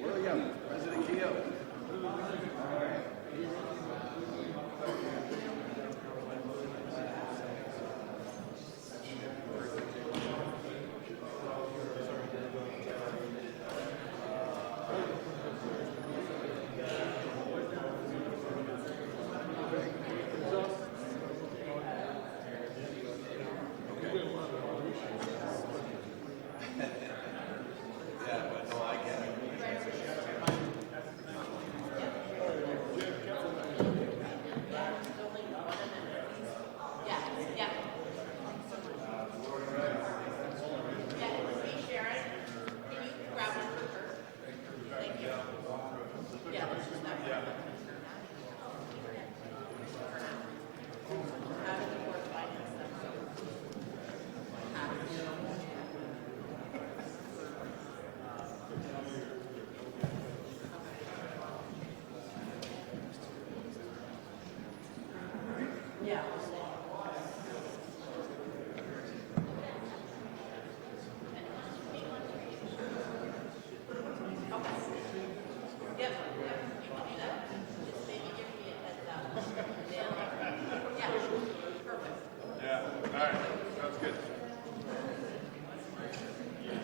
William, President Keo.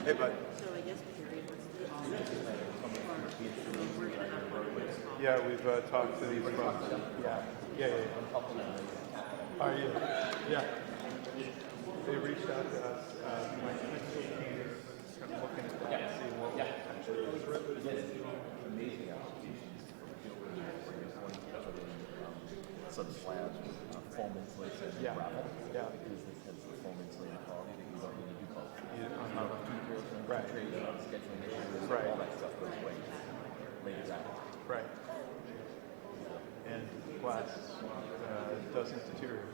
Hey, bud. So I guess we can read what's the Yeah, we've talked to these folks. Yeah. Are you? Yeah. They reached out to us. My technical team is kind of looking at that and seeing what we potentially do. Amazing applications for some slabs with foam insulation and gravel. Yeah. Because this has the foam insulated quality that you don't need to do both. Right. Trade, scheduling issues, Right. all that stuff goes away later down. Right. And glass doesn't deteriorate.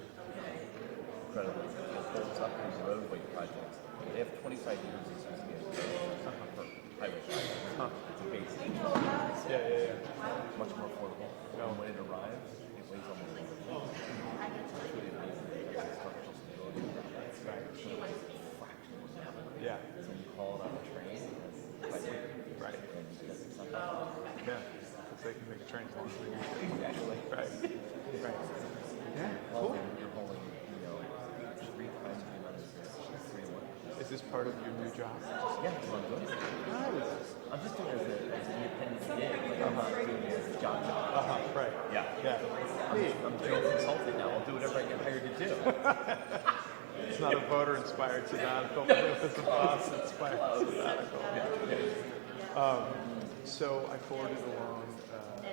Incredible. It builds up in roadway projects. They have 25 years of experience for highway projects. It's a base. Yeah. Much more affordable. And when it arrives, it weighs almost nothing. It's really amazing. It's structural stability. Right. Yeah. So when you call it on a train, it's quite Right. and it's not that bad. Yeah. Because they can make trains longer than you can. Exactly. Right. Yeah. Well, Cool. you're hauling, 3 times the amount of space, 3 to 1. Is this part of your new job? Yeah, that's what I'm doing. I'm just doing it as an independent gig. Like, I'm not doing it as a job. Right. Yeah. Hey, I'm doing consulting now. I'll do whatever I get hired to do. it's not a voter-inspired sabbatical, but it was a boss-inspired sabbatical. So I forwarded along,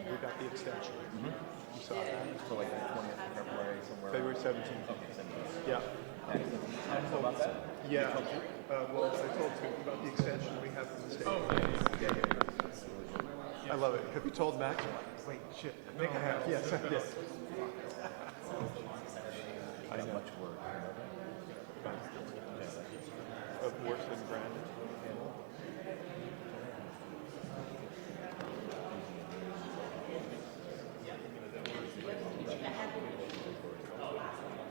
we got the extension. You saw that? So like the 20th of February, somewhere. February 17th. Okay, 17th. Yeah. How do you feel about that? Yeah. Well, I told you about the extension we have from the state. Yeah. I love it. Have you told Max? Wait, shit. I think I have. Yes, I did. I know. Much work. Worse than Brandon.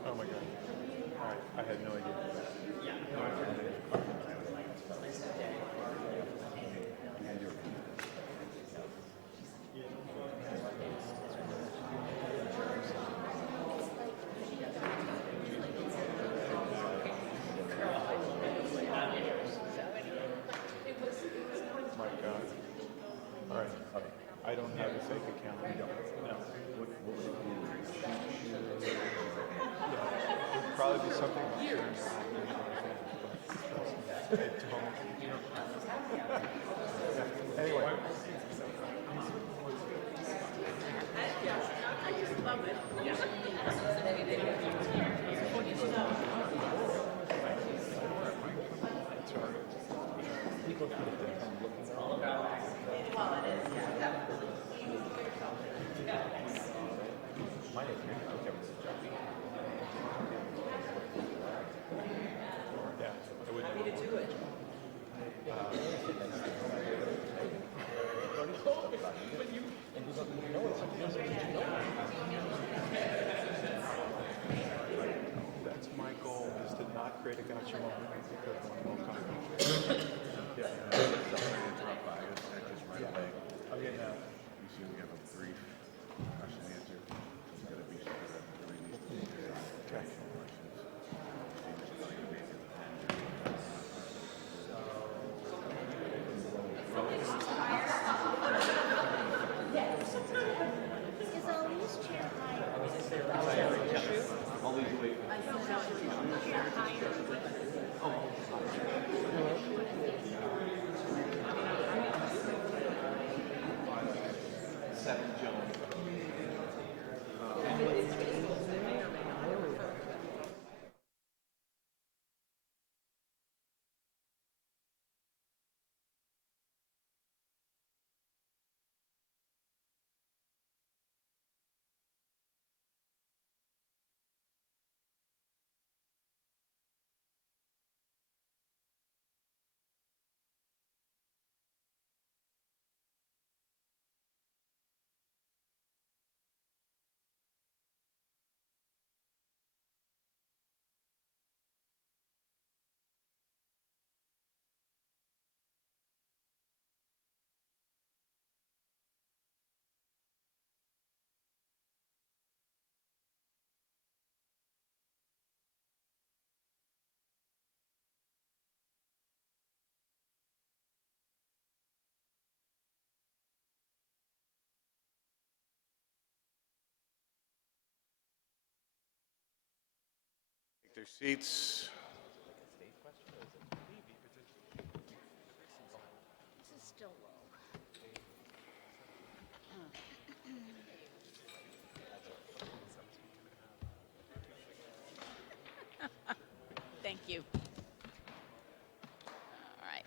Oh my God. All right. I had no idea. No idea. My God. All right. I don't have a fake account. We don't. No. What would it be? Yeah. It would probably be something weird. I don't. Yeah. Anyway. People come looking at all of that. Mine is here. Okay, this is Josh. Yeah. I would. Their seats. This is still low. Thank you. All right.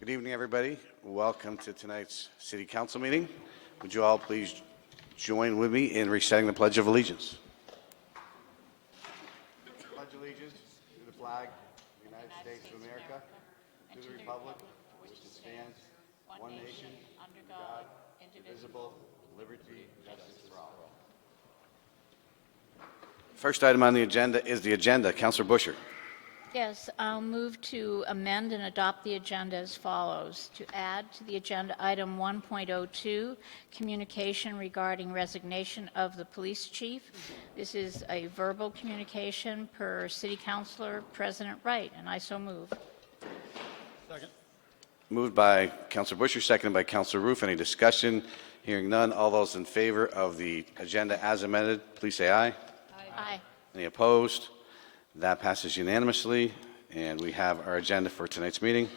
Good evening, everybody. Welcome to tonight's City Council meeting. Would you all please join with me in reciting the Pledge of Allegiance? Pledge allegiance to the flag of the United States of America, to the republic for which it stands, one nation, under God, indivisible, with liberty and justice for all. First item on the agenda is the agenda. Councilor Busher. Yes, I'll move to amend and adopt the agenda as follows. To add to the agenda item 1.02, communication regarding resignation of the police chief. This is a verbal communication per City Councilor President Wright, and I so move. Moved by Councilor Busher, seconded by Councilor Roof. Any discussion? Hearing none. All those in favor of the agenda as amended, please say aye. Aye. Any opposed? That passes unanimously, and we have our agenda for tonight's meeting.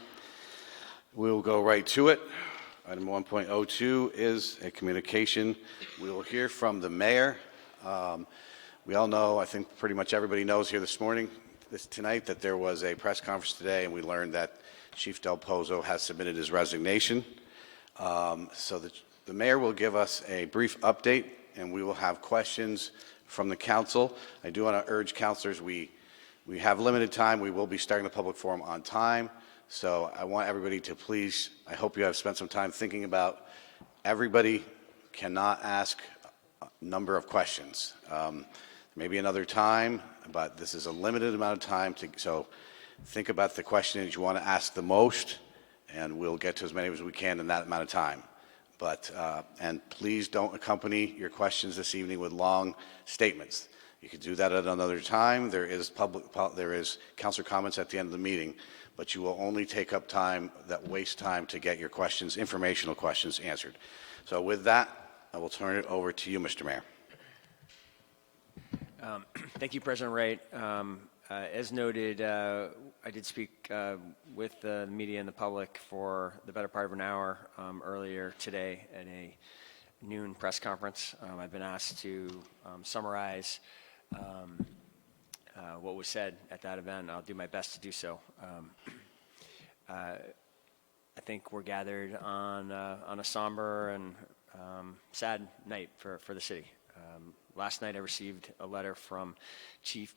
We'll go right to it. Item 1.02 is a communication. We will hear from the mayor. We all know, I think pretty much everybody knows here tonight, that there was a press conference today, and we learned that Chief Del Pozo has submitted his resignation. So the mayor will give us a brief update, and we will have questions from the council. I do want to urge councilors, we have limited time. We will be starting the public forum on time. So I want everybody to please, I hope you have spent some time thinking about, everybody cannot ask a number of questions. Maybe another time, but this is a limited amount of time. So think about the question that you want to ask the most, and we'll get to as many as we can in that amount of time. But, and please don't accompany your questions this evening with long statements. You could do that at another time. There is councilor comments at the end of the meeting, but you will only take up time that wastes time to get your questions, informational questions, answered. So with that, I will turn it over to you, Mr. Mayor. Thank you, President Wright. As noted, I did speak with the media and the public for the better part of an hour earlier today at a noon press conference. I've been asked to summarize what was said at that event. I'll do my best to do so. I think we're gathered on a somber and sad night for the city. Last night I received a letter from Chief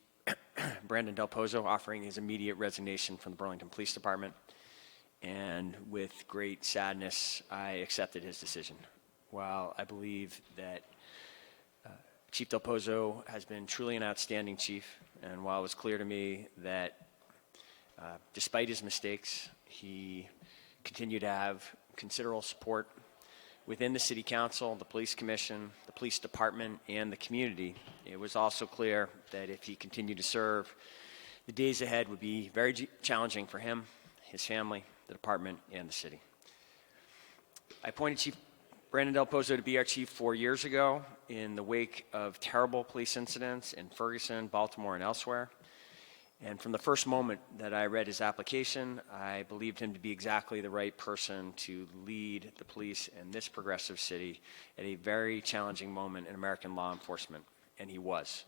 Brandon Del Pozo offering his immediate resignation from the Burlington Police Department, and with great sadness I accepted his decision. While I believe that Chief Del Pozo has been truly an outstanding chief, and while it was clear to me that despite his mistakes, he continued to have considerable support within the City Council, the Police Commission, the Police Department, and the community, it was also clear that if he continued to serve, the days ahead would be very challenging for him, his family, the department, and the city. I appointed Chief Brandon Del Pozo to be our chief 4 years ago in the wake of terrible police incidents in Ferguson, Baltimore, and elsewhere. And from the first moment that I read his application, I believed him to be exactly the right person to lead the police in this progressive city at a very challenging moment in American law enforcement, and he was.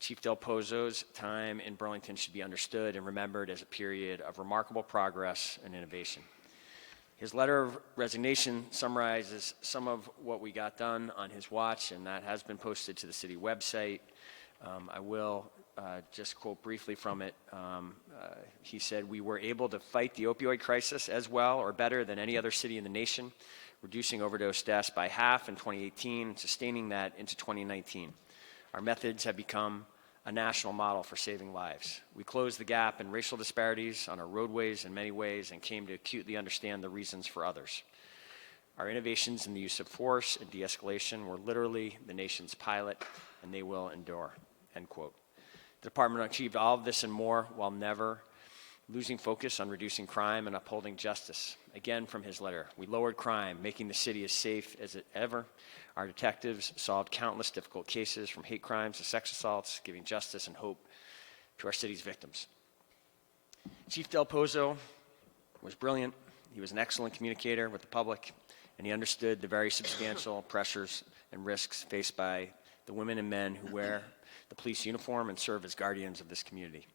Chief Del Pozo's time in Burlington should be understood and remembered as a period of remarkable progress and innovation. His letter of resignation summarizes some of what we got done on his watch, and that has been posted to the city website. I will just quote briefly from it. He said, "We were able to fight the opioid crisis as well or better than any other city in the nation, reducing overdose deaths by half in 2018 and sustaining that into 2019. Our methods have become a national model for saving lives. We closed the gap in racial disparities on our roadways in many ways and came to acutely understand the reasons for others. Our innovations in the use of force and de-escalation were literally the nation's pilot, and they will endure," end quote. The department achieved all of this and more while never losing focus on reducing crime and upholding justice. Again, from his letter, "We lowered crime, making the city as safe as ever. Our detectives solved countless difficult cases, from hate crimes to sex assaults, giving justice and hope to our city's victims." Chief Del Pozo was brilliant. He was an excellent communicator with the public, and he understood the very substantial pressures and risks faced by the women and men who wear the police uniform and serve as guardians of this community.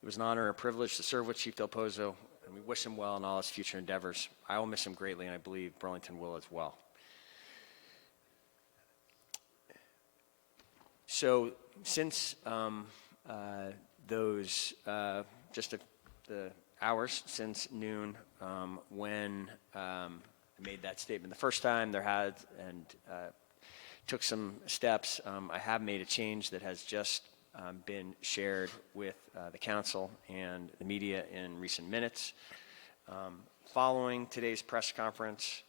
It was an honor and a privilege to serve with Chief Del Pozo, and we wish him well in all his future endeavors. I will miss him greatly, and I believe Burlington will as well. So since those the hours since noon when I made that statement the first time, took some steps. I have made a change that has just been shared with the council and the media in recent minutes. Following today's press conference,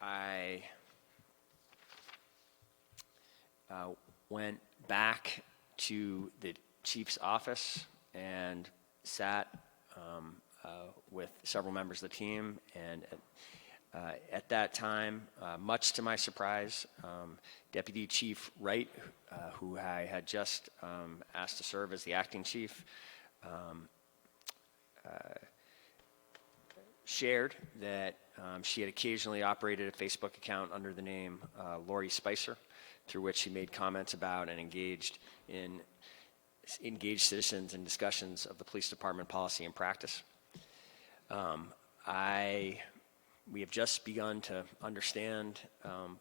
I went back to the chief's office and sat with several members of the team, and at that time, much to my surprise, Deputy Chief Wright, who I had just asked to serve as the acting chief, shared that she had occasionally operated a Facebook account under the name Lori Spicer, through which she made comments about and engaged citizens in discussions of the police department policy and practice. We have just begun to understand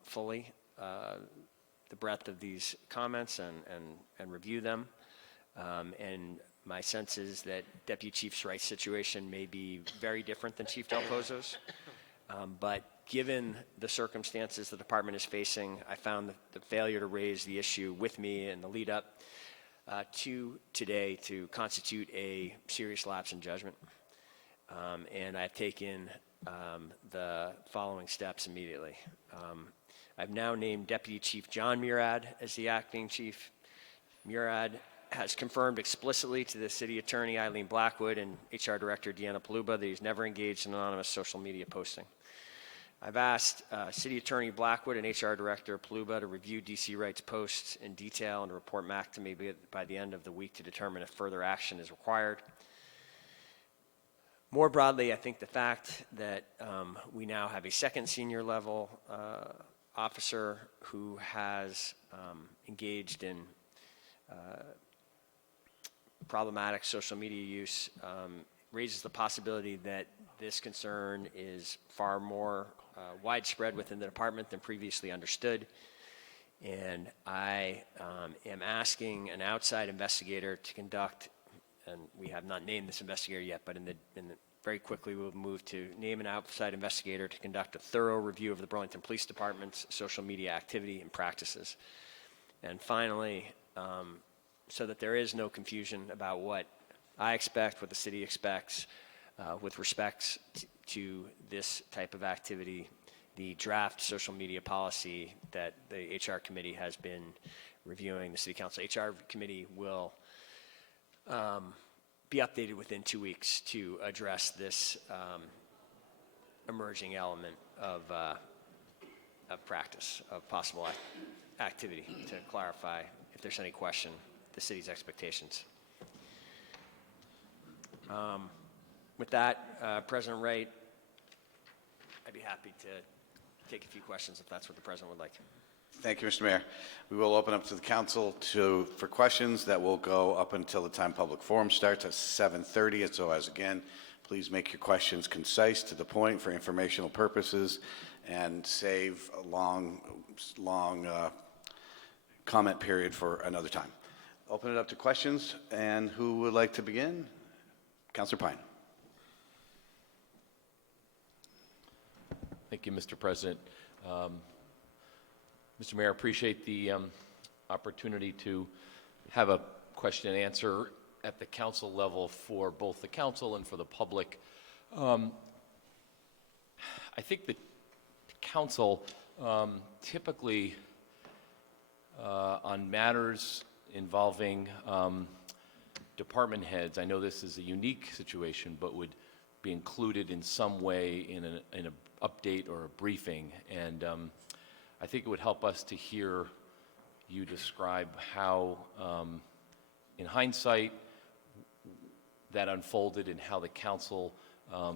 fully the breadth of these comments and review them. And my sense is that Deputy Chief Wright's situation may be very different than Chief Del Pozo's. But given the circumstances the department is facing, I found the failure to raise the issue with me in the lead up to today to constitute a serious lapse in judgment. And I've taken the following steps immediately. I've now named Deputy Chief John Murad as the acting chief. Murad has confirmed explicitly to the City Attorney Eileen Blackwood and HR Director Deanna Paluba that he's never engaged in anonymous social media posting. I've asked City Attorney Blackwood and HR Director Paluba to review DC Wright's posts in detail and to report back to me by the end of the week to determine if further action is required. More broadly, I think the fact that we now have a second senior level officer who has engaged in problematic social media use raises the possibility that this concern is far more widespread within the department than previously understood. And I am asking an outside investigator to conduct, and we have not named this investigator yet, but very quickly we'll move to name an outside investigator to conduct a thorough review of the Burlington Police Department's social media activity and practices. And finally, so that there is no confusion about what I expect, what the city expects with respect to this type of activity, the draft social media policy that the HR committee has been reviewing, the city council HR committee will be updated within 2 weeks to address this emerging element of practice, of possible activity, to clarify, if there's any question, the city's expectations. With that, President Wright, I'd be happy to take a few questions if that's what the President would like. Thank you, Mr. Mayor. We will open up to the council for questions that will go up until the time public forum starts at 7:30. And so as again, Please make your questions concise, to the point, for informational purposes, and save a long comment period for another time. Open it up to questions, and who would like to begin? Councilor Pine. Thank you, Mr. President. Mr. Mayor, appreciate the opportunity to have a question and answer at the council level for both the council and for the public. I think the council typically on matters involving department heads, I know this is a unique situation, but would be included in some way in an update or a briefing. And I think it would help us to hear you describe how, in hindsight, that unfolded and how the council, how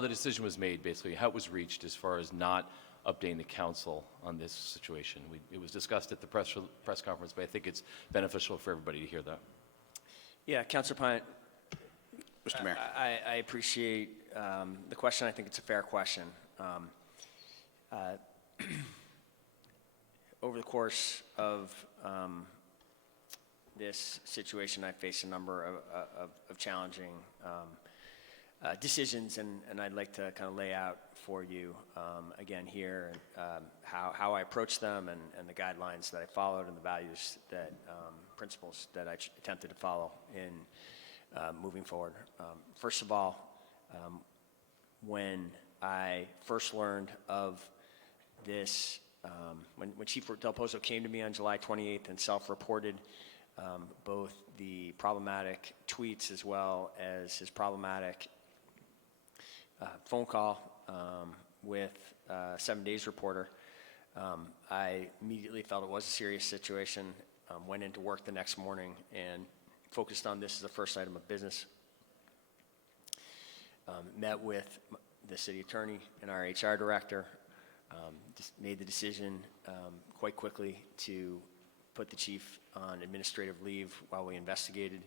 the decision was made, basically, how it was reached as far as not updating the council on this situation. It was discussed at the press conference, but I think it's beneficial for everybody to hear that. Yeah, Councilor Pine, Mr. Mayor. I appreciate the question. I think it's a fair question. Over the course of this situation, I faced a number of challenging decisions, and I'd like to kind of lay out for you again here how I approached them and the guidelines that I followed and the values that principles that I attempted to follow in moving forward. First of all, when I first learned of this, when Chief Del Pozo came to me on July 28th and self-reported both the problematic tweets as well as his problematic phone call with 7 Days reporter, I immediately felt it was a serious situation, went into work the next morning and focused on this as the first item of business. Met with the city attorney and our HR director, just made the decision quite quickly to put the chief on administrative leave while we investigated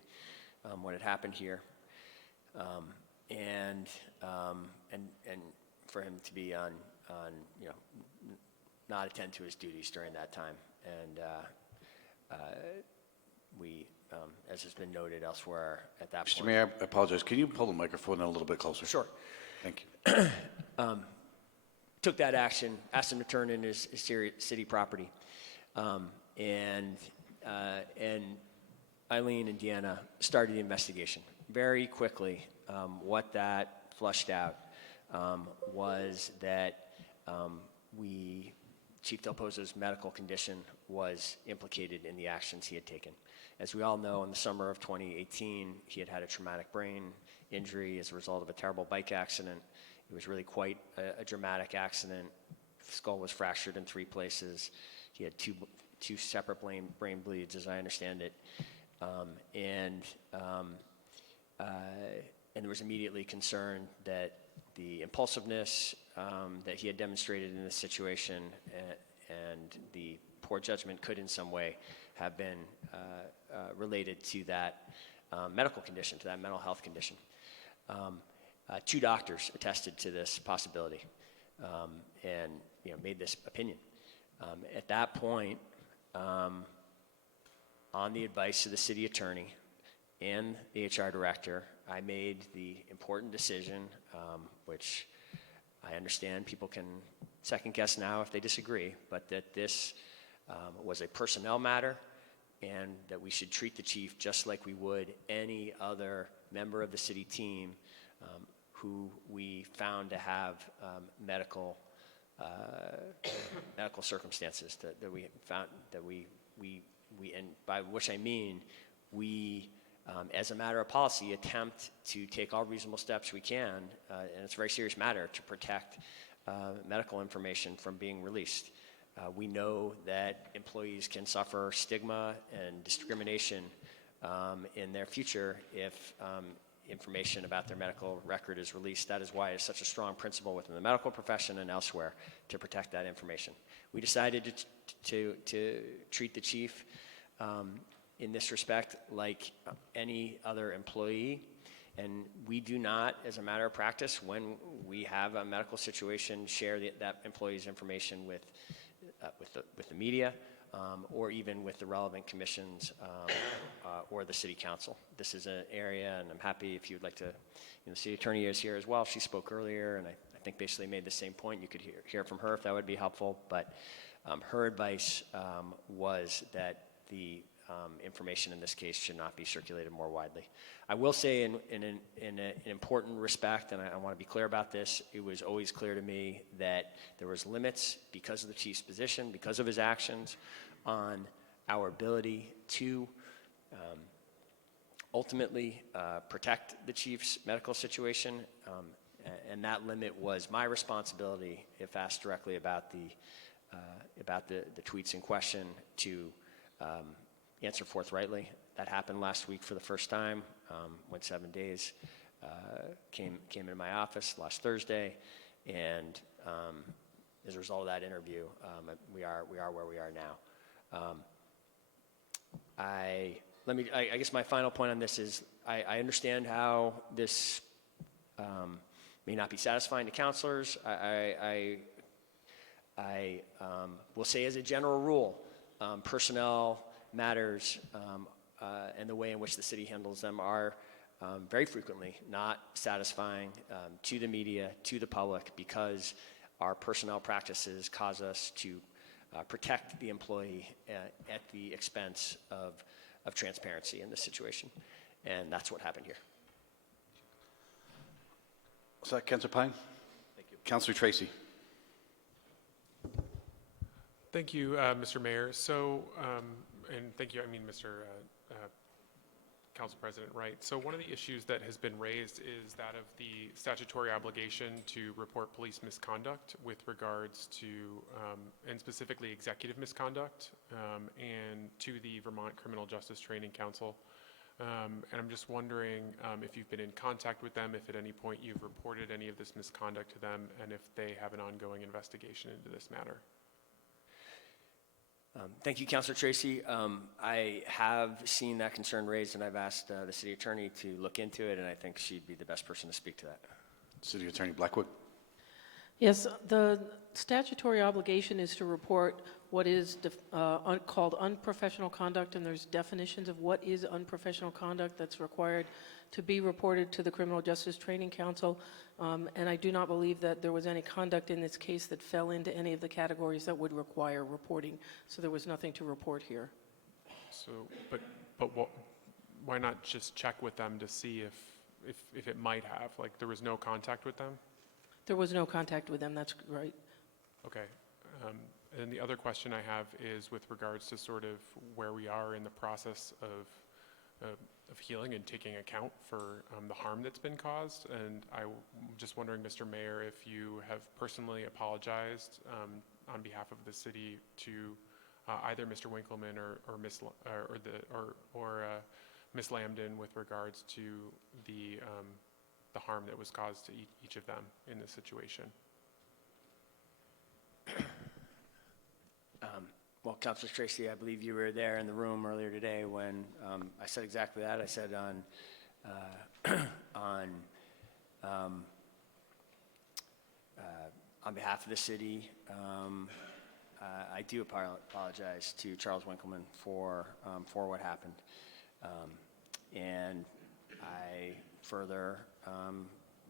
what had happened here, and for him to be on not attend to his duties during that time. And we, as has been noted elsewhere at that point. Mr. Mayor, I apologize. Can you pull the microphone in a little bit closer? Sure. Thank you. Took that action, asked him to turn in his city property, and Eileen and Deanna started the investigation. Very quickly, what that flushed out was that Chief Del Pozo's medical condition was implicated in the actions he had taken. As we all know, in the summer of 2018, he had had a traumatic brain injury as a result of a terrible bike accident. It was really quite a dramatic accident. The skull was fractured in 3 places. He had two separate brain bleeds, as I understand it. And there was immediately concern that the impulsiveness that he had demonstrated in this situation and the poor judgment could in some way have been related to that medical condition, to that mental health condition. 2 doctors attested to this possibility and made this opinion. At that point, on the advice of the city attorney and the HR director, I made the important decision, which I understand people can second guess now if they disagree, but that this was a personnel matter and that we should treat the chief just like we would any other member of the city team who we found to have medical circumstances that we found that we and by which I mean we as a matter of policy attempt to take all reasonable steps we can, and it's a very serious matter to protect medical information from being released. We know that employees can suffer stigma and discrimination in their future if information about their medical record is released. That is why it's such a strong principle within the medical profession and elsewhere to protect that information. We decided to treat the chief in this respect like any other employee, And we do not, as a matter of practice, when we have a medical situation, share that employee's information with the media, or even with the relevant commissions or the city council. This is an area, and I'm happy if you'd like to, the city attorney is here as well. She spoke earlier, and I think basically made the same point. You could hear from her if that would be helpful, but her advice was that the information in this case should not be circulated more widely. I will say in an important respect, and I want to be clear about this, it was always clear to me that there was limits because of the chief's position, because of his actions, on our ability to ultimately protect the chief's medical situation, and that limit was my responsibility, if asked directly about the tweets in question, to answer forthrightly. That happened last week for the first time, when 7 days came into my office last Thursday, and as a result of that interview, we are where we are now. I guess my final point on this is I understand how this may not be satisfying to counselors. I will say, as a general rule, personnel matters and the way in which the city handles them are very frequently not satisfying to the media, to the public, because our personnel practices cause us to protect the employee at the expense of transparency in this situation. And that's what happened here. Is that Councilor Pine? Thank you. Councilor Tracy. Thank you, Mr. Mayor. So, and thank you, Mr. Council President Wright. So one of the issues that has been raised is that of the statutory obligation to report police misconduct with regards to, and specifically executive misconduct, and to the Vermont Criminal Justice Training Council. And I'm just wondering if you've been in contact with them, if at any point you've reported any of this misconduct to them, and if they have an ongoing investigation into this matter. Thank you, Councilor Tracy. I have seen that concern raised, and I've asked the city attorney to look into it, and I think she'd be the best person to speak to that. City Attorney Blackwood. Yes, the statutory obligation is to report what is called unprofessional conduct, and there's definitions of what is unprofessional conduct that's required to be reported to the Criminal Justice Training Council. And I do not believe that there was any conduct in this case that fell into any of the categories that would require reporting. So there was nothing to report here. So, but why not just check with them to see if it might have? Like, there was no contact with them? There was no contact with them, that's right. Okay. And the other question I have is with regards to sort of where we are in the process of healing and taking account for the harm that's been caused. And I'm just wondering, Mr. Mayor, if you have personally apologized on behalf of the city to either Mr. Winkleman or Ms. Lambden with regards to the harm that was caused to each of them in this situation. Well, Councilor Tracy, I believe you were there in the room earlier today when I said exactly that. I said on behalf of the city, I do apologize to Charles Winkleman for what happened, and I further,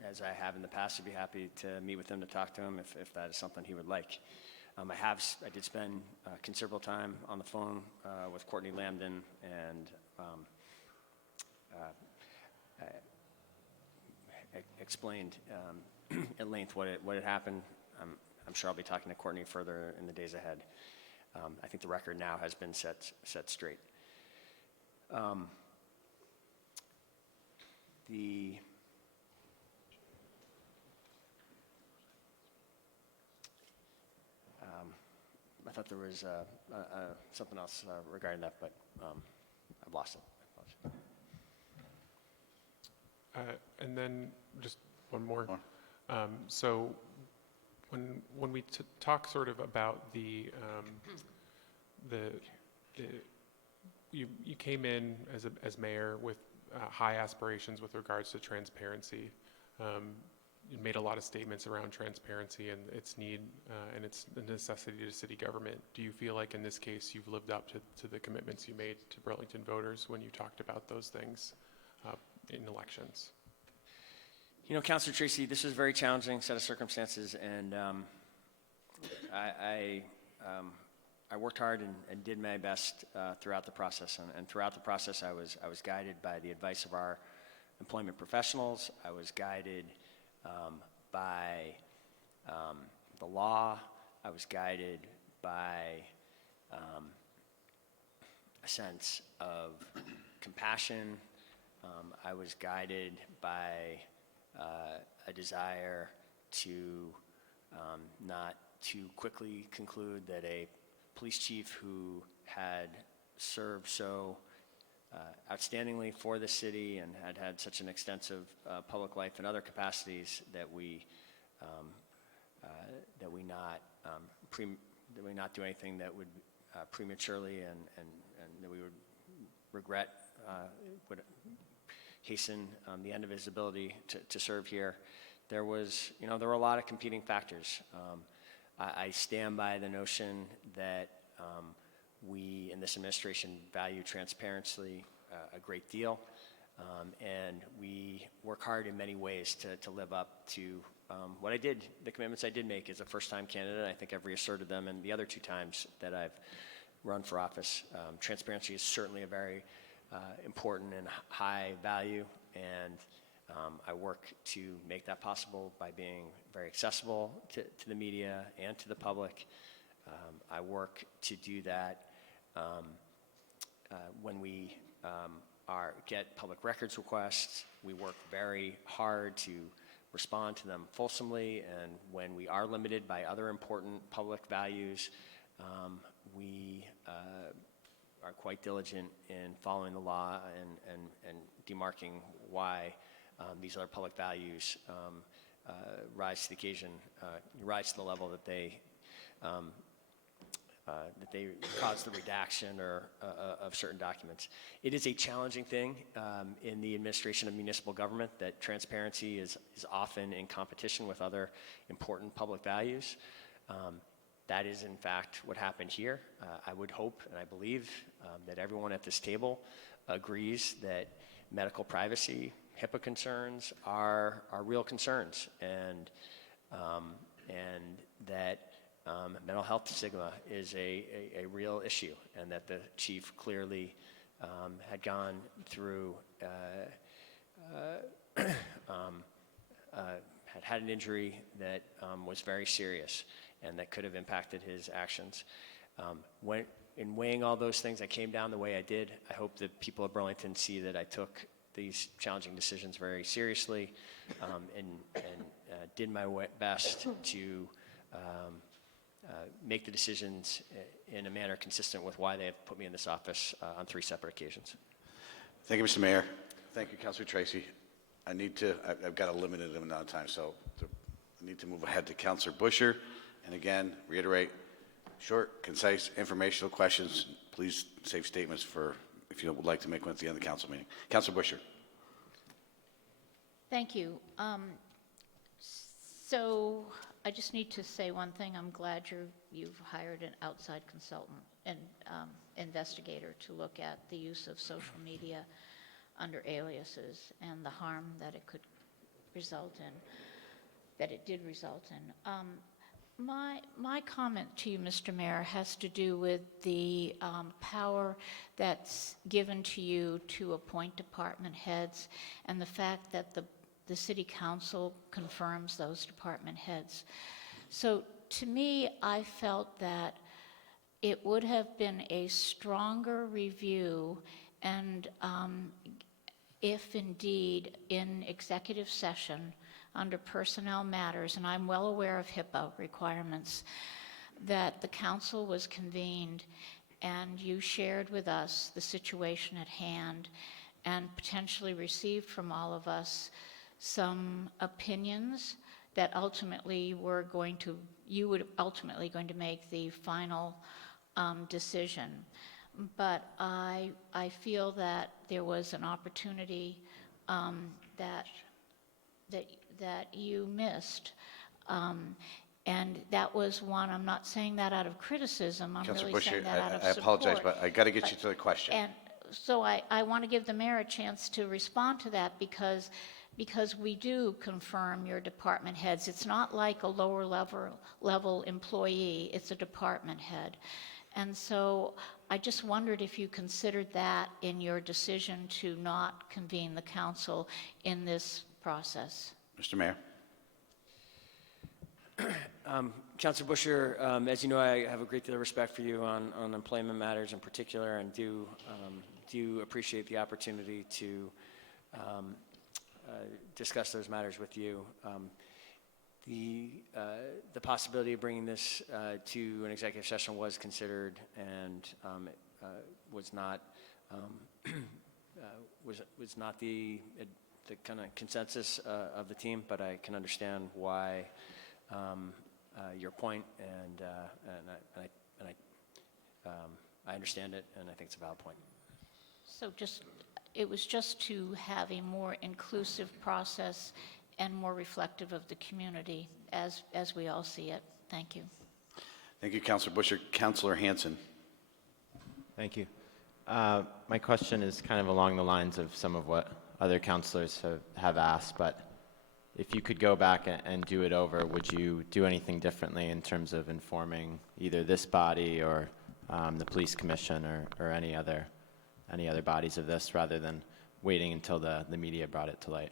as I have in the past, would be happy to meet with him to talk to him if that is something he would like. I did spend considerable time on the phone with Courtney Lambden, and explained at length what had happened. I'm sure I'll be talking to Courtney further in the days ahead. I think the record now has been set straight. I thought there was something else regarding that, but I've lost it. And then just one more. So when we talk sort of about you came in as mayor with high aspirations with regards to transparency. You made a lot of statements around transparency and its need and its necessity to city government. Do you feel like in this case you've lived up to the commitments you made to Burlington voters when you talked about those things in elections? You know, Councilor Tracy, this is a very challenging set of circumstances, and I worked hard and did my best throughout the process. And throughout the process, I was guided by the advice of our employment professionals. I was guided by the law. I was guided by a sense of compassion. I was guided by a desire to not too quickly conclude that a police chief who had served so outstandingly for the city and had had such an extensive public life in other capacities that we not do anything that would prematurely and that we would regret would hasten the end of his ability to serve here. There were a lot of competing factors. I stand by the notion that we in this administration value transparency a great deal, and we work hard in many ways to live up to what I did, the commitments I did make as a first-time candidate. I think I've reasserted them, and the other 2 times that I've run for office. Transparency is certainly a very important and high value, and I work to make that possible by being very accessible to the media and to the public. I work to do that when we get public records requests. We work very hard to respond to them fulsomely, and when we are limited by other important public values, we are quite diligent in following the law and demarking why these other public values rise to the occasion, rise to the level that they cause the redaction of certain documents. It is a challenging thing in the administration of municipal government that transparency is often in competition with other important public values. That is, in fact, what happened here. I would hope and I believe that everyone at this table agrees that medical privacy, HIPAA concerns are real concerns, and that mental health stigma is a real issue, and that the chief clearly had gone through, had an injury that was very serious and that could have impacted his actions. In weighing all those things, I came down the way I did. I hope that people of Burlington see that I took these challenging decisions very seriously and did my best to make the decisions in a manner consistent with why they have put me in this office on 3 separate occasions. Thank you, Mr. Mayor. Thank you, Councilor Tracy. I've got a limited amount of time, so I need to move ahead to Councilor Busher. And again, reiterate, short, concise, informational questions. Please save statements for if you would like to make one at the end of the council meeting. Councilor Busher. Thank you. So I just need to say one thing. I'm glad you've hired an outside consultant and investigator to look at the use of social media under aliases and the harm that it could result in, that it did result in. My comment to you, Mr. Mayor, has to do with the power that's given to you to appoint department heads and the fact that the City Council confirms those department heads. So to me, I felt that it would have been a stronger review, and if indeed in executive session under personnel matters, and I'm well aware of HIPAA requirements, that the council was convened and you shared with us the situation at hand and potentially received from all of us some opinions that ultimately you would ultimately going to make the final decision. but I feel that there was an opportunity that you missed. And that was one, I'm not saying that out of criticism, I'm Councilor really saying Busher, that out of I support. apologize, but I got to get you to the question. And so I want to give the mayor a chance to respond to that because we do confirm your department heads. It's not like a lower level employee, it's a department head. And so I just wondered if you considered that in your decision to not convene the council in this process. Mr. Mayor. Councilor Busher, as you know, I have a great deal of respect for you on employment matters in particular, and do appreciate the opportunity to discuss those matters with you. The possibility of bringing this to an executive session was considered, and was not the kind of consensus of the team. But I can understand why your point, and I understand it, and I think it's a valid point. So it was just to have a more inclusive process and more reflective of the community as we all see it. Thank you. Thank you, Councilor Busher. Councilor Hanson. Thank you. My question is kind of along the lines of some of what other councilors have asked, but if you could go back and do it over, would you do anything differently in terms of informing either this body or the police commission or any other bodies of this, rather than waiting until the media brought it to light?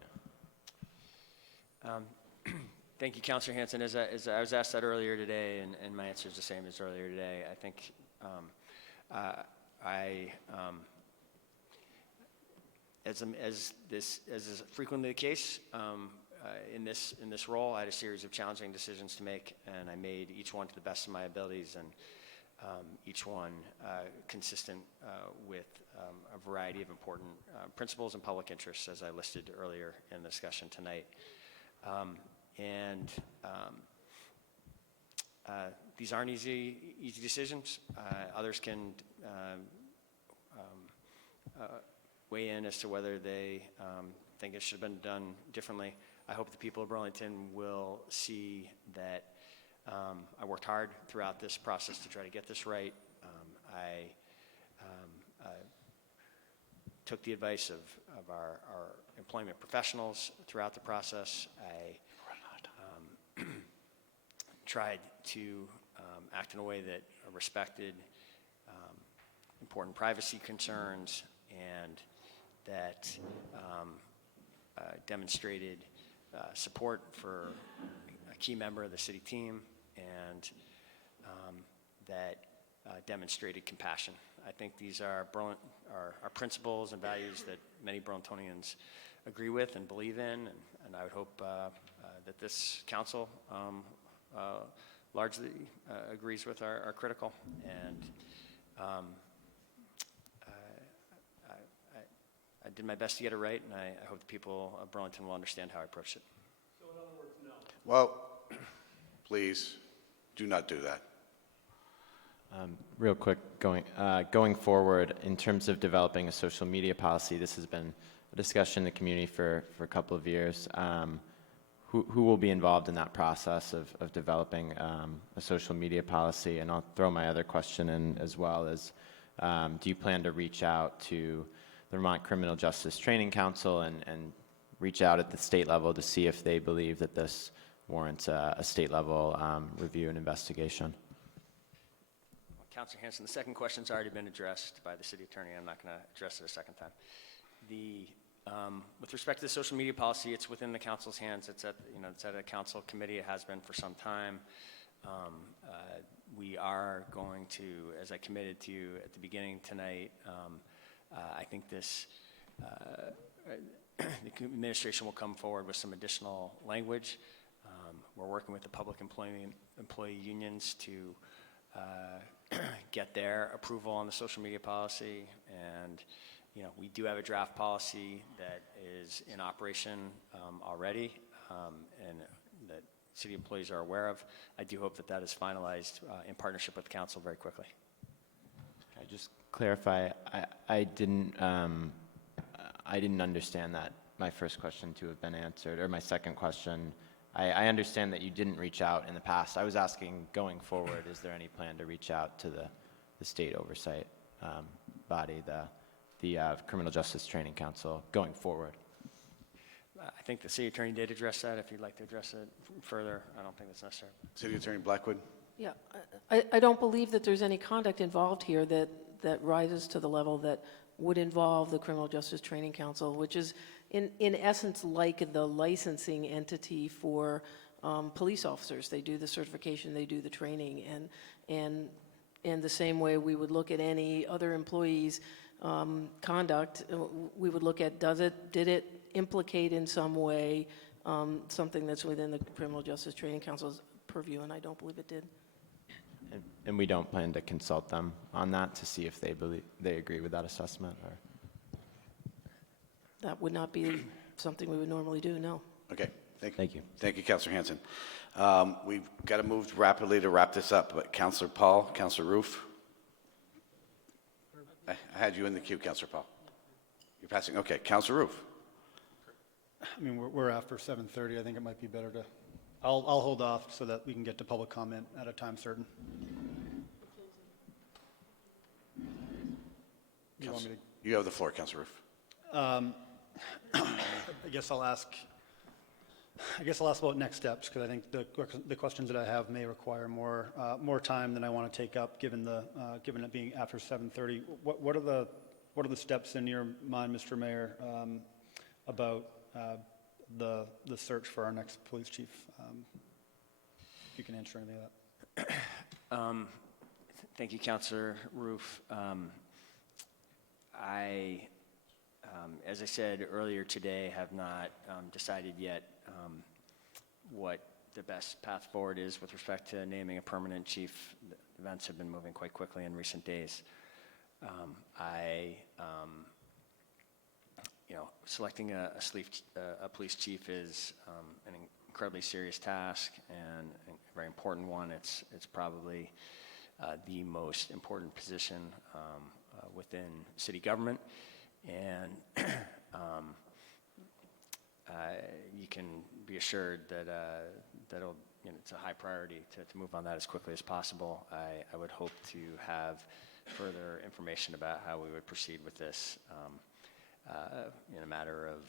Thank you, Councilor Hanson. As I was asked that earlier today, and my answer is the same as earlier today. I think as is frequently the case in this role, I had a series of challenging decisions to make, and I made each one to the best of my abilities, and each one consistent with a variety of important principles and public interests, as I listed earlier in the discussion tonight. These aren't easy decisions. Others can weigh in as to whether they think it should have been done differently. I hope the people of Burlington will see that I worked hard throughout this process to try to get this right. I took the advice of our employment professionals throughout the process. I tried to act in a way that respected important privacy concerns, and that demonstrated support for a key member of the city team, and that demonstrated compassion. I think these are principles and values that many Burlingtonians agree with and believe in, and I would hope that this council largely agrees with are critical. And I did my best to get it right, and I hope the people of Burlington will understand how I approached it. So in other words, no. Well, please do not do that. Real quick, going forward, in terms of developing a social media policy, this has been a discussion in the community for a couple of years. Who will be involved in that process of developing a social media policy? And I'll throw my other question in as well, is do you plan to reach out to the Vermont Criminal Justice Training Council and reach out at the state level to see if they believe that this warrants a state level review and investigation? Councilor Hanson, the second question's already been addressed by the city attorney. I'm not going to address it a second time. With respect to the social media policy, it's within the council's hands. It's at a council committee. It has been for some time. We are going to, as I committed to you at the beginning tonight, I think the administration will come forward with some additional language. We're working with the public employee unions to get their approval on the social media policy, and we do have a draft policy that is in operation already, and that city employees are aware of. I do hope that is finalized in partnership with the council very quickly. I just clarify, I didn't understand that my first question to have been answered, or my second question. I understand that you didn't reach out in the past. I was asking, going forward, is there any plan to reach out to the state oversight body, the Criminal Justice Training Council, going forward? I think the city attorney did address that. If you'd like to address it further, I don't think that's necessary. City Attorney Blackwood? Yeah, I don't believe that there's any conduct involved here that rises to the level that would involve the Criminal Justice Training Council, which is in essence like the licensing entity for police officers. They do the certification, they do the training, and the same way we would look at any other employee's conduct, we would look at did it implicate in some way something that's within the Criminal Justice Training Council's purview, and I don't believe it did. And we don't plan to consult them on that to see if they agree with that assessment? Or? That would not be something we would normally do, no. Okay, thank you. Thank you. Thank you, Councilor Hanson. We've got to move rapidly to wrap this up, but Councilor Paul, Councilor Roof. I had you in the queue, Councilor Paul. You're passing, okay, Councilor Roof. I mean, we're after 7:30. I think it might be better to, I'll hold off so that we can get to public comment at a time certain. You want me You have the floor, Councilor Roof. to, I guess I'll ask about next steps, because I think the questions that I have may require more time than I want to take up, given it being after 7:30. What are the steps in your mind, Mr. Mayor, about the search for our next police chief? If you can answer any of that. Thank you, Councilor Roof. As I said earlier today, have not decided yet what the best path forward is with respect to naming a permanent chief. The events have been moving quite quickly in recent days. Selecting a police chief is an incredibly serious task and a very important one. It's probably the most important position within city government, and you can be assured that it's a high priority to move on that as quickly as possible. I would hope to have further information about how we would proceed with this in a matter of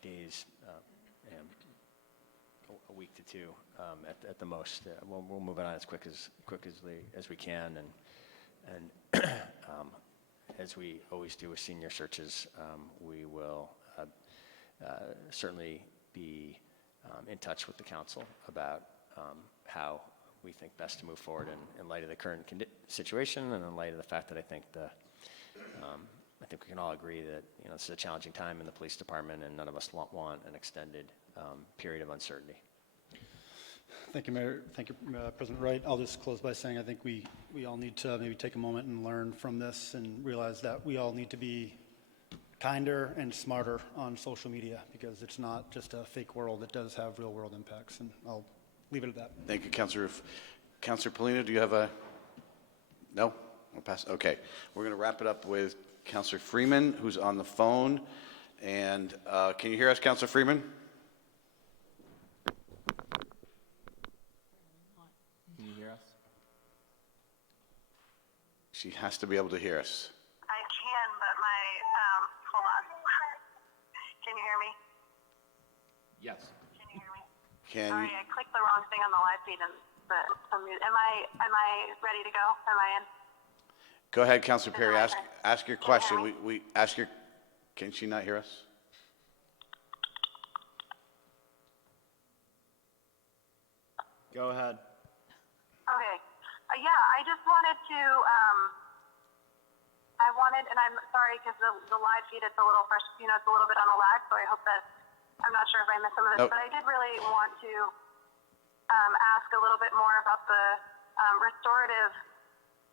days, a week to two at the most. We'll move it on as quickly as we can, and as we always do with senior searches, we will certainly be in touch with the council about how we think best to move forward in light of the current situation, and in light of the fact that I think we can all agree that this is a challenging time in the police department, and none of us want an extended period of uncertainty. Thank you, Mayor. Thank you, President Wright. I'll just close by saying I think we all need to maybe take a moment and learn from this and realize that we all need to be kinder and smarter on social media, because it's not just a fake world. It does have real world impacts, and I'll leave it at that. Thank you, Councilor Roof. Councilor Polino, do you have a, no? I'll pass, okay. We're going to wrap it up with Councilor Freeman, who's on the phone. And can you hear us, Councilor Freeman? Can you hear us? She has to be able to hear us. I can, but hold on. Can you hear me? Yes. Can you hear me? Can Sorry, you, I clicked the wrong thing on the live feed, and am I ready to go? Am I in? go ahead, Councilor Perry, ask your question. We ask your, can she not hear us? Go ahead. Okay. Yeah, I just wanted to, and I'm sorry because the live feed, it's a little fresh, it's a little bit on a lag, so I hope that, I'm not sure if I missed some of this, Nope. but I did really want to ask a little bit more about the restorative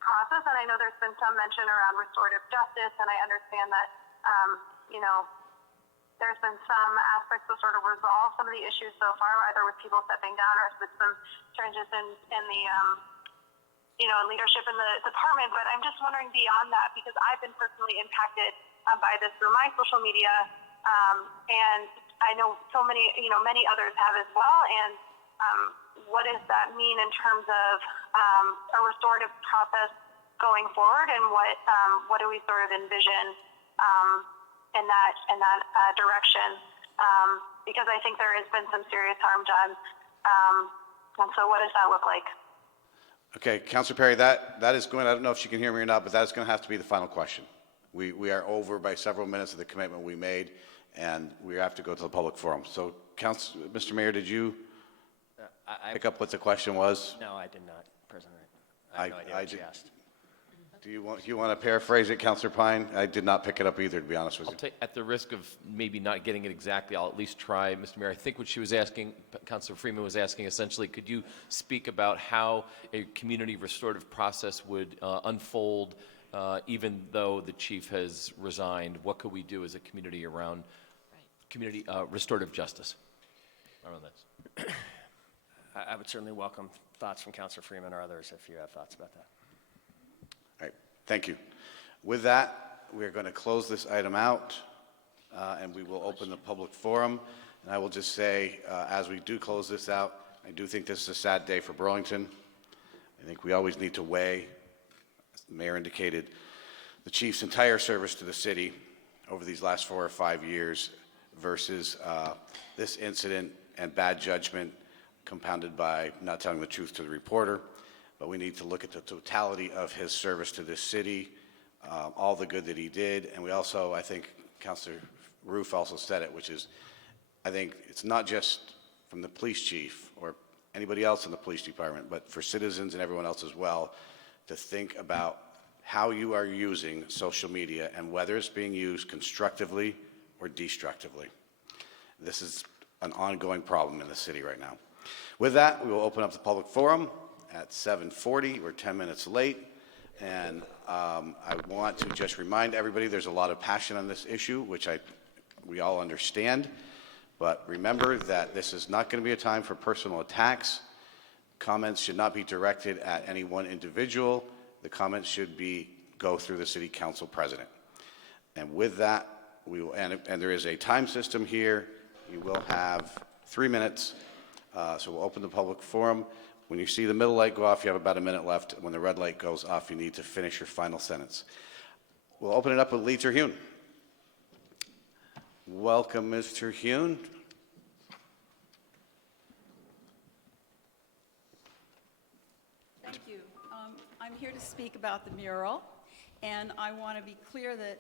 process, and I know there's been some mention around restorative justice, and I understand that, there's been some aspects of sort of resolve some of the issues so far, either with people stepping down or with some changes in the and leadership in the department, but I'm just wondering beyond that, because I've been personally impacted by this through my social media, and I know so many, many others have as well, and what does that mean in terms of a restorative process going forward, and what do we sort of envision in that direction? Because I think there has been some serious harm done, and so what does that look like? Okay, Councilor Perry, that is going, I don't know if she can hear me or not, but that is going to have to be the final question. We are over by several minutes of the commitment we made, and we have to go to the public forum. So, Mr. Mayor, did you pick up what the question was? No, I did not, President. I have no idea what you asked. Do you want to paraphrase it, Councilor Pine? I did not pick it up either, to be honest with you. At the risk of maybe not getting it exactly, I'll at least try, Mr. Mayor. I think what she was asking, Councilor Freeman was asking essentially, could you speak about how a community restorative process would unfold even though the chief has resigned? What could we do as a community around community restorative justice around this? I would certainly welcome thoughts from Councilor Freeman or others if you have thoughts about that. All right, thank you. With that, we're going to close this item out, and we will open the public forum. And I will just say, as we do close this out, I do think this is a sad day for Burlington. I think we always need to weigh, as the mayor indicated, the chief's entire service to the city over these last 4 or 5 years versus this incident and bad judgment compounded by not telling the truth to the reporter. But we need to look at the totality of his service to this city, all the good that he did. And we also, I think Councilor Roof also said it, which is, I think it's not just from the police chief or anybody else in the police department, but for citizens and everyone else as well, to think about how you are using social media and whether it's being used constructively or destructively. This is an ongoing problem in the city right now. With that, we will open up the public forum at 7:40. We're 10 minutes late, and I want to just remind everybody there's a lot of passion on this issue, which we all understand, but remember that this is not going to be a time for personal attacks. Comments should not be directed at any one individual. The comments should go through the city council president. And with that, we will, and there is a time system here. You will have 3 minutes, so we'll open the public forum. When you see the middle light go off, you have about a minute left. When the red light goes off, you need to finish your final sentence. We'll open it up with Lee Terhune. Welcome, Ms. Terhune. Thank you. I'm here to speak about the mural, and I want to be clear that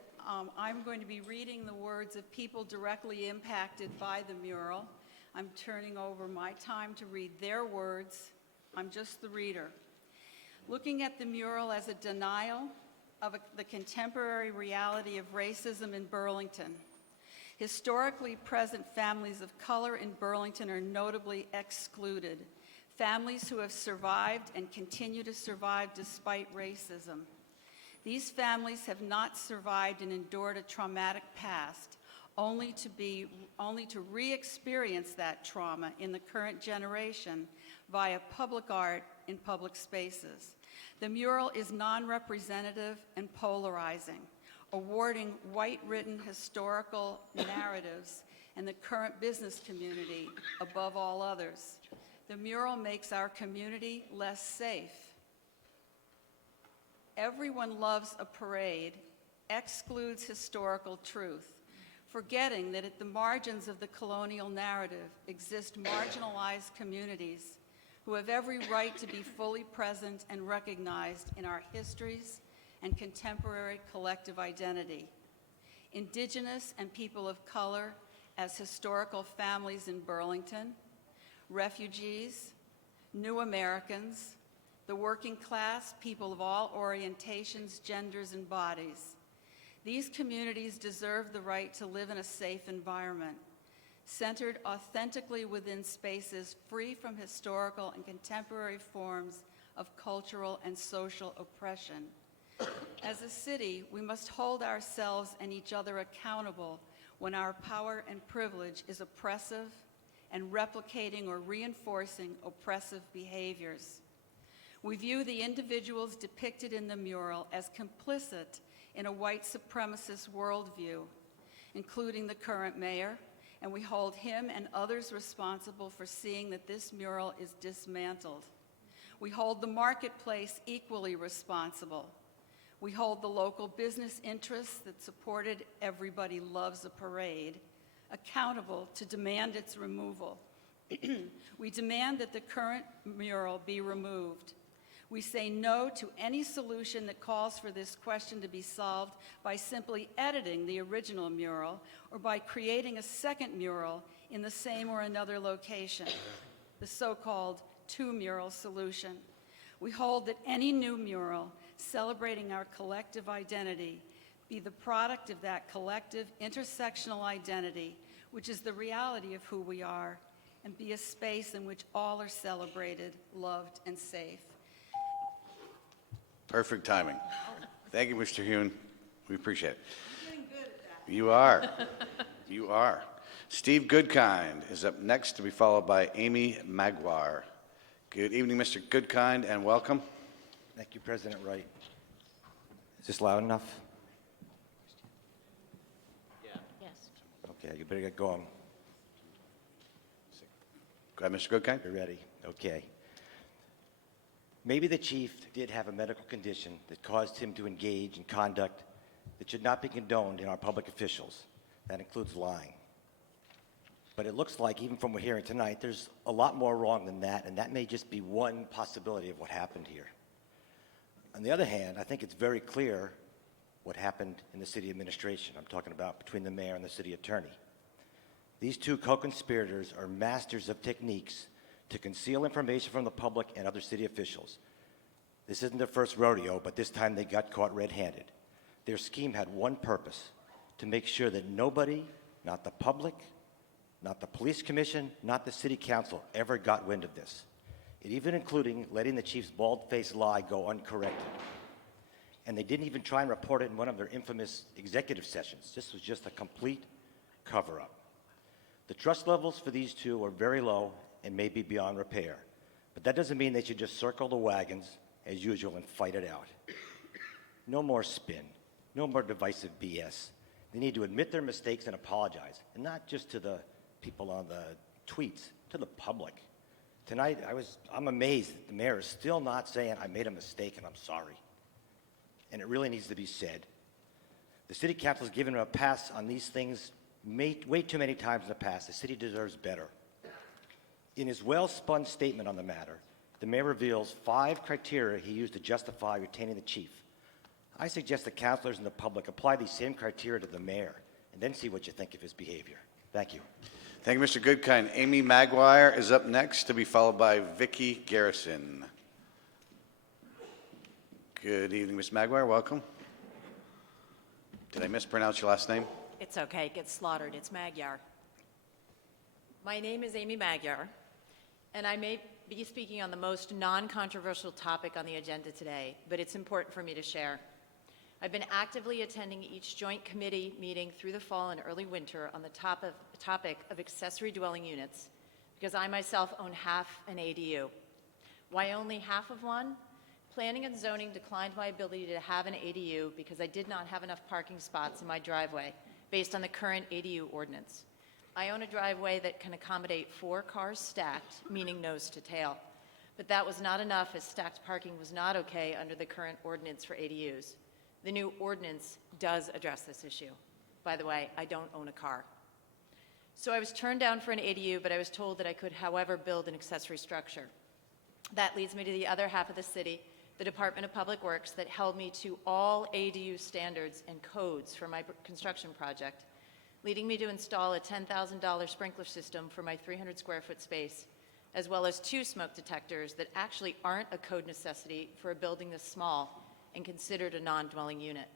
I'm going to be reading the words of people directly impacted by the mural. I'm turning over my time to read their words. I'm just the reader. Looking at the mural as a denial of the contemporary reality of racism in Burlington. Historically present families of color in Burlington are notably excluded. Families who have survived and continue to survive despite racism. These families have not survived and endured a traumatic past, only to re-experience that trauma in the current generation via public art in public spaces. The mural is non-representative and polarizing, awarding white-written historical narratives and the current business community above all others. The mural makes our community less safe. Everyone loves a parade, excludes historical truth, forgetting that at the margins of the colonial narrative exist marginalized communities who have every right to be fully present and recognized in our histories and contemporary collective identity. Indigenous and people of color as historical families in Burlington, refugees, new Americans, the working class, people of all orientations, genders, and bodies. These communities deserve the right to live in a safe environment, centered authentically within spaces free from historical and contemporary forms of cultural and social oppression. As a city, we must hold ourselves and each other accountable when our power and privilege is oppressive and replicating or reinforcing oppressive behaviors. We view the individuals depicted in the mural as complicit in a white supremacist worldview, including the current mayor, and we hold him and others responsible for seeing that this mural is dismantled. We hold the marketplace equally responsible. We hold the local business interests that supported Everybody Loves a Parade accountable to demand its removal. We demand that the current mural be removed. We say no to any solution that calls for this question to be solved by simply editing the original mural or by creating a second mural in the same or another location, the so-called two-mural solution. We hold that any new mural celebrating our collective identity be the product of that collective intersectional identity, which is the reality of who we are, and be a space in which all are celebrated, loved, and safe. Perfect timing. Thank you, Mr. Hune. We appreciate it. I'm getting good at that. You are. You are. Steve Goodkind is up next, to be followed by Amy Maguire. Good evening, Mr. Goodkind, and welcome. Thank you, President Wright. Is this loud enough? Yes. Okay, you better get going. Go ahead, Mr. Goodkind. You're ready? Okay. Maybe the chief did have a medical condition that caused him to engage in conduct that should not be condoned in our public officials. That includes lying. But it looks like, even from what we're hearing tonight, there's a lot more wrong than that, and that may just be one possibility of what happened here. On the other hand, I think it's very clear what happened in the city administration. I'm talking about between the mayor and the city attorney. These two co-conspirators are masters of techniques to conceal information from the public and other city officials. This isn't their first rodeo, but this time they got caught red-handed. Their scheme had one purpose: to make sure that nobody, not the public, not the police commission, not the city council, ever got wind of this. It even including letting the chief's bald-faced lie go uncorrected. And they didn't even try and report it in one of their infamous executive sessions. This was just a complete cover-up. The trust levels for these two are very low and may be beyond repair. But that doesn't mean they should just circle the wagons as usual and fight it out. No more spin. No more divisive BS. They need to admit their mistakes and apologize. And not just to the people on the tweets, to the public. Tonight, I'm amazed that the mayor is still not saying, I made a mistake and I'm sorry. And it really needs to be said. The city council has given him a pass on these things way too many times in the past. The city deserves better. In his well-spun statement on the matter, the mayor reveals 5 criteria he used to justify retaining the chief. I suggest the councilors and the public apply these same criteria to the mayor and then see what you think of his behavior. Thank you. Thank you, Mr. Goodkind. Amy Maguire is up next, to be followed by Vicki Garrison. Good evening, Ms. Maguire. Welcome. Did I mispronounce your last name? It's okay. It gets slaughtered. It's Magyar. My name is Amy Magyar, and I may be speaking on the most non-controversial topic on the agenda today, but it's important for me to share. I've been actively attending each joint committee meeting through the fall and early winter on the topic of accessory dwelling units, because I myself own half an ADU. Why only half of one? Planning and zoning declined my ability to have an ADU because I did not have enough parking spots in my driveway based on the current ADU ordinance. I own a driveway that can accommodate 4 cars stacked, meaning nose to tail. But that was not enough, as stacked parking was not okay under the current ordinance for ADUs. The new ordinance does address this issue. By the way, I don't own a car. So I was turned down for an ADU, but I was told that I could, however, build an accessory structure. That leads me to the other half of the city, the Department of Public Works, that held me to all ADU standards and codes for my construction project, leading me to install a $10,000 sprinkler system for my 300 square foot space, as well as 2 smoke detectors that actually aren't a code necessity for a building this small and considered a non-dwelling unit.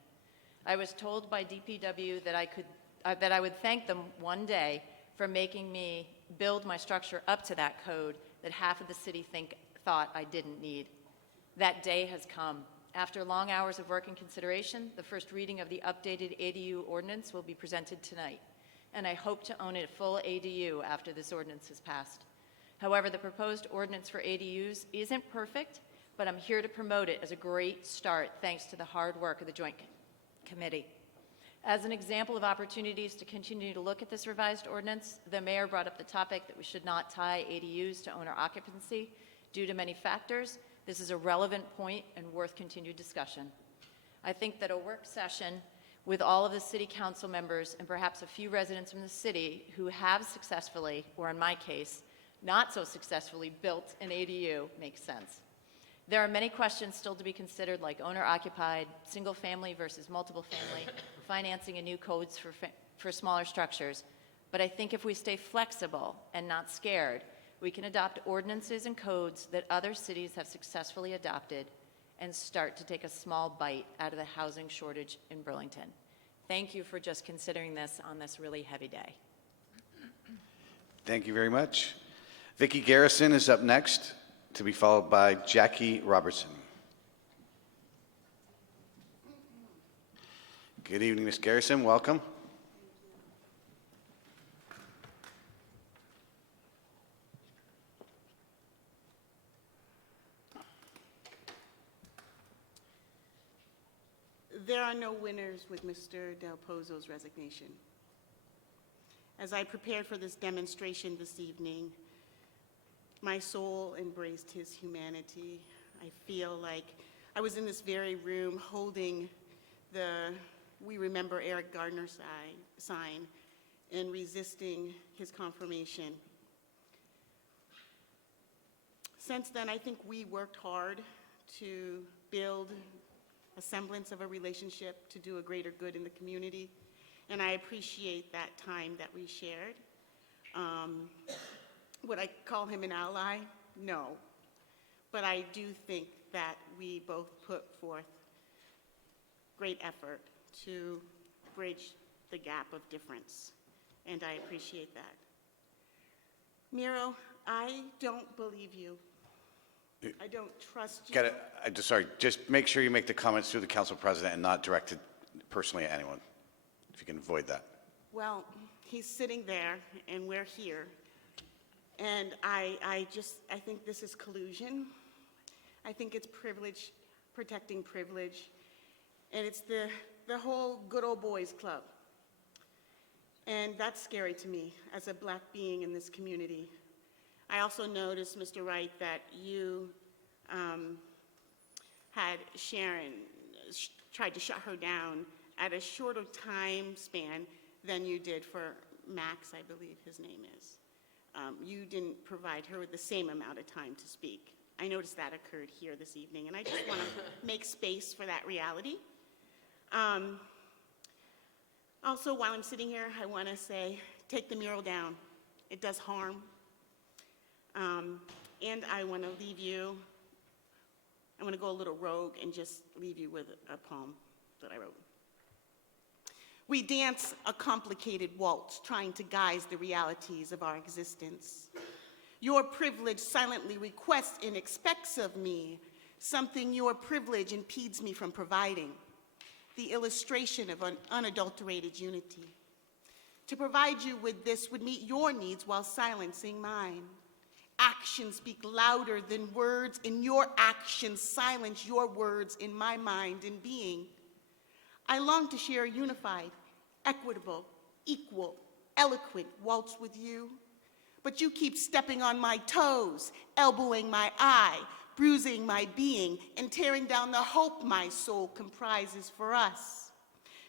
I was told by DPW that I would thank them one day for making me build my structure up to that code that half of the city thought I didn't need. That day has come. After long hours of work and consideration, the first reading of the updated ADU ordinance will be presented tonight, and I hope to own a full ADU after this ordinance is passed. However, the proposed ordinance for ADUs isn't perfect, but I'm here to promote it as a great start thanks to the hard work of the Joint Committee. As an example of opportunities to continue to look at this revised ordinance, the mayor brought up the topic that we should not tie ADUs to owner occupancy due to many factors. This is a relevant point and worth continued discussion. I think that a work session with all of the city council members and perhaps a few residents from the city who have successfully, or in my case, not so successfully built an ADU makes sense. There are many questions still to be considered, like owner-occupied, single-family versus multiple-family, financing and new codes for smaller structures. But I think if we stay flexible and not scared, we can adopt ordinances and codes that other cities have successfully adopted and start to take a small bite out of the housing shortage in Burlington. Thank you for just considering this on this really heavy day. Thank you very much. Vicki Garrison is up next, to be followed by Jackie Robertson. Good evening, Ms. Garrison. Welcome. There are no winners with Mr. Del Pozo's resignation. As I prepared for this demonstration this evening, my soul embraced his humanity. I feel like I was in this very room holding the "We Remember Eric Gardner" sign and resisting his confirmation. Since then, I think we worked hard to build a semblance of a relationship to do a greater good in the community, and I appreciate that time that we shared. Would I call him an ally? No. But I do think that we both put forth great effort to bridge the gap of difference, and I appreciate that. Miro, I don't believe you. I don't trust you. Got it. Sorry, just make sure you make the comments through the council president and not directed personally at anyone, if you can avoid that. Well, he's sitting there, and we're here. And I think this is collusion. I think it's privilege, protecting privilege. And it's the whole good old boys club. And that's scary to me as a black being in this community. I also noticed, Mr. Wright, that you had Sharon, tried to shut her down at a shorter time span than you did for Max, I believe his name is. You didn't provide her with the same amount of time to speak. I noticed that occurred here this evening, and I just want to make space for that reality. Also, while I'm sitting here, I want to say, take the mural down. It does harm. And I want to leave you, I want to go a little rogue and just leave you with a poem that I wrote. We dance a complicated waltz, trying to guise the realities of our existence. Your privilege silently requests and expects of me something your privilege impedes me from providing, the illustration of an unadulterated unity. To provide you with this would meet your needs while silencing mine. Actions speak louder than words, and your actions silence your words in my mind and being. I long to share a unified, equitable, equal, eloquent waltz with you, but you keep stepping on my toes, elbowing my eye, bruising my being, and tearing down the hope my soul comprises for us.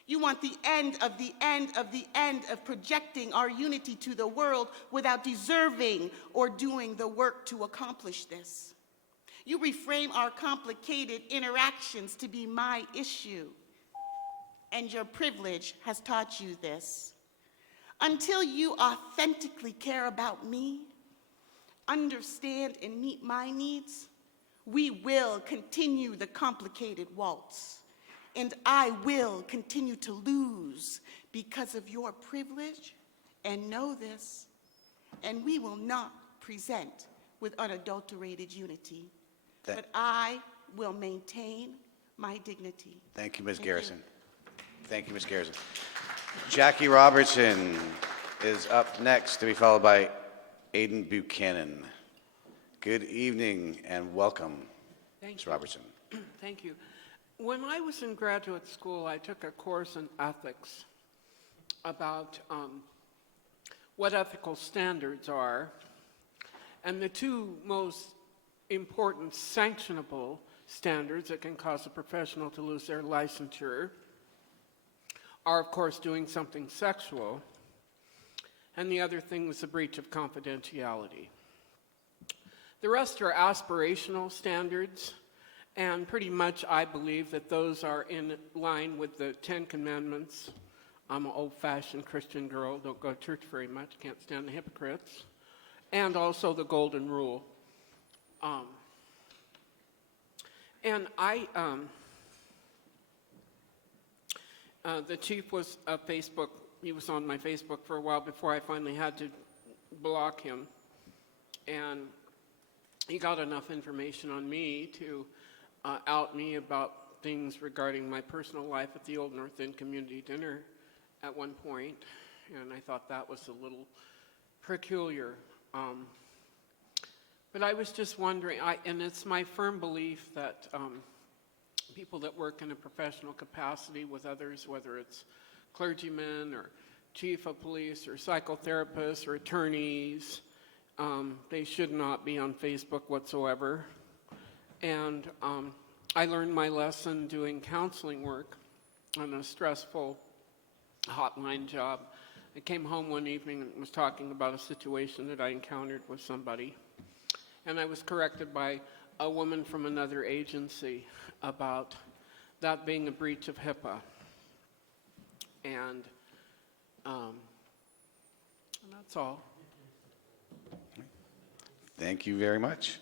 You want the end of the end of the end of projecting our unity to the world without deserving or doing the work to accomplish this. You reframe our complicated interactions to be my issue, and your privilege has taught you this. Until you authentically care about me, understand and meet my needs, we will continue the complicated waltz. And I will continue to lose because of your privilege, and know this, and we will not present with unadulterated unity, but I will maintain my dignity. Thank you, Ms. Garrison. Thank you, Ms. Garrison. Jackie Robertson is up next, to be followed by Aiden Buchanan. Good evening and welcome. Ms. Robertson. Thank you. When I was in graduate school, I took a course in ethics about what ethical standards are. And the two most important sanctionable standards that can cause a professional to lose their licensure are, of course, doing something sexual, and the other thing was the breach of confidentiality. The rest are aspirational standards, and pretty much I believe that those are in line with the 10 Commandments. I'm an old-fashioned Christian girl, don't go to church very much, can't stand the hypocrites, and also the Golden Rule. The chief was he was on my Facebook for a while before I finally had to block him. And he got enough information on me to out me about things regarding my personal life at the Old North End Community Dinner at one point. And I thought that was a little peculiar. But I was just wondering, and it's my firm belief that people that work in a professional capacity with others, whether it's clergymen or chief of police or psychotherapists or attorneys, they should not be on Facebook whatsoever. And I learned my lesson doing counseling work on a stressful hotline job. I came home one evening and was talking about a situation that I encountered with somebody. And I was corrected by a woman from another agency about that being a breach of HIPAA. And that's all. Thank you very much.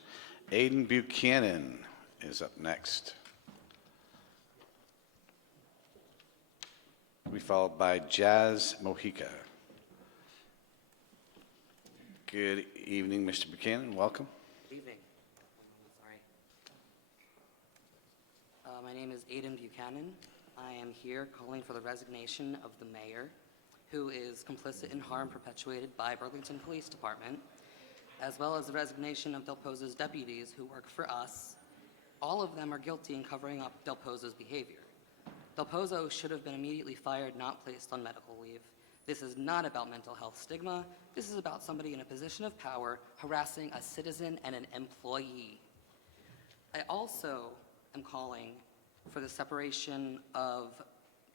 Aiden Buchanan is up next. We followed by Jazz Mojica. Good evening, Mr. Buchanan. Welcome. Good evening. My name is Aiden Buchanan. I am here calling for the resignation of the mayor, who is complicit in harm perpetuated by Burlington Police Department, as well as the resignation of Del Pozo's deputies who work for us. All of them are guilty in covering up Del Pozo's behavior. Del Pozo should have been immediately fired, not placed on medical leave. This is not about mental health stigma. This is about somebody in a position of power harassing a citizen and an employee. I also am calling for the separation of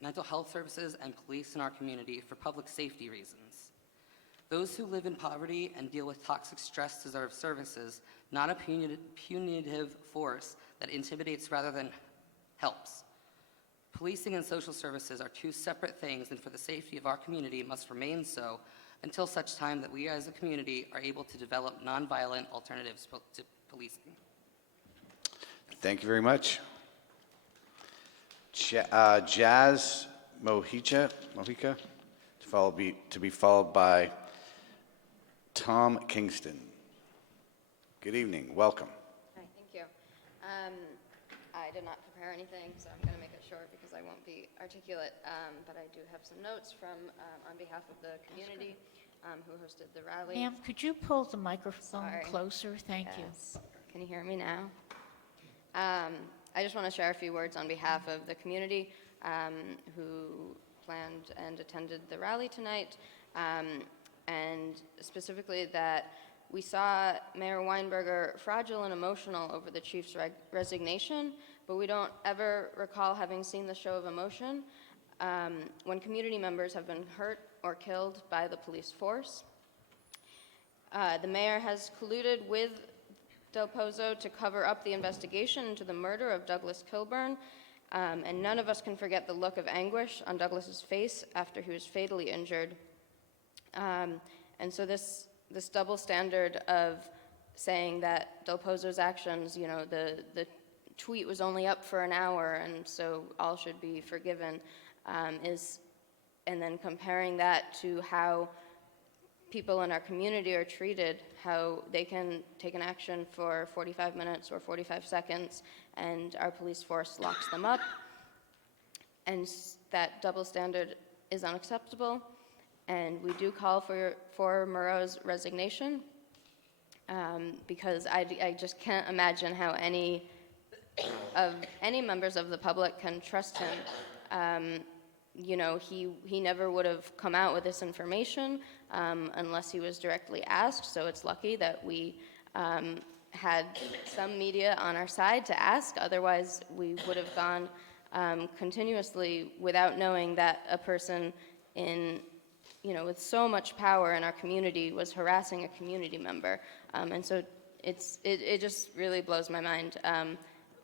mental health services and police in our community for public safety reasons. Those who live in poverty and deal with toxic stress deserve services, not a punitive force that intimidates rather than helps. Policing and social services are two separate things, and for the safety of our community must remain so until such time that we as a community are able to develop nonviolent alternatives to policing. Thank you very much. Jazz Mojica, to be followed by Tom Kingston. Good evening. Welcome. Hi, thank you. I did not prepare anything, so I'm going to make it short because I won't be articulate, but I do have some notes from, on behalf of the community who hosted the rally. Ma'am, could you pull the microphone closer? Thank you. Can you hear me now? I just want to share a few words on behalf of the community who planned and attended the rally tonight, and specifically that we saw Mayor Weinberger fragile and emotional over the chief's resignation, but we don't ever recall having seen the show of emotion when community members have been hurt or killed by the police force. The mayor has colluded with Del Pozo to cover up the investigation into the murder of Douglas Kilburn, and none of us can forget the look of anguish on Douglas's face after he was fatally injured. And so this double standard of saying that Del Pozo's actions, you know, the tweet was only up for an hour and so all should be forgiven, and then comparing that to how people in our community are treated, how they can take an action for 45 minutes or 45 seconds and our police force locks them up. And that double standard is unacceptable. And we do call for Moreau's resignation because I just can't imagine how any any members of the public can trust him. You know, he never would have come out with this information unless he was directly asked, so it's lucky that we had some media on our side to ask. Otherwise, we would have gone continuously without knowing that a person with so much power in our community was harassing a community member. And so it just really blows my mind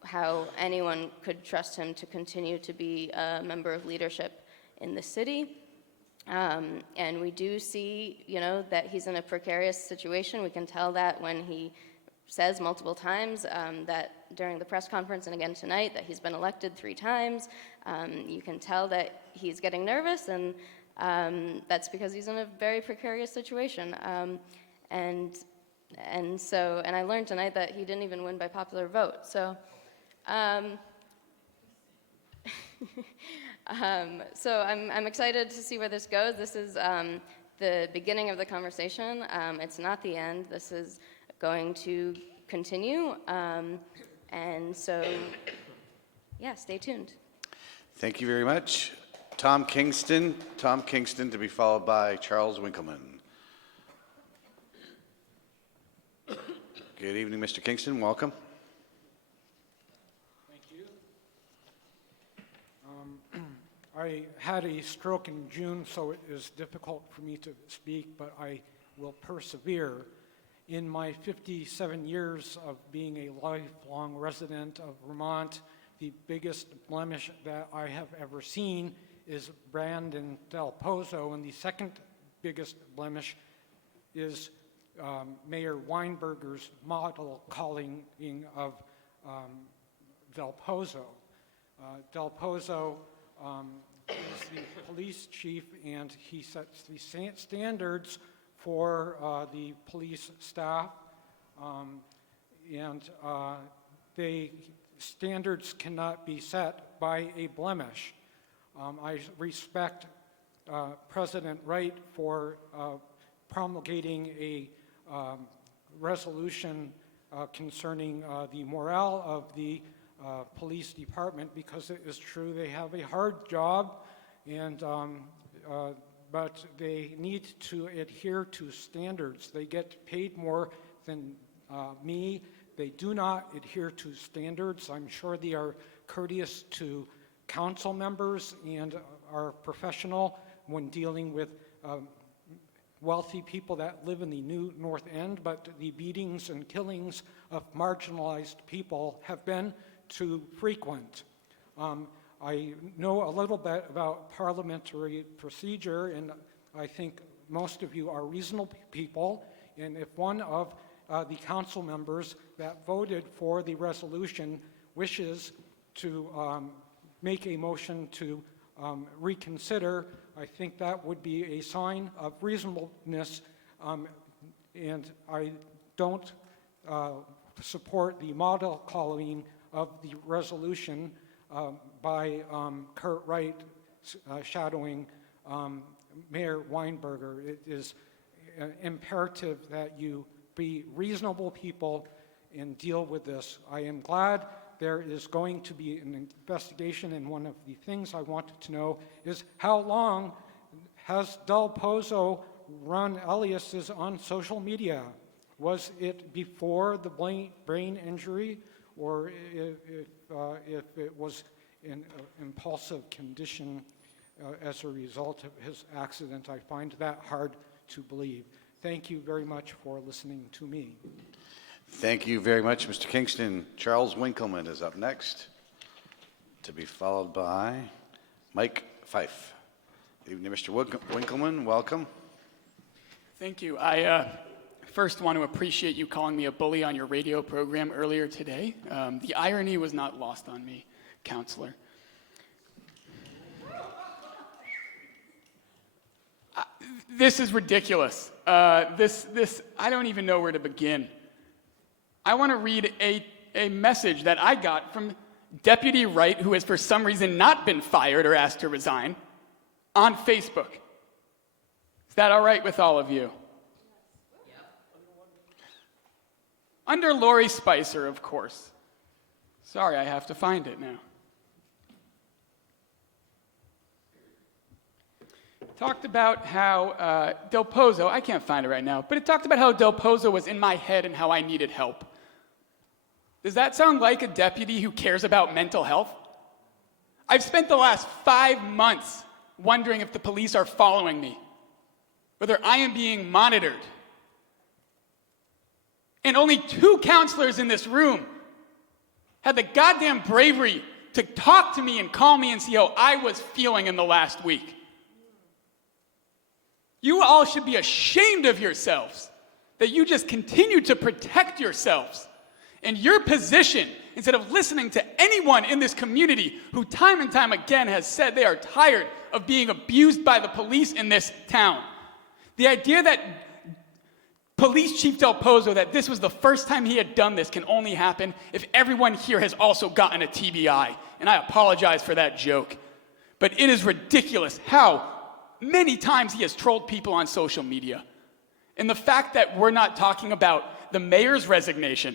how anyone could trust him to continue to be a member of leadership in the city. And we do see, that he's in a precarious situation. We can tell that when he says multiple times that during the press conference and again tonight that he's been elected 3 times. You can tell that he's getting nervous, and that's because he's in a very precarious situation. And I learned tonight that he didn't even win by popular vote. So, so I'm excited to see where this goes. This is the beginning of the conversation. It's not the end. This is going to continue. And so, yeah, stay tuned. Thank you very much. Tom Kingston to be followed by Charles Winkleman. Good evening, Mr. Kingston. Welcome. Thank you. I had a stroke in June, so it is difficult for me to speak, but I will persevere. In my 57 years of being a lifelong resident of Vermont, the biggest blemish that I have ever seen is Brandon Del Pozo, and the second biggest blemish is Mayor Weinberger's model calling of Del Pozo. Del Pozo is the police chief, and he sets the standards for the police staff, and standards cannot be set by a blemish. I respect President Wright for promulgating a resolution concerning the morale of the police department, because it is true they have a hard job, and but they need to adhere to standards. They get paid more than me. They do not adhere to standards. I'm sure they are courteous to council members and are professional when dealing with wealthy people that live in the New North End, but the beatings and killings of marginalized people have been too frequent. I know a little bit about parliamentary procedure, and I think most of you are reasonable people, and if one of the council members that voted for the resolution wishes to make a motion to reconsider, I think that would be a sign of reasonableness, and I don't support the model calling of the resolution by Kurt Wright shadowing Mayor Weinberger. It is imperative that you be reasonable people and deal with this. I am glad there is going to be an investigation, and one of the things I wanted to know is how long has Del Pozo run aliases on social media? Was it before the brain injury, or if it was an impulsive condition as a result of his accident? I find that hard to believe. Thank you very much for listening to me. Thank you very much, Mr. Kingston. Charles Winkleman is up next, to be followed by Mike Fife. Good evening, Mr. Winkleman. Welcome. Thank you. I first want to appreciate you calling me a bully on your radio program earlier today. The irony was not lost on me, Counselor. This is ridiculous. I don't even know where to begin. I want to read a message that I got from Deputy Wright, who has for some reason not been fired or asked to resign, on Facebook. Is that all right with all of you? Under Lori Spicer, of course. Sorry, I have to find it now. Talked about how Del Pozo, I can't find it right now, but it talked about how Del Pozo was in my head and how I needed help. Does that sound like a deputy who cares about mental health? I've spent the last 5 months wondering if the police are following me, whether I am being monitored. And only 2 counselors in this room had the goddamn bravery to talk to me and call me and see how I was feeling in the last week. You all should be ashamed of yourselves that you just continue to protect yourselves and your position instead of listening to anyone in this community who time and time again has said they are tired of being abused by the police in this town. The idea that Police Chief Del Pozo, that this was the first time he had done this, can only happen if everyone here has also gotten a TBI. And I apologize for that joke. But it is ridiculous how many times he has trolled people on social media. And the fact that we're not talking about the mayor's resignation,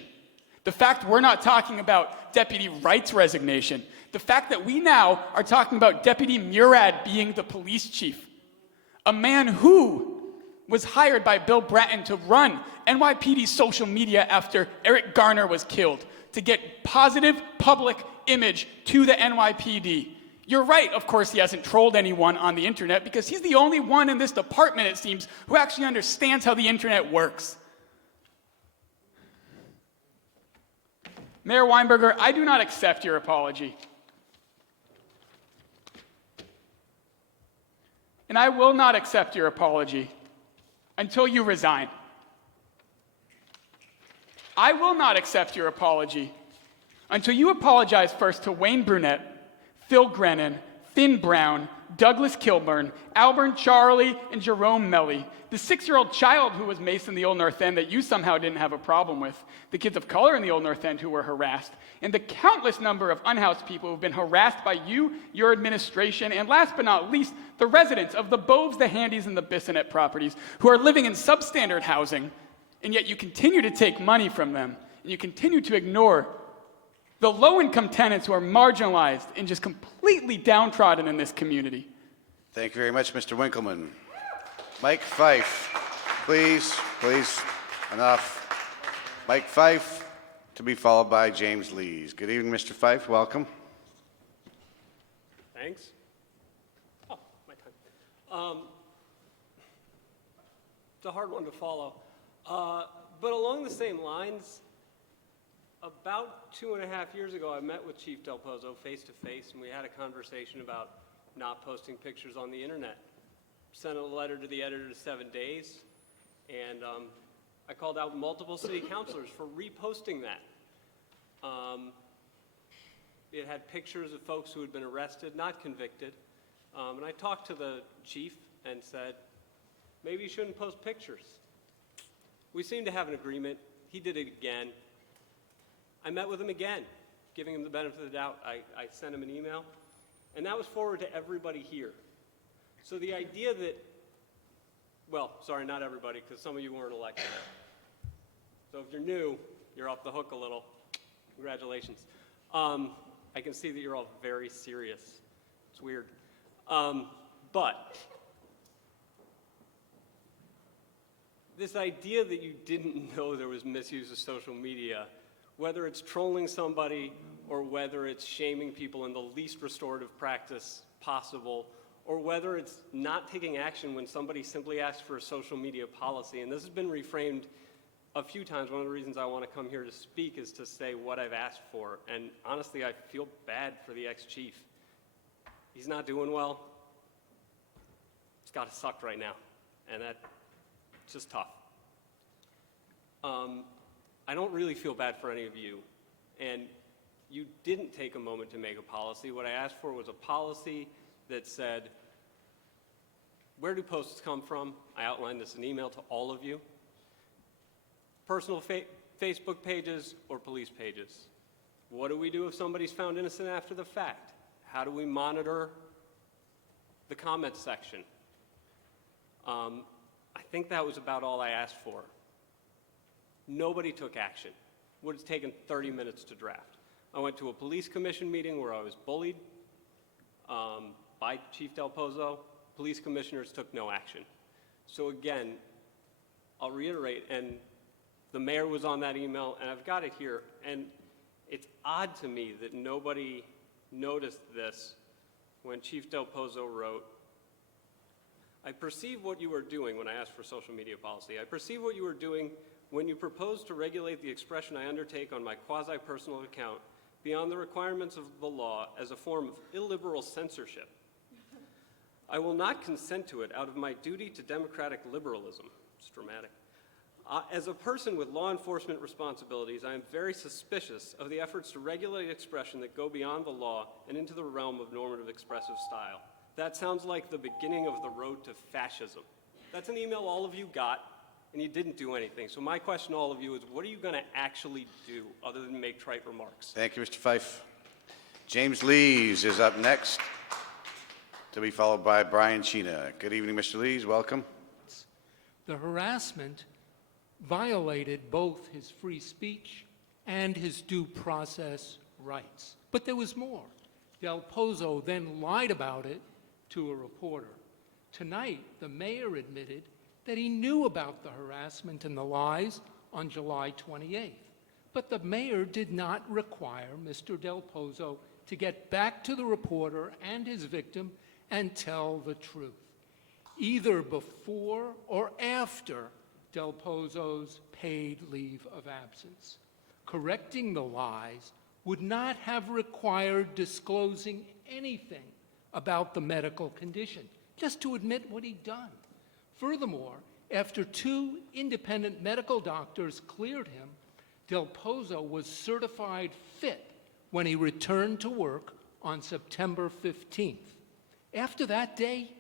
the fact we're not talking about Deputy Wright's resignation, the fact that we now are talking about Deputy Murad being the police chief, a man who was hired by Bill Bratton to run NYPD's social media after Eric Garner was killed, to get positive public image to the NYPD. You're right, of course, he hasn't trolled anyone on the internet because he's the only one in this department, it seems, who actually understands how the internet works. Mayor Weinberger, I do not accept your apology. And I will not accept your apology until you resign. I will not accept your apology until you apologize first to Wayne Brunette, Phil Grennan, Finn Brown, Douglas Kilburn, Albert Charlie, and Jerome Melly, the 6-year-old child who was maced in the Old North End that you somehow didn't have a problem with, the kids of color in the Old North End who were harassed, and the countless number of unhoused people who've been harassed by you, your administration, and last but not least, the residents of the Boves, the Handys, and the Bissonnet properties who are living in substandard housing, and yet you continue to take money from them, and you continue to ignore the low-income tenants who are marginalized and just completely downtrodden in this community. Thank you very much, Mr. Winkleman. Mike Fife, please, enough. Mike Fife, to be followed by James Lees. Good evening, Mr. Fife, welcome. Thanks. Oh, my time. It's a hard one to follow. But along the same lines, about 2.5 years ago, I met with Chief Del Pozo face-to-face, and we had a conversation about not posting pictures on the internet. Sent a letter to the editor to 7 days, and I called out multiple city councilors for reposting that. It had pictures of folks who had been arrested, not convicted, and I talked to the chief and said, maybe you shouldn't post pictures. We seemed to have an agreement. He did it again. I met with him again, giving him the benefit of the doubt. I sent him an email, and that was forwarded to everybody here. So the idea that, well, sorry, not everybody, because some of you weren't elected. So if you're new, you're off the hook a little. Congratulations. I can see that you're all very serious. It's weird. But this idea that you didn't know there was misuse of social media, whether it's trolling somebody or whether it's shaming people in the least restorative practice possible, or whether it's not taking action when somebody simply asks for a social media policy. And this has been reframed a few times. One of the reasons I want to come here to speak is to say what I've asked for. And honestly, I feel bad for the ex-chief. He's not doing well. He's got it sucked right now. And that's just tough. I don't really feel bad for any of you. And you didn't take a moment to make a policy. What I asked for was a policy that said, where do posts come from? I outlined this in email to all of you. Personal Facebook pages or police pages. What do we do if somebody's found innocent after the fact? How do we monitor the comments section? I think that was about all I asked for. Nobody took action. Would have taken 30 minutes to draft. I went to a police commission meeting where I was bullied by Chief Del Pozo. Police commissioners took no action. So again, I'll reiterate, and the mayor was on that email, and I've got it here, and it's odd to me that nobody noticed this when Chief Del Pozo wrote, I perceive what you are doing when I asked for social media policy. I perceive what you are doing when you propose to regulate the expression I undertake on my quasi-personal account beyond the requirements of the law as a form of illiberal censorship. I will not consent to it out of my duty to democratic liberalism. It's dramatic. As a person with law enforcement responsibilities, I am very suspicious of the efforts to regulate expression that go beyond the law and into the realm of normative expressive style. That sounds like the beginning of the road to fascism. That's an email all of you got, and you didn't do anything. So my question to all of you is, what are you going to actually do other than make trite remarks? Thank you, Mr. Fife. James Lees is up next, to be followed by Brian Chena. Good evening, Mr. Lees. Welcome. The harassment violated both his free speech and his due process rights. But there was more. Del Pozo then lied about it to a reporter. Tonight, the mayor admitted that he knew about the harassment and the lies on July 28th. But the mayor did not require Mr. Del Pozo to get back to the reporter and his victim and tell the truth, either before or after Del Pozo's paid leave of absence. Correcting the lies would not have required disclosing anything about the medical condition, just to admit what he'd done. Furthermore, after 2 independent medical doctors cleared him, Del Pozo was certified fit when he returned to work on September 15th. After that day,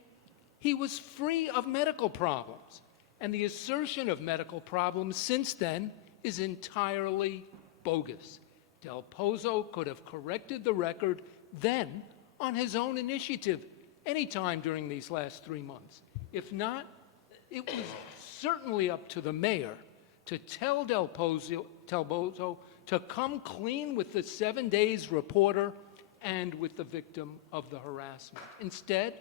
he was free of medical problems, and the assertion of medical problems since then is entirely bogus. Del Pozo could have corrected the record then on his own initiative anytime during these last 3 months. If not, it was certainly up to the mayor to tell Del Pozo to come clean with the 7 days reporter and with the victim of the harassment. Instead,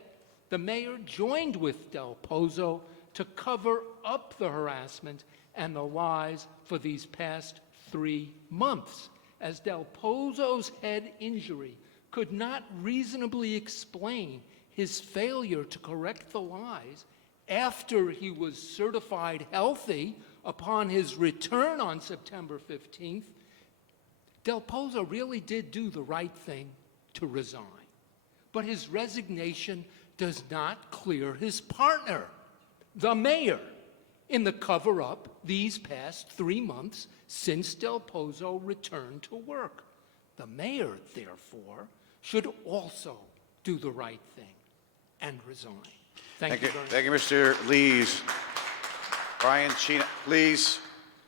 the mayor joined with Del Pozo to cover up the harassment and the lies for these past 3 months, as Del Pozo's head injury could not reasonably explain his failure to correct the lies after he was certified healthy upon his return on September 15th. Del Pozo really did do the right thing to resign. But his resignation does not clear his partner, the mayor, in the cover-up these past 3 months since Del Pozo returned to work. The mayor, therefore, should also do the right thing and resign. Thank you very much. Thank you, Mr. Lees. Brian Chena, please.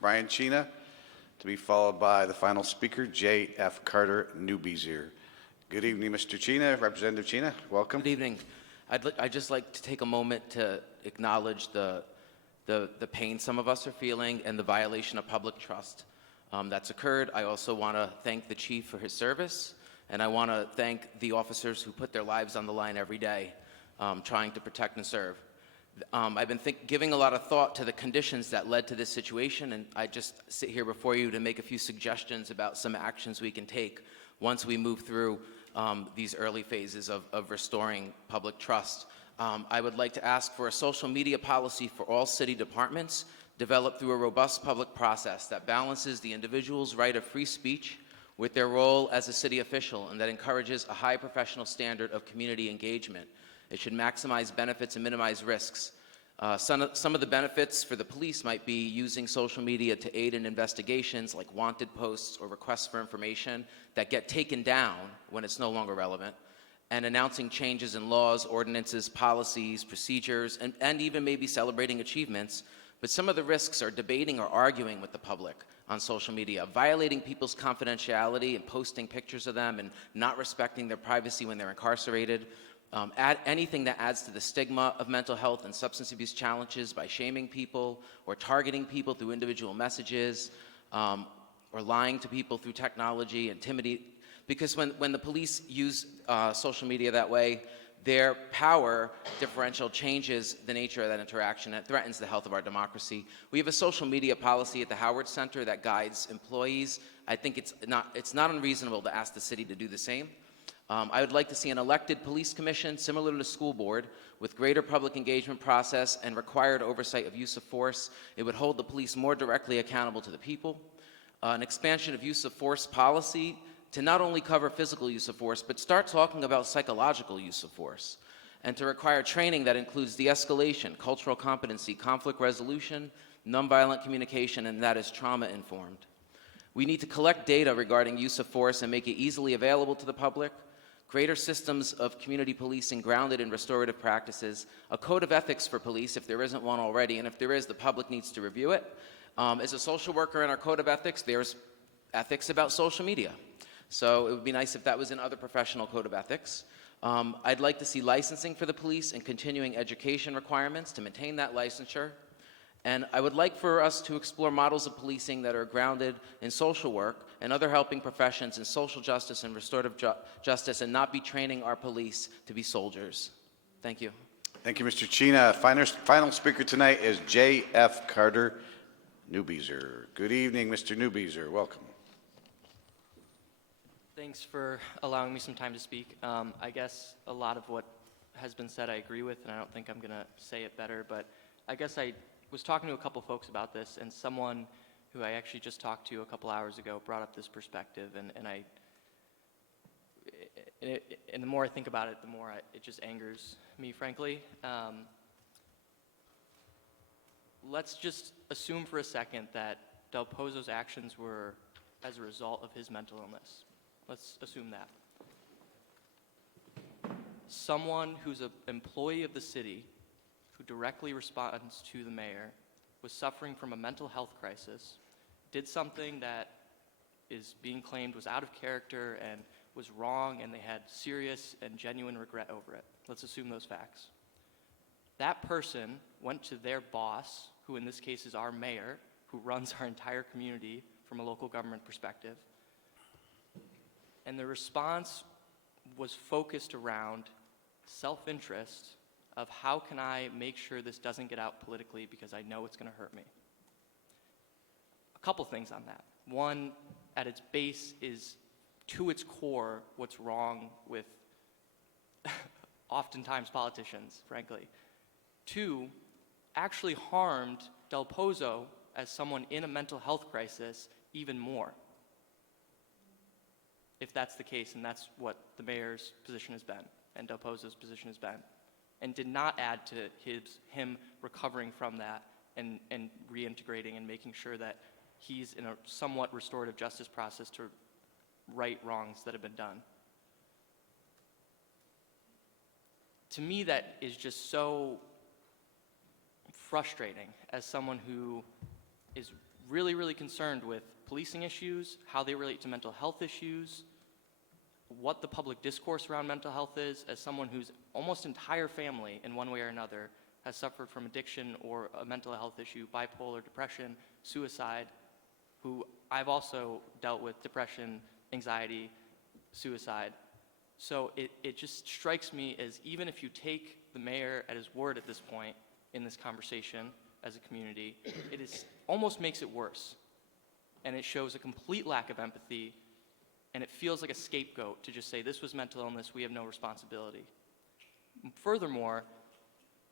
Brian Chena, to be followed by the final speaker, J.F. Carter Newbezier. Good evening, Mr. Chena. Representative Chena, welcome. Good evening. I'd just like to take a moment to acknowledge the pain some of us are feeling and the violation of public trust that's occurred. I also want to thank the chief for his service, and I want to thank the officers who put their lives on the line every day trying to protect and serve. I've been giving a lot of thought to the conditions that led to this situation, and I just sit here before you to make a few suggestions about some actions we can take once we move through these early phases of restoring public trust. I would like to ask for a social media policy for all city departments developed through a robust public process that balances the individual's right of free speech with their role as a city official, and that encourages a high professional standard of community engagement. It should maximize benefits and minimize risks. Some of the benefits for the police might be using social media to aid in investigations like wanted posts or requests for information that get taken down when it's no longer relevant, and announcing changes in laws, ordinances, policies, procedures, and even maybe celebrating achievements. But some of the risks are debating or arguing with the public on social media, violating people's confidentiality and posting pictures of them and not respecting their privacy when they're incarcerated. Add anything that adds to the stigma of mental health and substance abuse challenges by shaming people or targeting people through individual messages, or lying to people through technology, because when the police use social media that way, their power differential changes the nature of that interaction. It threatens the health of our democracy. We have a social media policy at the Howard Center that guides employees. I think it's not unreasonable to ask the city to do the same. I would like to see an elected police commission similar to the school board with greater public engagement process and required oversight of use of force. It would hold the police more directly accountable to the people. An expansion of use of force policy to not only cover physical use of force, but start talking about psychological use of force, and to require training that includes de-escalation, cultural competency, conflict resolution, nonviolent communication, and that is trauma-informed. We need to collect data regarding use of force and make it easily available to the public, greater systems of community policing grounded in restorative practices, a code of ethics for police if there isn't one already, and if there is, the public needs to review it. As a social worker in our code of ethics, there's ethics about social media. So it would be nice if that was in other professional code of ethics. I'd like to see licensing for the police and continuing education requirements to maintain that licensure. And I would like for us to explore models of policing that are grounded in social work and other helping professions in social justice and restorative justice, and not be training our police to be soldiers. Thank you. Thank you, Mr. Chena. Final speaker tonight is J.F. Carter Newbeezer. Good evening, Mr. Newbeezer. Welcome. Thanks for allowing me some time to speak. I guess a lot of what has been said I agree with, and I don't think I'm going to say it better, but I guess I was talking to a couple folks about this, and someone who I actually just talked to a couple hours ago brought up this perspective, and the more I think about it, the more it just angers me, frankly. Let's just assume for a second that Del Pozo's actions were as a result of his mental illness. Let's assume that. Someone who's an employee of the city who directly responds to the mayor was suffering from a mental health crisis, did something that is being claimed was out of character and was wrong, and they had serious and genuine regret over it. Let's assume those facts. That person went to their boss, who in this case is our mayor, who runs our entire community from a local government perspective, and the response was focused around self-interest of how can I make sure this doesn't get out politically because I know it's going to hurt me. A couple things on that. One, at its base is, to its core, what's wrong with oftentimes politicians, frankly. Two, actually harmed Del Pozo as someone in a mental health crisis even more, if that's the case, and that's what the mayor's position has been, and Del Pozo's position has been, and did not add to him recovering from that and reintegrating and making sure that he's in a somewhat restorative justice process to right wrongs that have been done. To me, that is just so frustrating as someone who is really, really concerned with policing issues, how they relate to mental health issues, what the public discourse around mental health is, as someone whose almost entire family, in one way or another, has suffered from addiction or a mental health issue, bipolar, depression, suicide, who I've also dealt with depression, anxiety, suicide. So it just strikes me as, even if you take the mayor at his word at this point in this conversation as a community, it is almost makes it worse. And it shows a complete lack of empathy, and it feels like a scapegoat to just say, this was mental illness, we have no responsibility. Furthermore,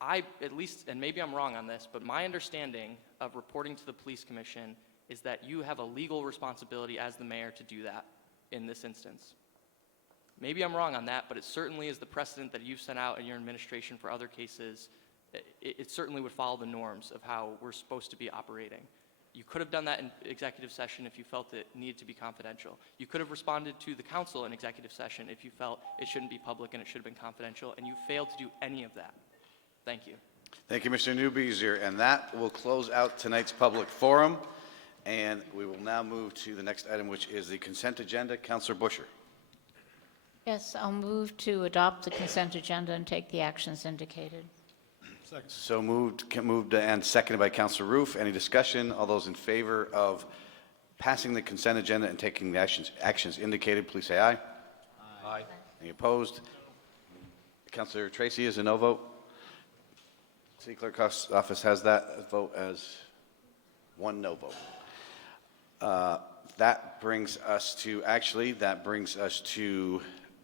at least, and maybe I'm wrong on this, but my understanding of reporting to the police commission is that you have a legal responsibility as the mayor to do that in this instance. Maybe I'm wrong on that, but it certainly is the precedent that you've sent out in your administration for other cases. It certainly would follow the norms of how we're supposed to be operating. You could have done that in executive session if you felt it needed to be confidential. You could have responded to the council in executive session if you felt it shouldn't be public and it should have been confidential, and you failed to do any of that. Thank you. Thank you, Mr. Newbeezer. And that will close out tonight's public forum. And we will now move to the next item, which is the consent agenda. Councilor Busher. Yes, I'll move to adopt the consent agenda and take the actions indicated. Second. So moved and seconded by Councilor Roof. Any discussion? All those in favor of passing the consent agenda and taking the actions indicated, please say aye. Aye. Any opposed? Councilor Tracy is a no vote. City Clerk's office has that vote as one no vote. That brings us to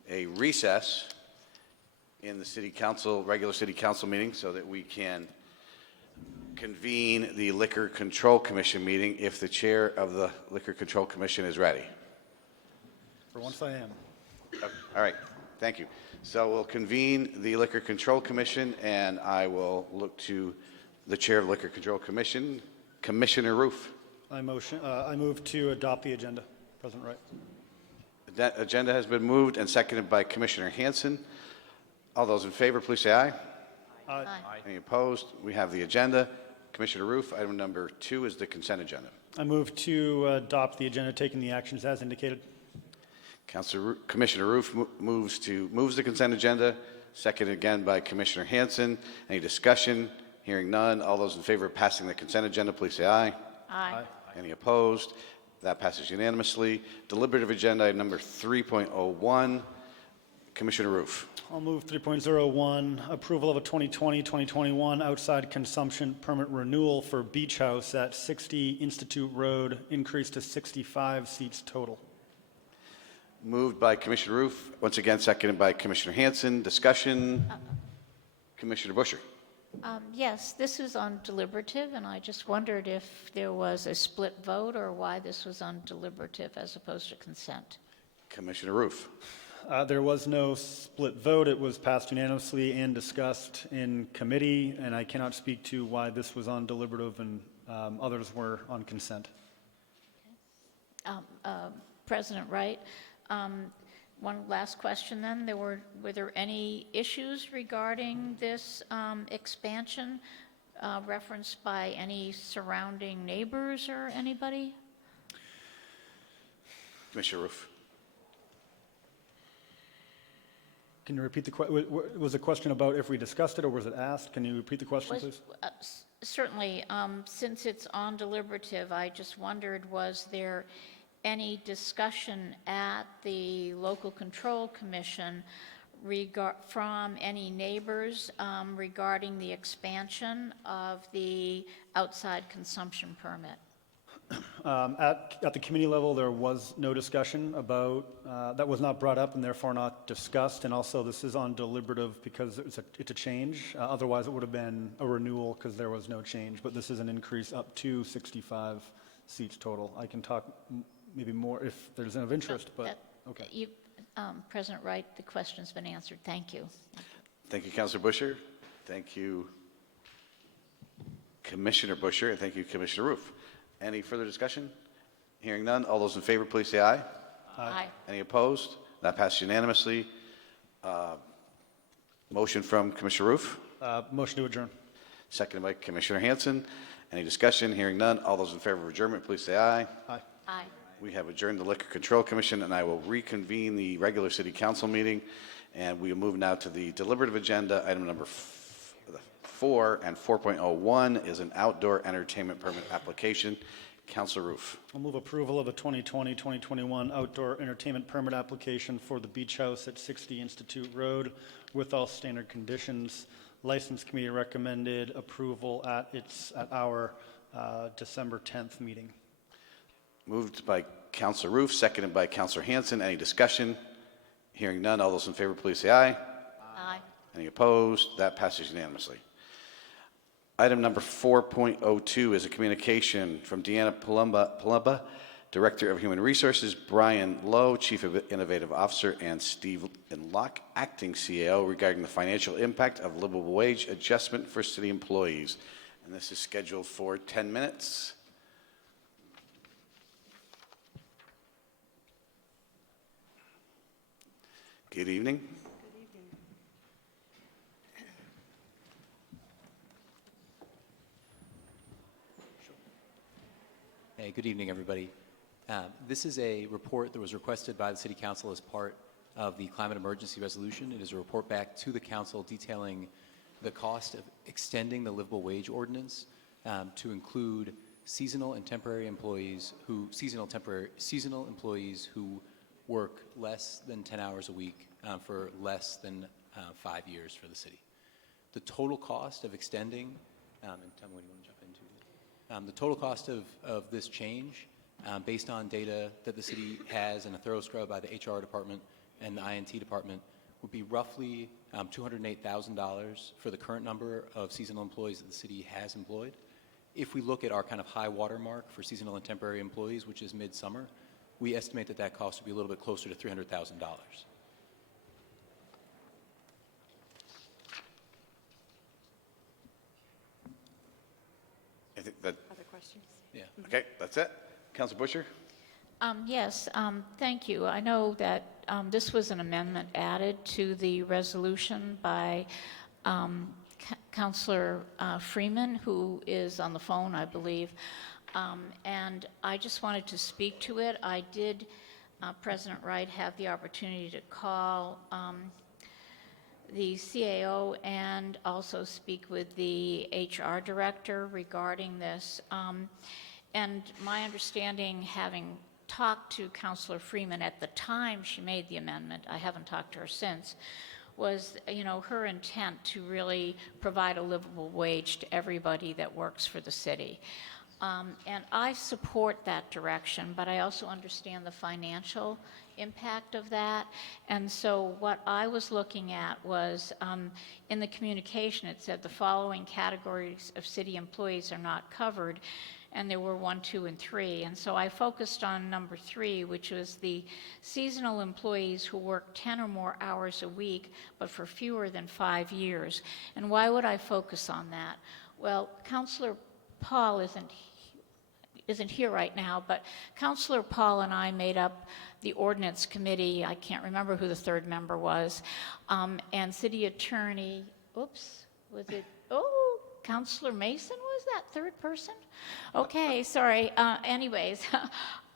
a recess in the City Council, regular City Council meeting, so that we can convene the Liquor Control Commission meeting if the chair of the Liquor Control Commission is ready. For once I am. All right, thank you. So we'll convene the Liquor Control Commission, and I will look to the chair of the Liquor Control Commission, Commissioner Roof. I move to adopt the agenda. President Wright. That agenda has been moved and seconded by Commissioner Hanson. All those in favor, please say aye. Aye. Any opposed? We have the agenda. Commissioner Roof, item number 2 is the consent agenda. I move to adopt the agenda, taking the actions as indicated. Commissioner Roof moves the consent agenda, seconded again by Commissioner Hanson. Any discussion? Hearing none. All those in favor of passing the consent agenda, please say aye. Aye. Any opposed? That passes unanimously. Deliberative agenda item number 3.01. Commissioner Roof. I'll move 3.01, approval of a 2020-2021 outside consumption permit renewal for Beach House at 60 Institute Road, increase to 65 seats total. Moved by Commissioner Roof, once again seconded by Commissioner Hanson. Discussion? Commissioner Busher. Yes, this is on deliberative, and I just wondered if there was a split vote or why this was on deliberative as opposed to consent. Commissioner Roof. There was no split vote. It was passed unanimously and discussed in committee, and I cannot speak to why this was on deliberative and others were on consent. President Wright, one last question then. Were there any issues regarding this expansion referenced by any surrounding neighbors or anybody? Commissioner Roof. Can you repeat the question? Was the question about if we discussed it or was it asked? Can you repeat the question, please? Certainly. Since it's on deliberative, I just wondered, was there any discussion at the Local Control Commission from any neighbors regarding the expansion of the outside consumption permit? At the committee level, there was no discussion about, that was not brought up and therefore not discussed. And also this is on deliberative because it's a change. Otherwise it would have been a renewal because there was no change. But this is an increase up to 65 seats total. I can talk maybe more if there's of interest, but okay. President Wright, the question's been answered. Thank you. Thank you, Councilor Busher. Thank you, Commissioner Busher, and thank you, Commissioner Roof. Any further discussion? Hearing none. All those in favor, please say aye. Aye. Any opposed? That passed unanimously. Motion from Commissioner Roof. Motion to adjourn. Seconded by Commissioner Hanson. Any discussion? Hearing none. All those in favor of adjournment, please say aye. Aye. Aye. We have adjourned the Liquor Control Commission, and I will reconvene the regular City Council meeting. And we will move now to the deliberative agenda. Item number 4 and 4.01 is an outdoor entertainment permit application. Councilor Roof. I'll move approval of a 2020-2021 outdoor entertainment permit application for the Beach House at 60 Institute Road with all standard conditions. License Committee recommended approval at our December 10th meeting. Moved by Councilor Roof, seconded by Councilor Hanson. Any discussion? Hearing none. All those in favor, please say aye. Aye. Any opposed? That passes unanimously. Item number 4.02 is a communication from Deanna Palumba, Director of Human Resources, Brian Lowe, Chief Innovative Officer, and Steve Locke, Acting CAO, regarding the financial impact of livable wage adjustment for city employees. And this is scheduled for 10 minutes. Good evening. Hey, good evening, everybody. This is a report that was requested by the City Council as part of the climate emergency resolution. It is a report back to the Council detailing the cost of extending the livable wage ordinance to include seasonal employees who work less than 10 hours a week for less than 5 years for the city. The total cost of extending, and tell me when you want to jump into it. The total cost of this change, based on data that the city has and a thorough scrub by the HR department and the INT department, would be roughly $208,000 for the current number of seasonal employees that the city has employed. If we look at our kind of high water mark for seasonal and temporary employees, which is midsummer, we estimate that that cost would be a little bit closer to $300,000. I think that, Other questions? Yeah. okay, that's it. Councilor Busher? Yes, thank you. I know that this was an amendment added to the resolution by Councilor Freeman, who is on the phone, I believe. And I just wanted to speak to it. I did, President Wright, have the opportunity to call the CAO and also speak with the HR director regarding this. And my understanding, having talked to Councilor Freeman at the time she made the amendment, I haven't talked to her since, was, her intent to really provide a livable wage to everybody that works for the city. And I support that direction, but I also understand the financial impact of that. And so what I was looking at was, in the communication, it said the following categories of city employees are not covered, and there were 1, 2, and 3. And so I focused on number 3, which was the seasonal employees who work 10 or more hours a week, but for fewer than 5 years. And why would I focus on that? Well, Councilor Paul isn't here right now, but Councilor Paul and I made up the ordinance committee. I can't remember who the third member was. And City Attorney, Councilor Mason was that third person? Okay, sorry. Anyways,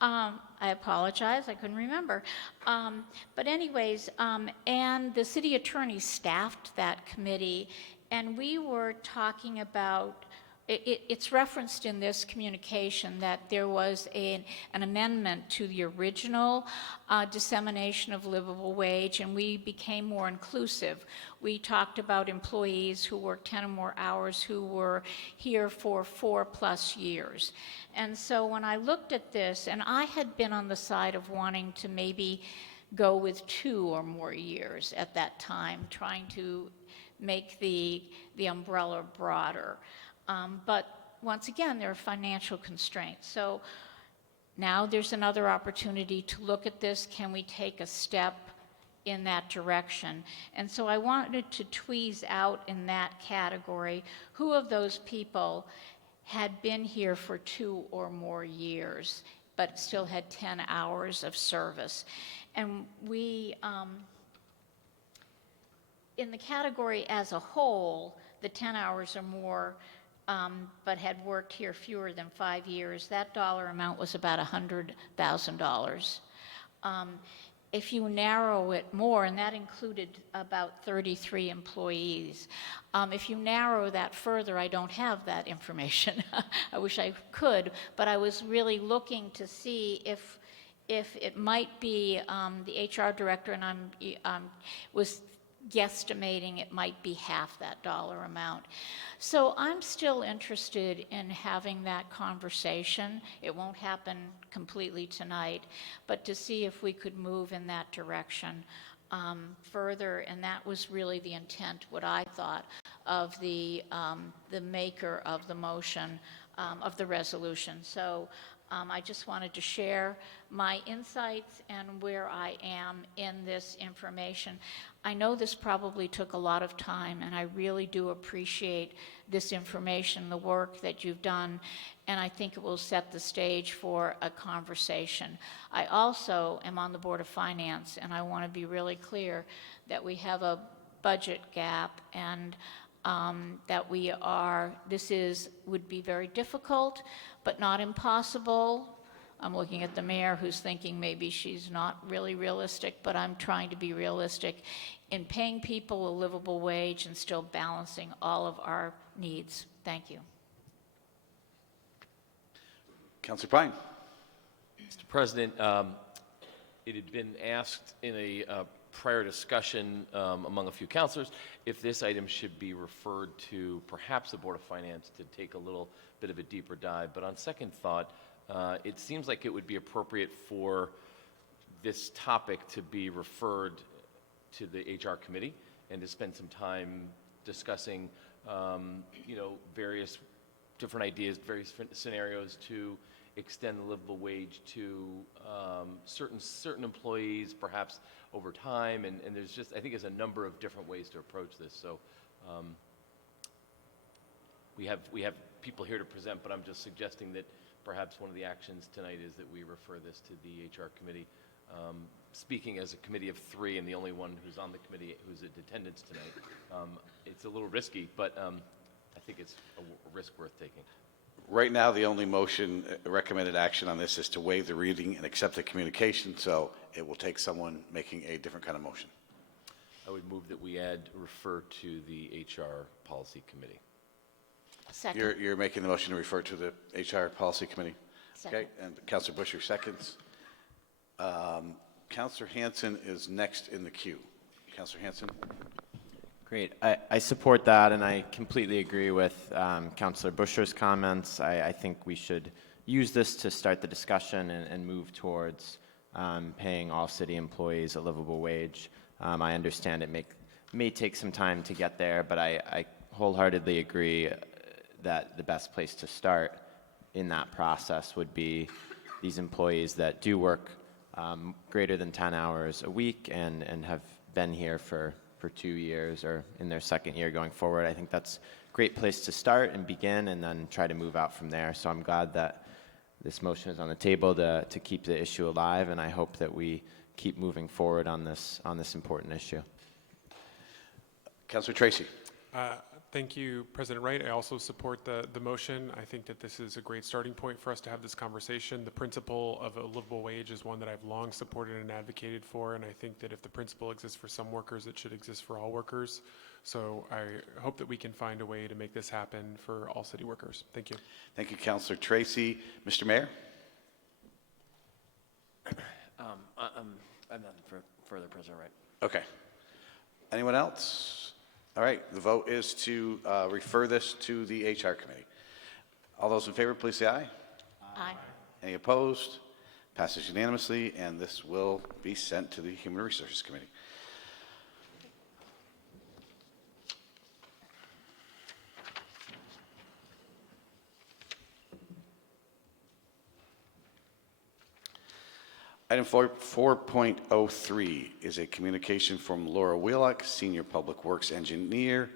I apologize, I couldn't remember. But anyways, and the city attorney staffed that committee, and we were talking about, it's referenced in this communication that there was an amendment to the original dissemination of livable wage, and we became more inclusive. We talked about employees who worked 10 or more hours who were here for 4+ years. And so when I looked at this, and I had been on the side of wanting to maybe go with 2 or more years at that time, trying to make the umbrella broader. But once again, there are financial constraints. So now there's another opportunity to look at this. Can we take a step in that direction? And so I wanted to tweeze out in that category who of those people had been here for 2 or more years, but still had 10 hours of service. And we, in the category as a whole, the 10 hours or more, but had worked here fewer than 5 years, that dollar amount was about $100,000. If you narrow it more, and that included about 33 employees, if you narrow that further, I don't have that information. I wish I could, but I was really looking to see if it might be the HR director, and I was guesstimating it might be half that dollar amount. So I'm still interested in having that conversation. It won't happen completely tonight, but to see if we could move in that direction further, and that was really the intent, what I thought, of the maker of the motion, of the resolution. So I just wanted to share my insights and where I am in this information. I know this probably took a lot of time, and I really do appreciate this information, the work that you've done, and I think it will set the stage for a conversation. I also am on the Board of Finance, and I want to be really clear that we have a budget gap, and that would be very difficult, but not impossible. I'm looking at the mayor, who's thinking maybe she's not really realistic, but I'm trying to be realistic in paying people a livable wage and still balancing all of our needs. Thank you. Councilor Pine. Mr. President, it had been asked in a prior discussion among a few councilors if this item should be referred to perhaps the Board of Finance to take a little bit of a deeper dive. But on second thought, it seems like it would be appropriate for this topic to be referred to the HR committee and to spend some time discussing, various different ideas, various different scenarios to extend the livable wage to certain employees, perhaps over time. And there's just, I think there's a number of different ways to approach this. So we have people here to present, but I'm just suggesting that perhaps one of the actions tonight is that we refer this to the HR committee. Speaking as a committee of three and the only one who's on the committee who's in attendance tonight, it's a little risky, but I think it's a risk worth taking. Right now, the only motion, recommended action on this is to waive the reading and accept the communication, so it will take someone making a different kind of motion. I would move that we refer to the HR policy committee. Second. You're making the motion to refer to the HR policy committee? Second. Okay, and Councilor Busher seconds. Councilor Hanson is next in the queue. Councilor Hanson? Great. I support that, and I completely agree with Councilor Busher's comments. I think we should use this to start the discussion and move towards paying all city employees a livable wage. I understand it may take some time to get there, but I wholeheartedly agree that the best place to start in that process would be these employees that do work greater than 10 hours a week and have been here for 2 years or in their second year going forward. I think that's a great place to start and begin and then try to move out from there. So I'm glad that this motion is on the table to keep the issue alive, and I hope that we keep moving forward on this important issue. Councilor Tracy. Thank you, President Wright. I also support the motion. I think that this is a great starting point for us to have this conversation. The principle of a livable wage is one that I've long supported and advocated for, and I think that if the principle exists for some workers, it should exist for all workers. So I hope that we can find a way to make this happen for all city workers. Thank you. Thank you, Councilor Tracy. Mr. Mayor? I'm nothing further, President Wright. Okay. Anyone else? All right, the vote is to refer this to the HR committee. All those in favor, please say aye. Aye. Any opposed? Passes unanimously, and this will be sent to the Human Resources Committee. Item 4.03 is a communication from Laura Wheelock, Senior Public Works Engineer,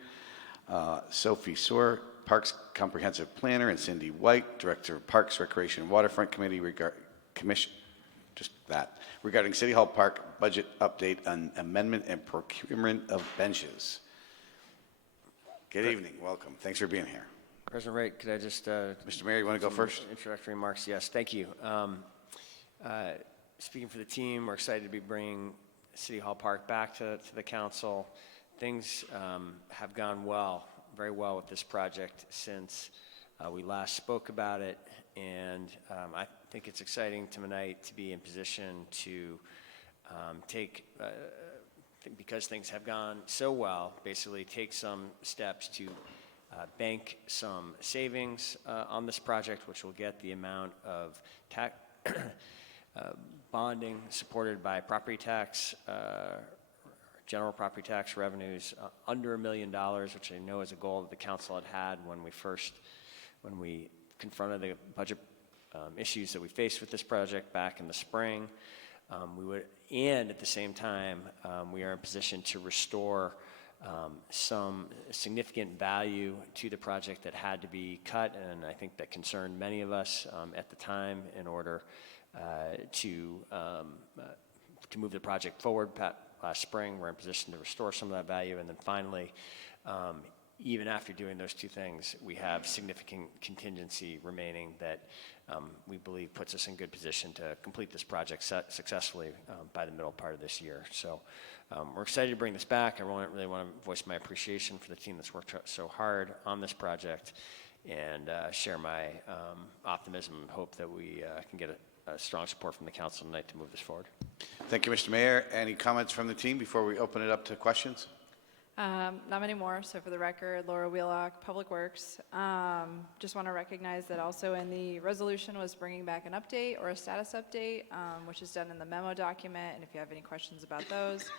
Sophie Soar, Parks Comprehensive Planner, and Cindy White, Director of Parks, Recreation, and Waterfront Committee, regarding City Hall Park budget update on amendment and procurement of benches. Good evening, welcome. Thanks for being here. President Wright, could I just... Mr. Mayor, you want to go first? Introductory remarks, yes, thank you. Speaking for the team, we're excited to be bringing City Hall Park back to the council. Things have gone very well with this project since we last spoke about it, and I think it's exciting tonight to be in position to because things have gone so well, basically take some steps to bank some savings on this project, which will get the amount of tax bonding supported by property tax, general property tax revenues under $1 million, which I know is a goal that the council had when we confronted the budget issues that we faced with this project back in the spring. And at the same time, we are in position to restore some significant value to the project that had to be cut, and I think that concerned many of us at the time in order to move the project forward. Last spring, we're in position to restore some of that value, and then finally, even after doing those two things, we have significant contingency remaining that we believe puts us in good position to complete this project successfully by the middle part of this year. So we're excited to bring this back. I really want to voice my appreciation for the team that's worked so hard on this project. and share my optimism and hope that we can get a strong support from the council tonight to move this forward. Thank you, Mr. Mayor. Any comments from the team before we open it up to questions? Not many more. So for the record, Laura Wheelock, Public Works. Just want to recognize that also in the resolution was bringing back an update or a status update, which is done in the memo document. And if you have any questions about those,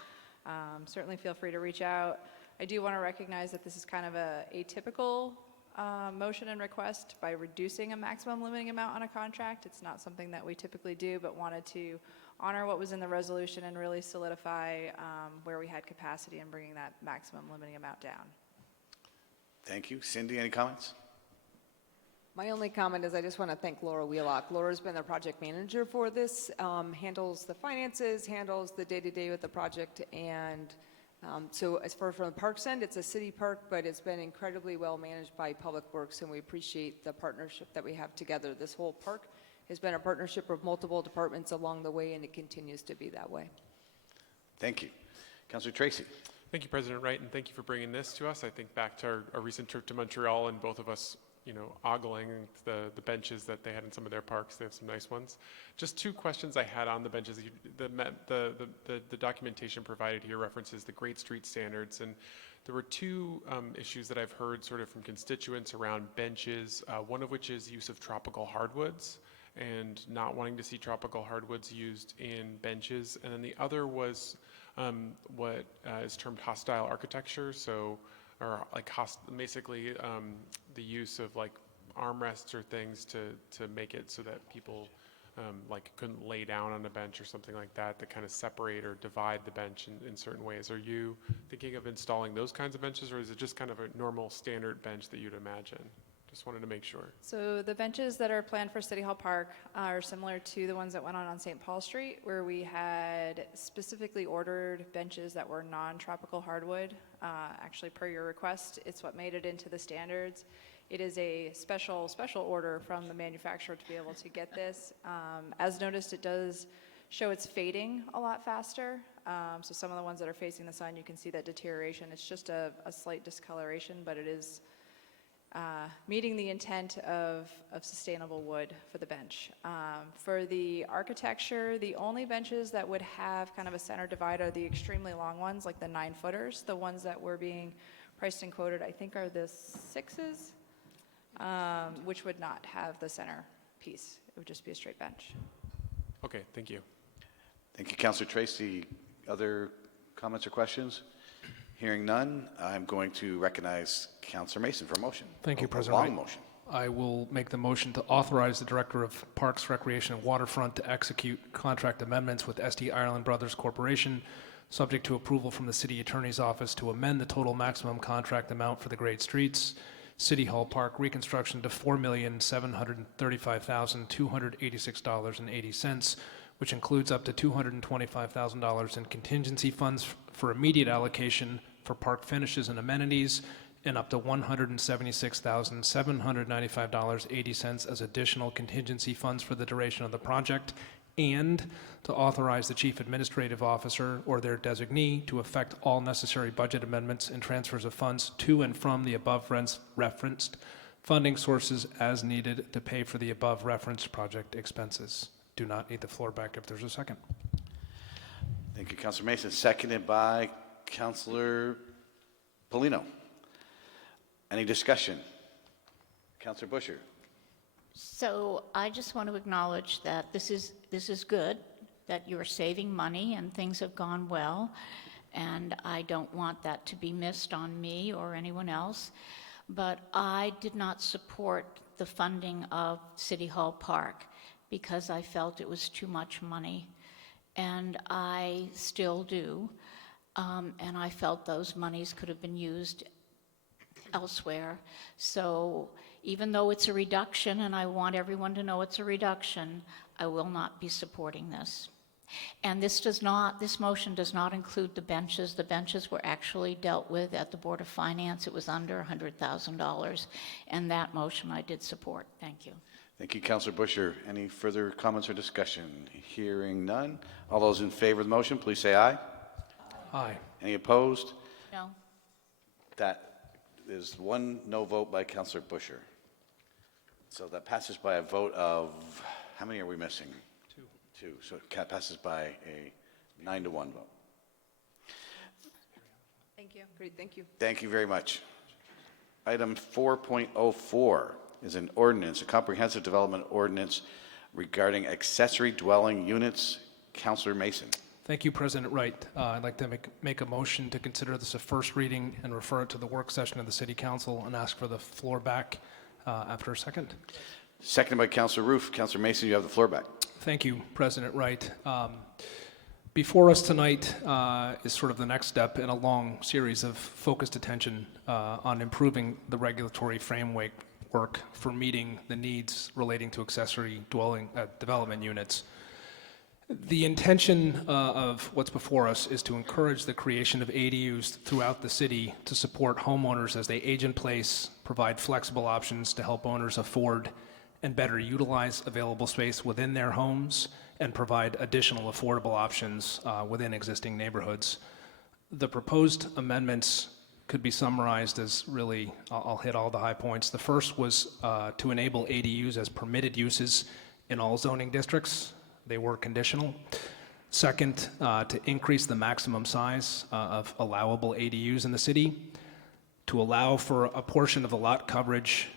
certainly feel free to reach out. I do want to recognize that this is kind of a atypical motion and request by reducing a maximum limiting amount on a contract. It's not something that we typically do, but wanted to honor what was in the resolution and really solidify where we had capacity in bringing that maximum limiting amount down. Thank you. Cindy, any comments? My only comment is I just want to thank Laura Wheelock. Laura's been the project manager for this, handles the finances, handles the day-to-day with the project, and so as far from the parks end, it's a city park, but it's been incredibly well managed by Public Works, and we appreciate the partnership that we have together. This whole park has been a partnership of multiple departments along the way, and it continues to be that way. Thank you. Councilor Tracy. Thank you, President Wright, and thank you for bringing this to us. I think back to our recent trip to Montreal and both of us, ogling the benches that they had in some of their parks. They have some nice ones. Just two questions I had on the benches. The documentation provided here references the Great Street standards, and there were two issues that I've heard sort of from constituents around benches, one of which is use of tropical hardwoods and not wanting to see tropical hardwoods used in benches. And then the other was what is termed hostile architecture. So, or like basically the use of like armrests or things to make it so that people like couldn't lay down on a bench or something like that to kind of separate or divide the bench in certain ways. Are you thinking of installing those kinds of benches, or is it just kind of a normal standard bench that you'd imagine? Just wanted to make sure. So the benches that are planned for City Hall Park are similar to the ones that went on St. Paul Street, where we had specifically ordered benches that were non-tropical hardwood. Actually, per your request, it's what made it into the standards. It is a special order from the manufacturer to be able to get this. As noticed, it does show it's fading a lot faster. So some of the ones that are facing the sun, you can see that deterioration. It's just a slight discoloration, but it is meeting the intent of sustainable wood for the bench. For the architecture, the only benches that would have kind of a center divide are the extremely long ones, like the 9-footers. The ones that were being priced and quoted, I think, are the 6s, which would not have the center piece. It would just be a straight bench. Okay, thank you. Thank you, Councilor Tracy. Other comments or questions? Hearing none, I'm going to recognize Councilor Mason for a motion. Thank you, A President long Wright. motion. I will make the motion to authorize the Director of Parks, Recreation, and Waterfront to execute contract amendments with SD Ireland Brothers Corporation, subject to approval from the City Attorney's Office to amend the total maximum contract amount for the Great Streets City Hall Park reconstruction to $4,735,286.80, which includes up to $225,000 in contingency funds for immediate allocation for park finishes and amenities, and up to $176,795.80 as additional contingency funds for the duration of the project, and to authorize the Chief Administrative Officer or their designee to effect all necessary budget amendments and transfers of funds to and from the above referenced funding sources as needed to pay for the above referenced project expenses. Do not need the floor back if there's a second. Thank you, Councilor Mason. Seconded by Councilor Polino. Any discussion? Councilor Busher. So I just want to acknowledge that this is good, that you're saving money and things have gone well, and I don't want that to be missed on me or anyone else. But I did not support the funding of City Hall Park because I felt it was too much money, and I still do. And I felt those monies could have been used elsewhere. So even though it's a reduction, and I want everyone to know it's a reduction, I will not be supporting this. And this motion does not include the benches. The benches were actually dealt with at the Board of Finance. It was under $100,000, and that motion I did support. Thank you. Thank you, Councilor Busher. Any further comments or discussion? Hearing none. All those in favor of the motion, please say aye. Aye. Any opposed? No. That is one no vote by Councilor Busher. So that passes by a vote of, how many are we missing? Two. So it passes by a 9-1 vote. Thank you. Great, thank you. Thank you very much. Item 4.04 is an ordinance, a comprehensive development ordinance regarding accessory dwelling units. Councilor Mason. Thank you, President Wright. I'd like to make a motion to consider this a first reading and refer it to the work session of the City Council and ask for the floor back after a second. Seconded by Councilor Roof. Councilor Mason, you have the floor back. Thank you, President Wright. Before us tonight is sort of the next step in a long series of focused attention on improving the regulatory framework for meeting the needs relating to accessory dwelling development units. The intention of what's before us is to encourage the creation of ADUs throughout the city to support homeowners as they age in place, provide flexible options to help owners afford and better utilize available space within their homes, and provide additional affordable options within existing neighborhoods. The proposed amendments could be summarized as really, I'll hit all the high points. The first was to enable ADUs as permitted uses in all zoning districts. They were conditional. Second, to increase the maximum size of allowable ADUs in the city, to allow for a portion of the lot coverage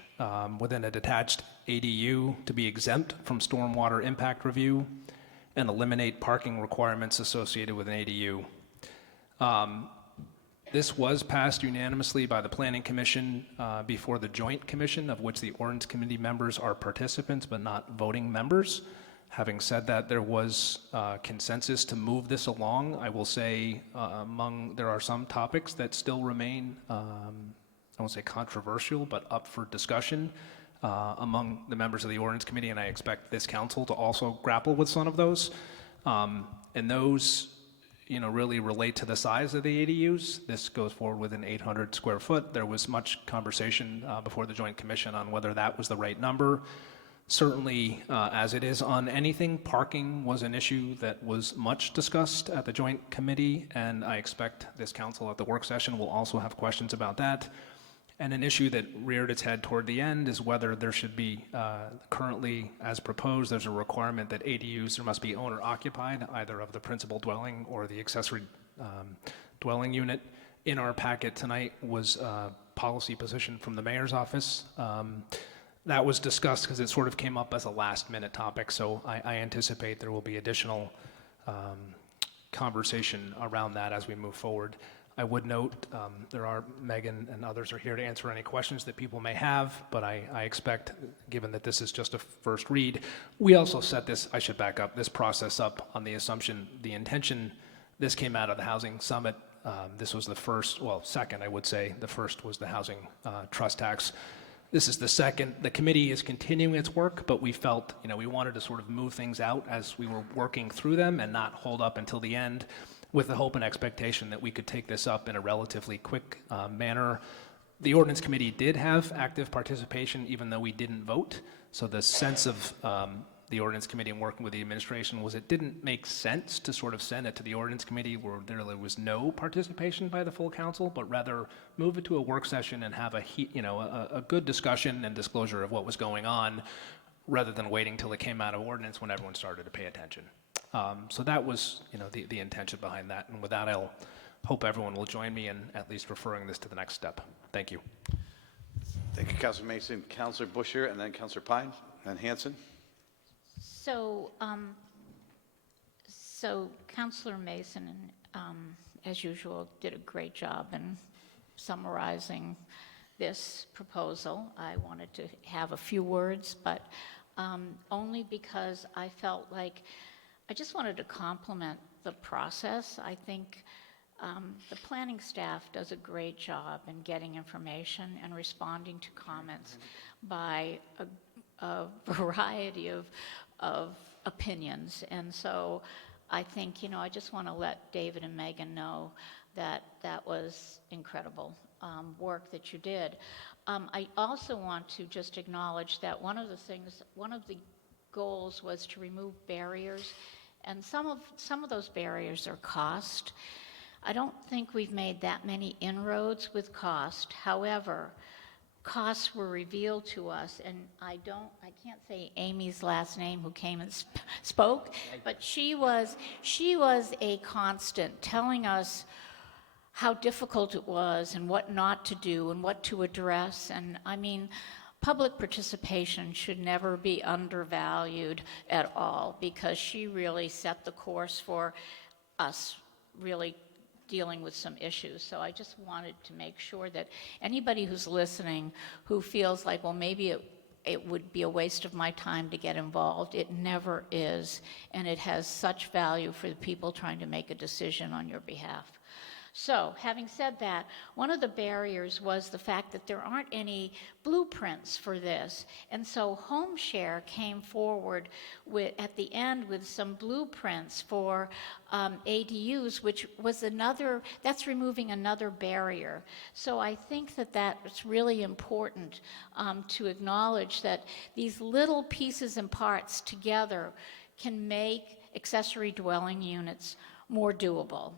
within a detached ADU to be exempt from stormwater impact review, and eliminate parking requirements associated with an ADU. This was passed unanimously by the Planning Commission before the Joint Commission, of which the Ordinance Committee members are participants but not voting members. Having said that, there was consensus to move this along. I will say there are some topics that still remain, I won't say controversial, but up for discussion among the members of the Ordinance Committee, and I expect this council to also grapple with some of those. And those, really relate to the size of the ADUs. This goes forward with an 800 square foot. There was much conversation before the Joint Commission on whether that was the right number. Certainly, as it is on anything, parking was an issue that was much discussed at the Joint Committee, and I expect this council at the work session will also have questions about that. And an issue that reared its head toward the end is whether there should be, currently as proposed, there's a requirement that ADUs, there must be owner occupied, either of the principal dwelling or the accessory dwelling unit. In our packet tonight was a policy position from the mayor's office. That was discussed because it sort of came up as a last minute topic, so I anticipate there will be additional conversation around that as we move forward. I would note Megan and others are here to answer any questions that people may have, but I expect, given that this is just a first read, we also set this, I should back up, this process up on the assumption, the intention, this came out of the Housing Summit. This was the first, second, I would say. The first was the housing trust tax. This is the second. The committee is continuing its work, but we felt, we wanted to sort of move things out as we were working through them and not hold up until the end, with the hope and expectation that we could take this up in a relatively quick manner. The Ordinance Committee did have active participation, even though we didn't vote. So the sense of the Ordinance Committee and working with the administration was it didn't make sense to sort of send it to the Ordinance Committee where there was no participation by the full council, but rather move it to a work session and have a good discussion and disclosure of what was going on, rather than waiting till it came out of ordinance when everyone started to pay attention. So that was, the intention behind that. And with that, I'll hope everyone will join me in at least referring this to the next step. Thank you. Thank you, Councilor Mason. Councilor Busher, and then Councilor Pine, and Hanson. So Councilor Mason, as usual, did a great job in summarizing this proposal. I wanted to have a few words, but only because I felt like I just wanted to compliment the process. I think the planning staff does a great job in getting information and responding to comments by a variety of opinions. And so I think, I just want to let David and Megan know that that was incredible work that you did. I also want to just acknowledge that one of the goals was to remove barriers, and some of those barriers are cost. I don't think we've made that many inroads with cost. However, costs were revealed to us, and I can't say Amy's last name who came and spoke, but she was a constant telling us how difficult it was and what not to do and what to address. And I mean, public participation should never be undervalued at all, because she really set the course for us really dealing with some issues. So I just wanted to make sure that anybody who's listening who feels like, well, maybe it would be a waste of my time to get involved, it never is. And it has such value for the people trying to make a decision on your behalf. So, having said that, one of the barriers was the fact that there aren't any blueprints for this. And so HomeShare came forward at the end with some blueprints for ADUs, which was that's removing another barrier. So I think that it's really important to acknowledge that these little pieces and parts together can make accessory dwelling units more doable.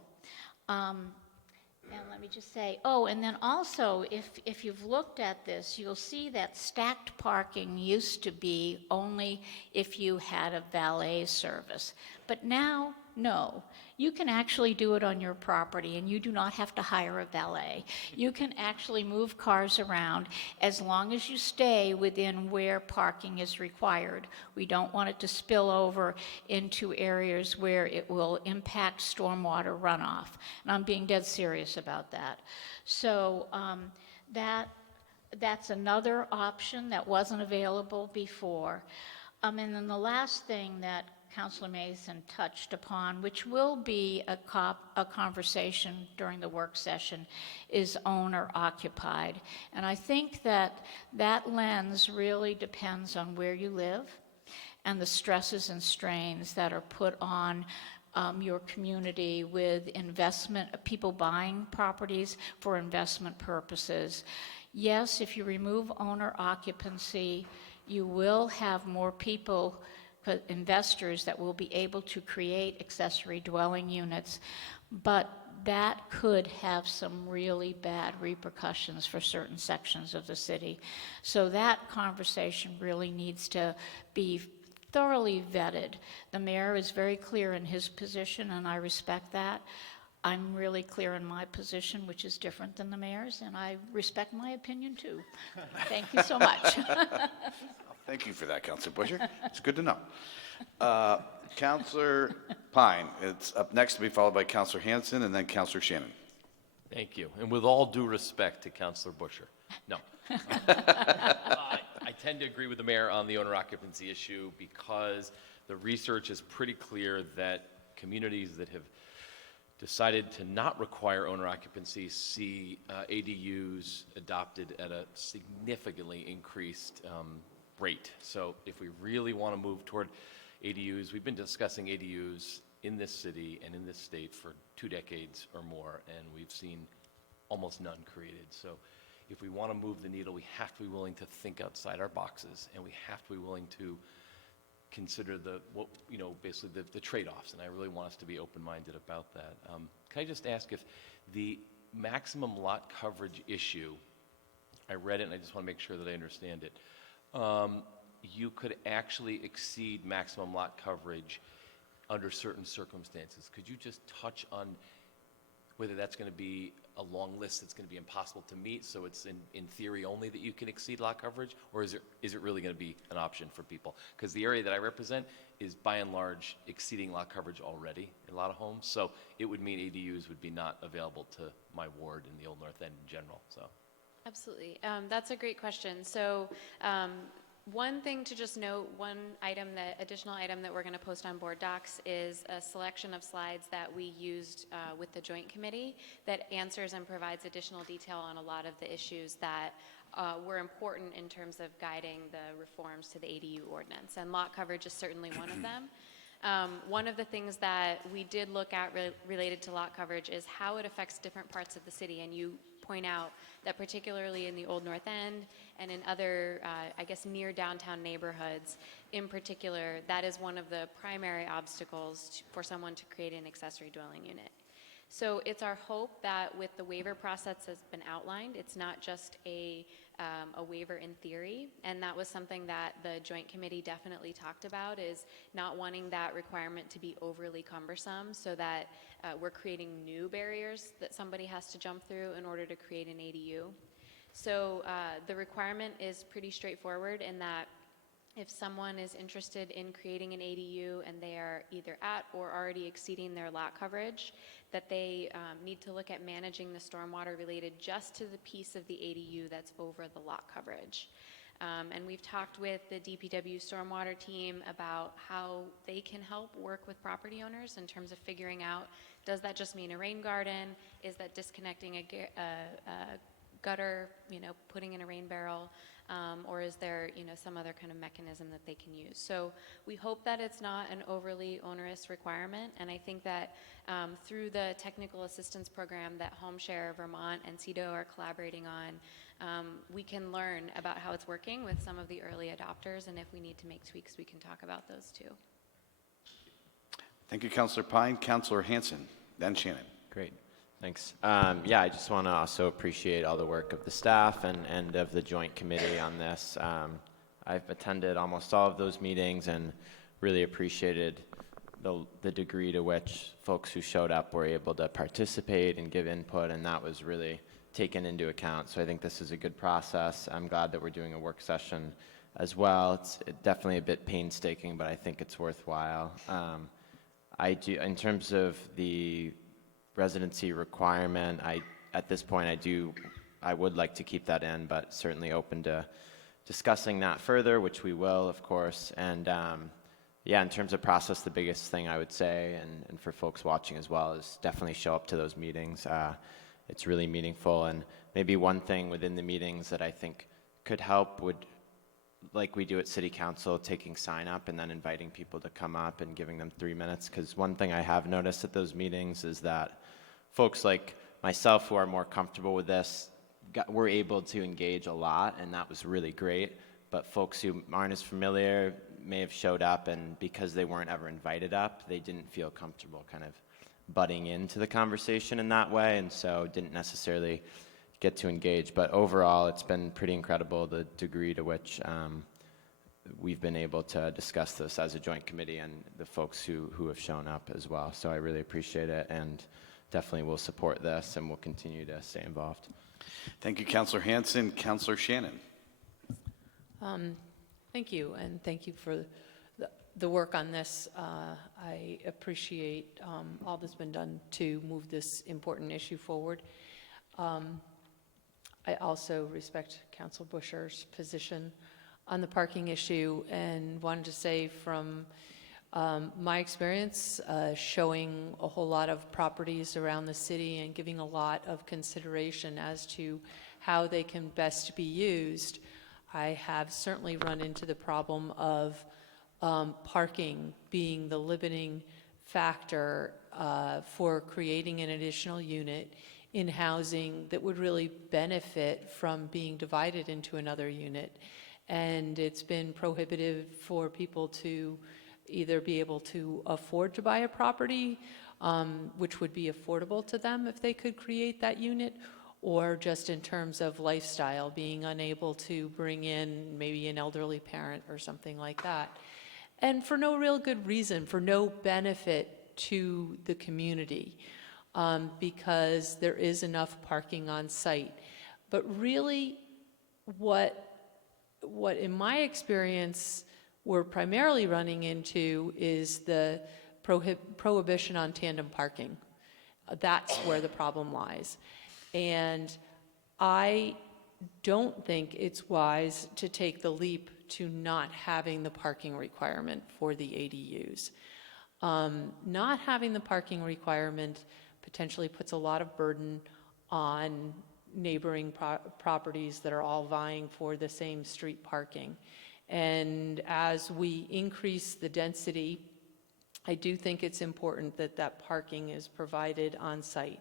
And let me just say, and then also, if you've looked at this, you'll see that stacked parking used to be only if you had a valet service. But now, no. You can actually do it on your property, and you do not have to hire a valet. You can actually move cars around as long as you stay within where parking is required. We don't want it to spill over into areas where it will impact stormwater runoff. And I'm being dead serious about that. So that's another option that wasn't available before. And then the last thing that Councilor Mason touched upon, which will be a conversation during the work session, is owner-occupied. And I think that lens really depends on where you live and the stresses and strains that are put on your community with investment, people buying properties for investment purposes. Yes, if you remove owner occupancy, you will have more people, investors, that will be able to create accessory dwelling units, but that could have some really bad repercussions for certain sections of the city. So that conversation really needs to be thoroughly vetted. The mayor is very clear in his position, and I respect that. I'm really clear in my position, which is different than the mayor's, and I respect my opinion too. Thank you so much. Thank you for that, Councilor Busher. It's good to know. Councilor Pine, it's up next to be followed by Councilor Hanson and then Councilor Shannon. Thank you. And with all due respect to Councilor Busher, no. I tend to agree with the mayor on the owner occupancy issue because the research is pretty clear that communities that have decided to not require owner occupancy see ADUs adopted at a significantly increased rate. So if we really want to move toward ADUs, we've been discussing ADUs in this city and in this state for 2 decades or more, and we've seen almost none created. So if we want to move the needle, we have to be willing to think outside our boxes, and we have to be willing to consider basically the trade-offs, and I really want us to be open-minded about that. Can I just ask if the maximum lot coverage issue, I read it and I just want to make sure that I understand it, you could actually exceed maximum lot coverage under certain circumstances. Could you just touch on whether that's going to be a long list that's going to be impossible to meet, so it's in theory only that you can exceed lot coverage, or is it really going to be an option for people? Because the area that I represent is by and large exceeding lot coverage already in a lot of homes, so it would mean ADUs would be not available to my ward in the Old North End in general. So. Absolutely. That's a great question. So one thing to just note, additional item that we're going to post on board docs is a selection of slides that we used with the joint committee that answers and provides additional detail on a lot of the issues that were important in terms of guiding the reforms to the ADU ordinance. And lot coverage is certainly one of them. One of the things that we did look at related to lot coverage is how it affects different parts of the city. And you point out that particularly in the Old North End and in other, near downtown neighborhoods in particular, that is one of the primary obstacles for someone to create an accessory dwelling unit. So it's our hope that with the waiver process that's been outlined, it's not just a waiver in theory, and that was something that the Joint Committee definitely talked about, is not wanting that requirement to be overly cumbersome so that we're creating new barriers that somebody has to jump through in order to create an ADU. So the requirement is pretty straightforward in that if someone is interested in creating an ADU and they are either at or already exceeding their lot coverage, that they need to look at managing the stormwater related just to the piece of the ADU that's over the lot coverage. And we've talked with the DPW stormwater team about how they can help work with property owners in terms of figuring out, does that just mean a rain garden? Is that disconnecting a gutter, putting in a rain barrel, or is there, some other kind of mechanism that they can use? So we hope that it's not an overly onerous requirement, and I think that through the technical assistance program that HomeShare Vermont and CEDO are collaborating on, we can learn about how it's working with some of the early adopters, and if we need to make tweaks, we can talk about those too. Thank you, Councilor Pine. Councilor Hanson, then Shannon. Great. Thanks. Yeah, I just want to also appreciate all the work of the staff and of the Joint Committee on this. I've attended almost all of those meetings and really appreciated the degree to which folks who showed up were able to participate and give input, and that was really taken into account. So I think this is a good process. I'm glad that we're doing a work session as well. It's definitely a bit painstaking, but I think it's worthwhile. I do, in terms of the residency requirement, at this point I would like to keep that in, but certainly open to discussing that further, which we will, of course. And yeah, in terms of process, the biggest thing I would say, and for folks watching as well, is definitely show up to those meetings. It's really meaningful. And maybe one thing within the meetings that I think could help would, like we do at City Council, taking sign up and then inviting people to come up and giving them 3 minutes. Because one thing I have noticed at those meetings is that folks like myself who are more comfortable with this were able to engage a lot, and that was really great. But folks who aren't as familiar may have showed up, and because they weren't ever invited up, they didn't feel comfortable kind of butting into the conversation in that way, and so didn't necessarily get to engage. But overall, it's been pretty incredible the degree to which we've been able to discuss this as a joint committee, and the folks who have shown up as well. So I really appreciate it, and definitely will support this, and will continue to stay involved. Thank you, Councilor Hanson. Councilor Shannon. Thank you, and thank you for the work on this. I appreciate all that's been done to move this important issue forward. I also respect Councilor Busher's position on the parking issue, and wanted to say from my experience showing a whole lot of properties around the city and giving a lot of consideration as to how they can best be used, I have certainly run into the problem of parking being the limiting factor for creating an additional unit in housing that would really benefit from being divided into another unit. And it's been prohibitive for people to either be able to afford to buy a property, which would be affordable to them if they could create that unit, or just in terms of lifestyle, being unable to bring in maybe an elderly parent or something like that. And for no real good reason, for no benefit to the community, because there is enough parking on site. But really, what in my experience we're primarily running into is the prohibition on tandem parking. That's where the problem lies. And I don't think it's wise to take the leap to not having the parking requirement for the ADUs. Not having the parking requirement potentially puts a lot of burden on neighboring properties that are all vying for the same street parking. And as we increase the density, I do think it's important that that parking is provided on site.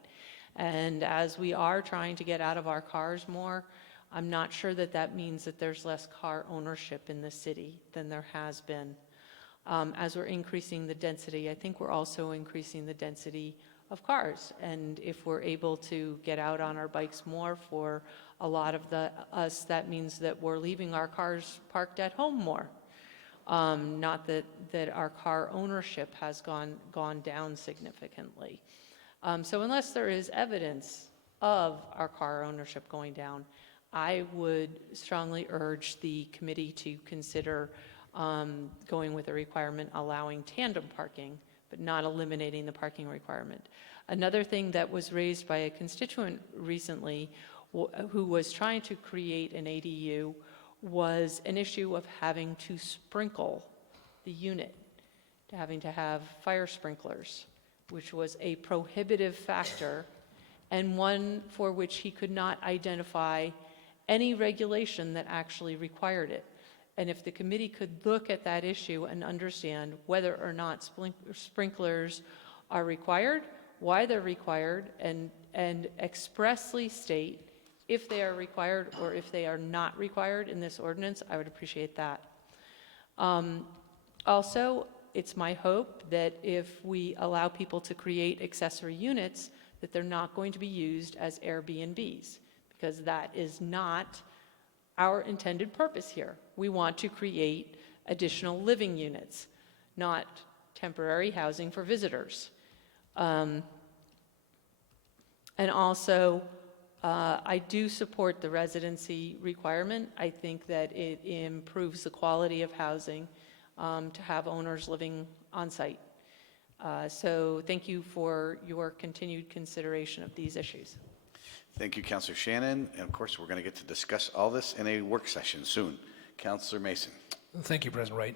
And as we are trying to get out of our cars more, I'm not sure that that means that there's less car ownership in the city than there has been. As we're increasing the density, I think we're also increasing the density of cars. And if we're able to get out on our bikes more for a lot of us, that means that we're leaving our cars parked at home more. Not that our car ownership has gone down significantly. So unless there is evidence of our car ownership going down, I would strongly urge the committee to consider going with a requirement allowing tandem parking, but not eliminating the parking requirement. Another thing that was raised by a constituent recently who was trying to create an ADU was an issue of having to sprinkle the unit, having to have fire sprinklers, which was a prohibitive factor and one for which he could not identify any regulation that actually required it. And if the committee could look at that issue and understand whether or not sprinklers are required, why they're required, and expressly state if they are required or if they are not required in this ordinance, I would appreciate that. Also, it's my hope that if we allow people to create accessory units, that they're not going to be used as Airbnbs, because that is not our intended purpose here. We want to create additional living units, not temporary housing for visitors. And also, I do support the residency requirement. I think that it improves the quality of housing to have owners living on site. So thank you for your continued consideration of these issues. Thank you, Councilor Shannon. And of course, we're going to get to discuss all this in a work session soon. Councilor Mason. Thank you, President Wright.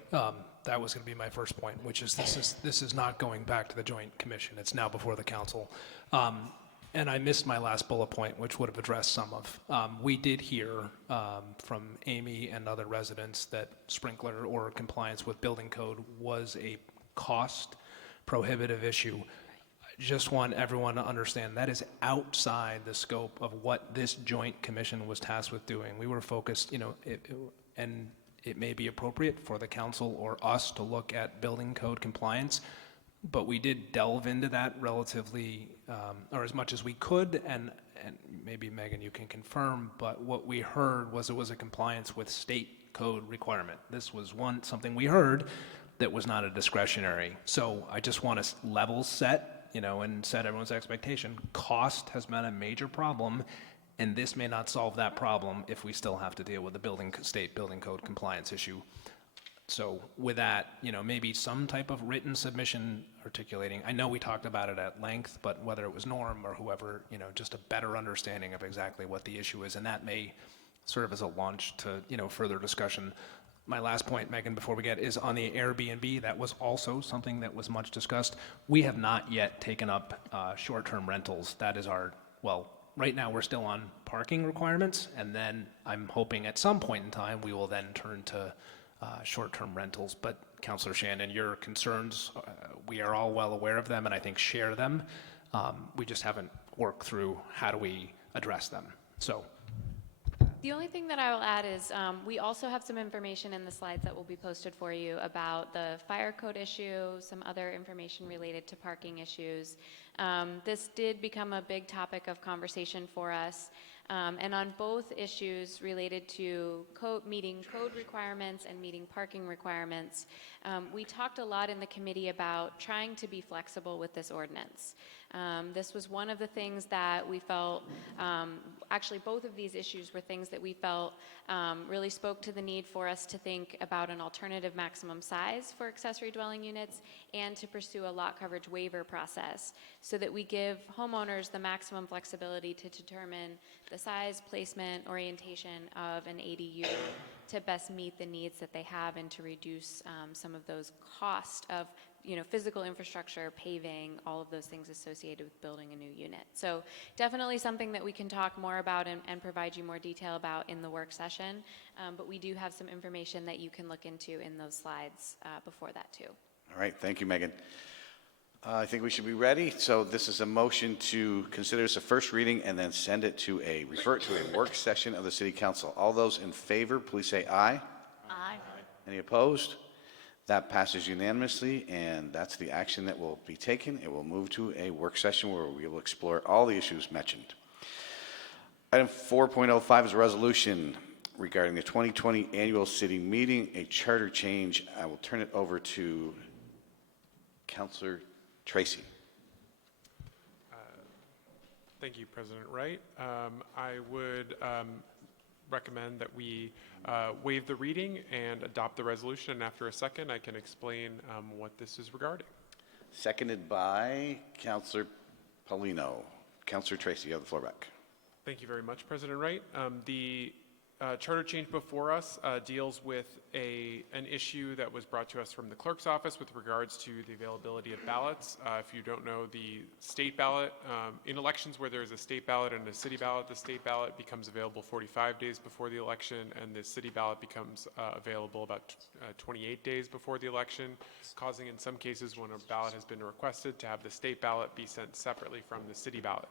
That was going to be my first point, which is this is not going back to the Joint Commission. It's now before the Council. And I missed my last bullet point, which would have addressed some of. We did hear from Amy and other residents that sprinkler or compliance with building code was a cost prohibitive issue. I just want everyone to understand that is outside the scope of what this Joint Commission was tasked with doing. We were focused, and it may be appropriate for the Council or us to look at building code compliance, but we did delve into that relatively, or as much as we could, and maybe Megan, you can confirm, but what we heard was it was a compliance with state code requirement. This was something we heard that was not a discretionary. So I just want to level set, and set everyone's expectation. Cost has been a major problem, and this may not solve that problem if we still have to deal with the state building code compliance issue. So with that, maybe some type of written submission articulating. I know we talked about it at length, but whether it was Norm or whoever, just a better understanding of exactly what the issue is, and that may serve as a launch to, further discussion. My last point, Megan, before we get, is on the Airbnb. That was also something that was much discussed. We have not yet taken up short-term rentals. That is right now we're still on parking requirements, and then I'm hoping at some point in time we will then turn to short-term rentals. But Councilor Shannon, your concerns, we are all well aware of them and I think share them. We just haven't worked through how do we address them. So. The only thing that I will add is we also have some information in the slides that will be posted for you about the fire code issue, some other information related to parking issues. This did become a big topic of conversation for us. And on both issues related to meeting code requirements and meeting parking requirements, we talked a lot in the committee about trying to be flexible with this ordinance. This was one of the things that we felt, actually both of these issues were things that we felt really spoke to the need for us to think about an alternative maximum size for accessory dwelling units and to pursue a lot coverage waiver process so that we give homeowners the maximum flexibility to determine the size, placement, orientation of an ADU to best meet the needs that they have and to reduce some of those costs of physical infrastructure, paving, all of those things associated with building a new unit. So definitely something that we can talk more about and provide you more detail about in the work session. But we do have some information that you can look into in those slides before that too. All right, thank you, Megan. I think we should be ready. So this is a motion to consider this a first reading and then refer it to a work session of the City Council. All those in favor, please say aye. Aye. Any opposed? That passes unanimously, and that's the action that will be taken. It will move to a work session where we will explore all the issues mentioned. Item 4.05 is a resolution regarding the 2020 annual city meeting, a charter change. I will turn it over to Councilor Tracy. Thank you, President Wright. I would recommend that we waive the reading and adopt the resolution. And after a second, I can explain what this is regarding. Seconded by Councilor Paulino. Councilor Tracy, you have the floor back. Thank you very much, President Wright. The charter change before us deals with an issue that was brought to us from the clerk's office with regards to the availability of ballots. If you don't know, the state ballot, in elections where there's a state ballot and a city ballot, the state ballot becomes available 45 days before the election, and the city ballot becomes available about 28 days before the election, causing in some cases when a ballot has been requested to have the state ballot be sent separately from the city ballot.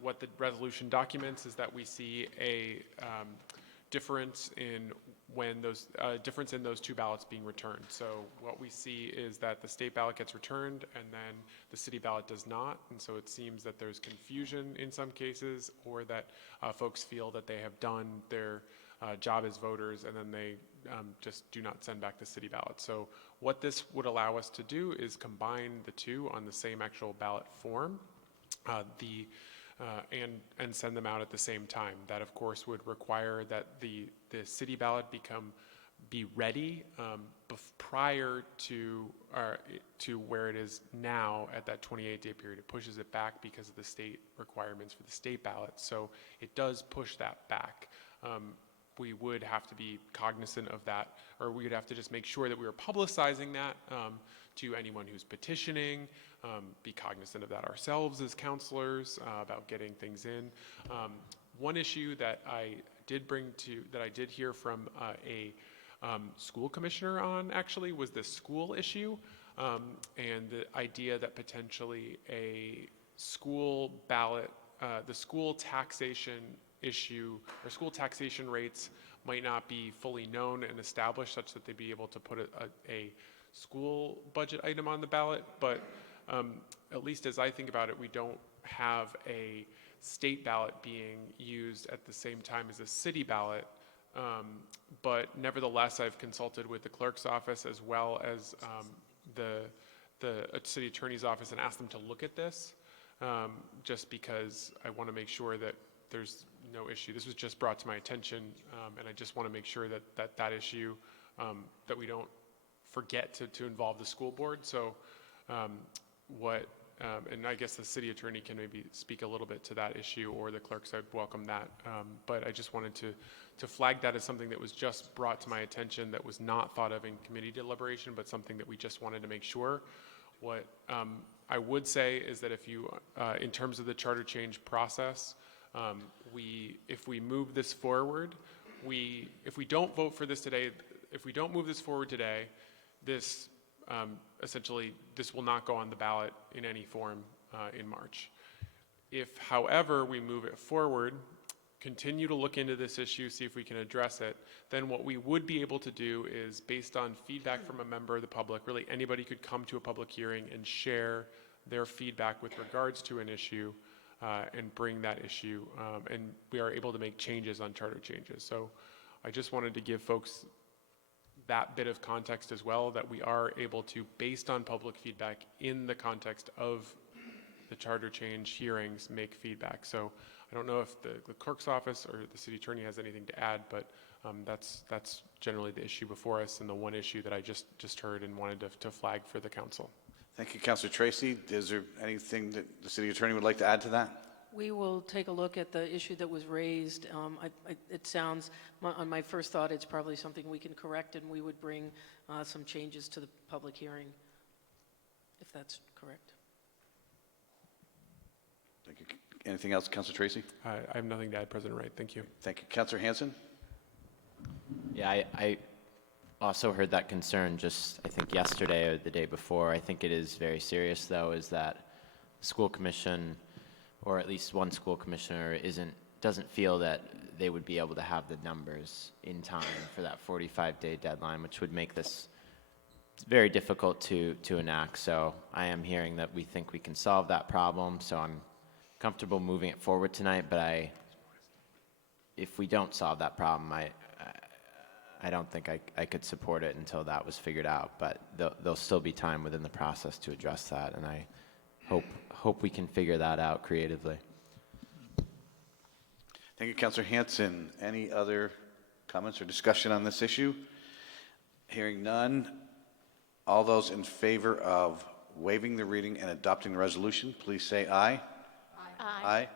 What the resolution documents is that we see a difference in when those in those two ballots being returned. So what we see is that the state ballot gets returned and then the city ballot does not, and so it seems that there's confusion in some cases, or that folks feel that they have done their job as voters and then they just do not send back the city ballot. So what this would allow us to do is combine the two on the same actual ballot form. And send them out at the same time. That, of course, would require that the city ballot be ready prior to where it is now at that 28-day period. It pushes it back because of the state requirements for the state ballot. So it does push that back. We would have to be cognizant of that, or we would have to just make sure that we were publicizing that to anyone who's petitioning, be cognizant of that ourselves as counselors about getting things in. One issue that I did hear from a school commissioner on actually was the school issue, and the idea that potentially a school ballot, the school taxation issue or school taxation rates might not be fully known and established such that they'd be able to put a school budget item on the ballot. But at least as I think about it, we don't have a state ballot being used at the same time as a city ballot. But nevertheless, I've consulted with the clerk's office as well as the city attorney's office and asked them to look at this, just because I want to make sure that there's no issue. This was just brought to my attention, and I just want to make sure that issue, that we don't forget to involve the school board. So and I guess the city attorney can maybe speak a little bit to that issue, or the clerks, I'd welcome that. But I just wanted to flag that as something that was just brought to my attention that was not thought of in committee deliberation, but something that we just wanted to make sure. What I would say is that if you, in terms of the charter change process, if we move this forward, if we don't vote for this today, if we don't move this forward today, this essentially, this will not go on the ballot in any form in March. If, however, we move it forward, continue to look into this issue, see if we can address it, then what we would be able to do is, based on feedback from a member of the public, really anybody could come to a public hearing and share their feedback with regards to an issue and bring that issue, and we are able to make changes on charter changes. So I just wanted to give folks that bit of context as well, that we are able to, based on public feedback in the context of the charter change hearings, make feedback. So I don't know if the clerk's office or the city attorney has anything to add, but that's generally the issue before us, and the one issue that I just heard and wanted to flag for the council. Thank you, Councilor Tracy. Is there anything that the city attorney would like to add to that? We will take a look at the issue that was raised. It sounds, on my first thought, it's probably something we can correct, and we would bring some changes to the public hearing, if that's correct. Thank you. Anything else, Councilor Tracy? I have nothing to add, President Wright. Thank you. Thank you. Councilor Hanson? Yeah, I also heard that concern just, I think, yesterday or the day before. I think it is very serious, though, is that the school commission, or at least one school commissioner, doesn't feel that they would be able to have the numbers in time for that 45-day deadline, which would make this it's very difficult to enact. So I am hearing that we think we can solve that problem. So I'm comfortable moving it forward tonight. But if we don't solve that problem, I don't think I could support it until that was figured out. But there'll still be time within the process to address that, and I hope we can figure that out creatively. Thank you, Councilor Hanson. Any other comments or discussion on this issue? Hearing none. All those in favor of waiving the reading and adopting the resolution, please say aye. Aye. Aye.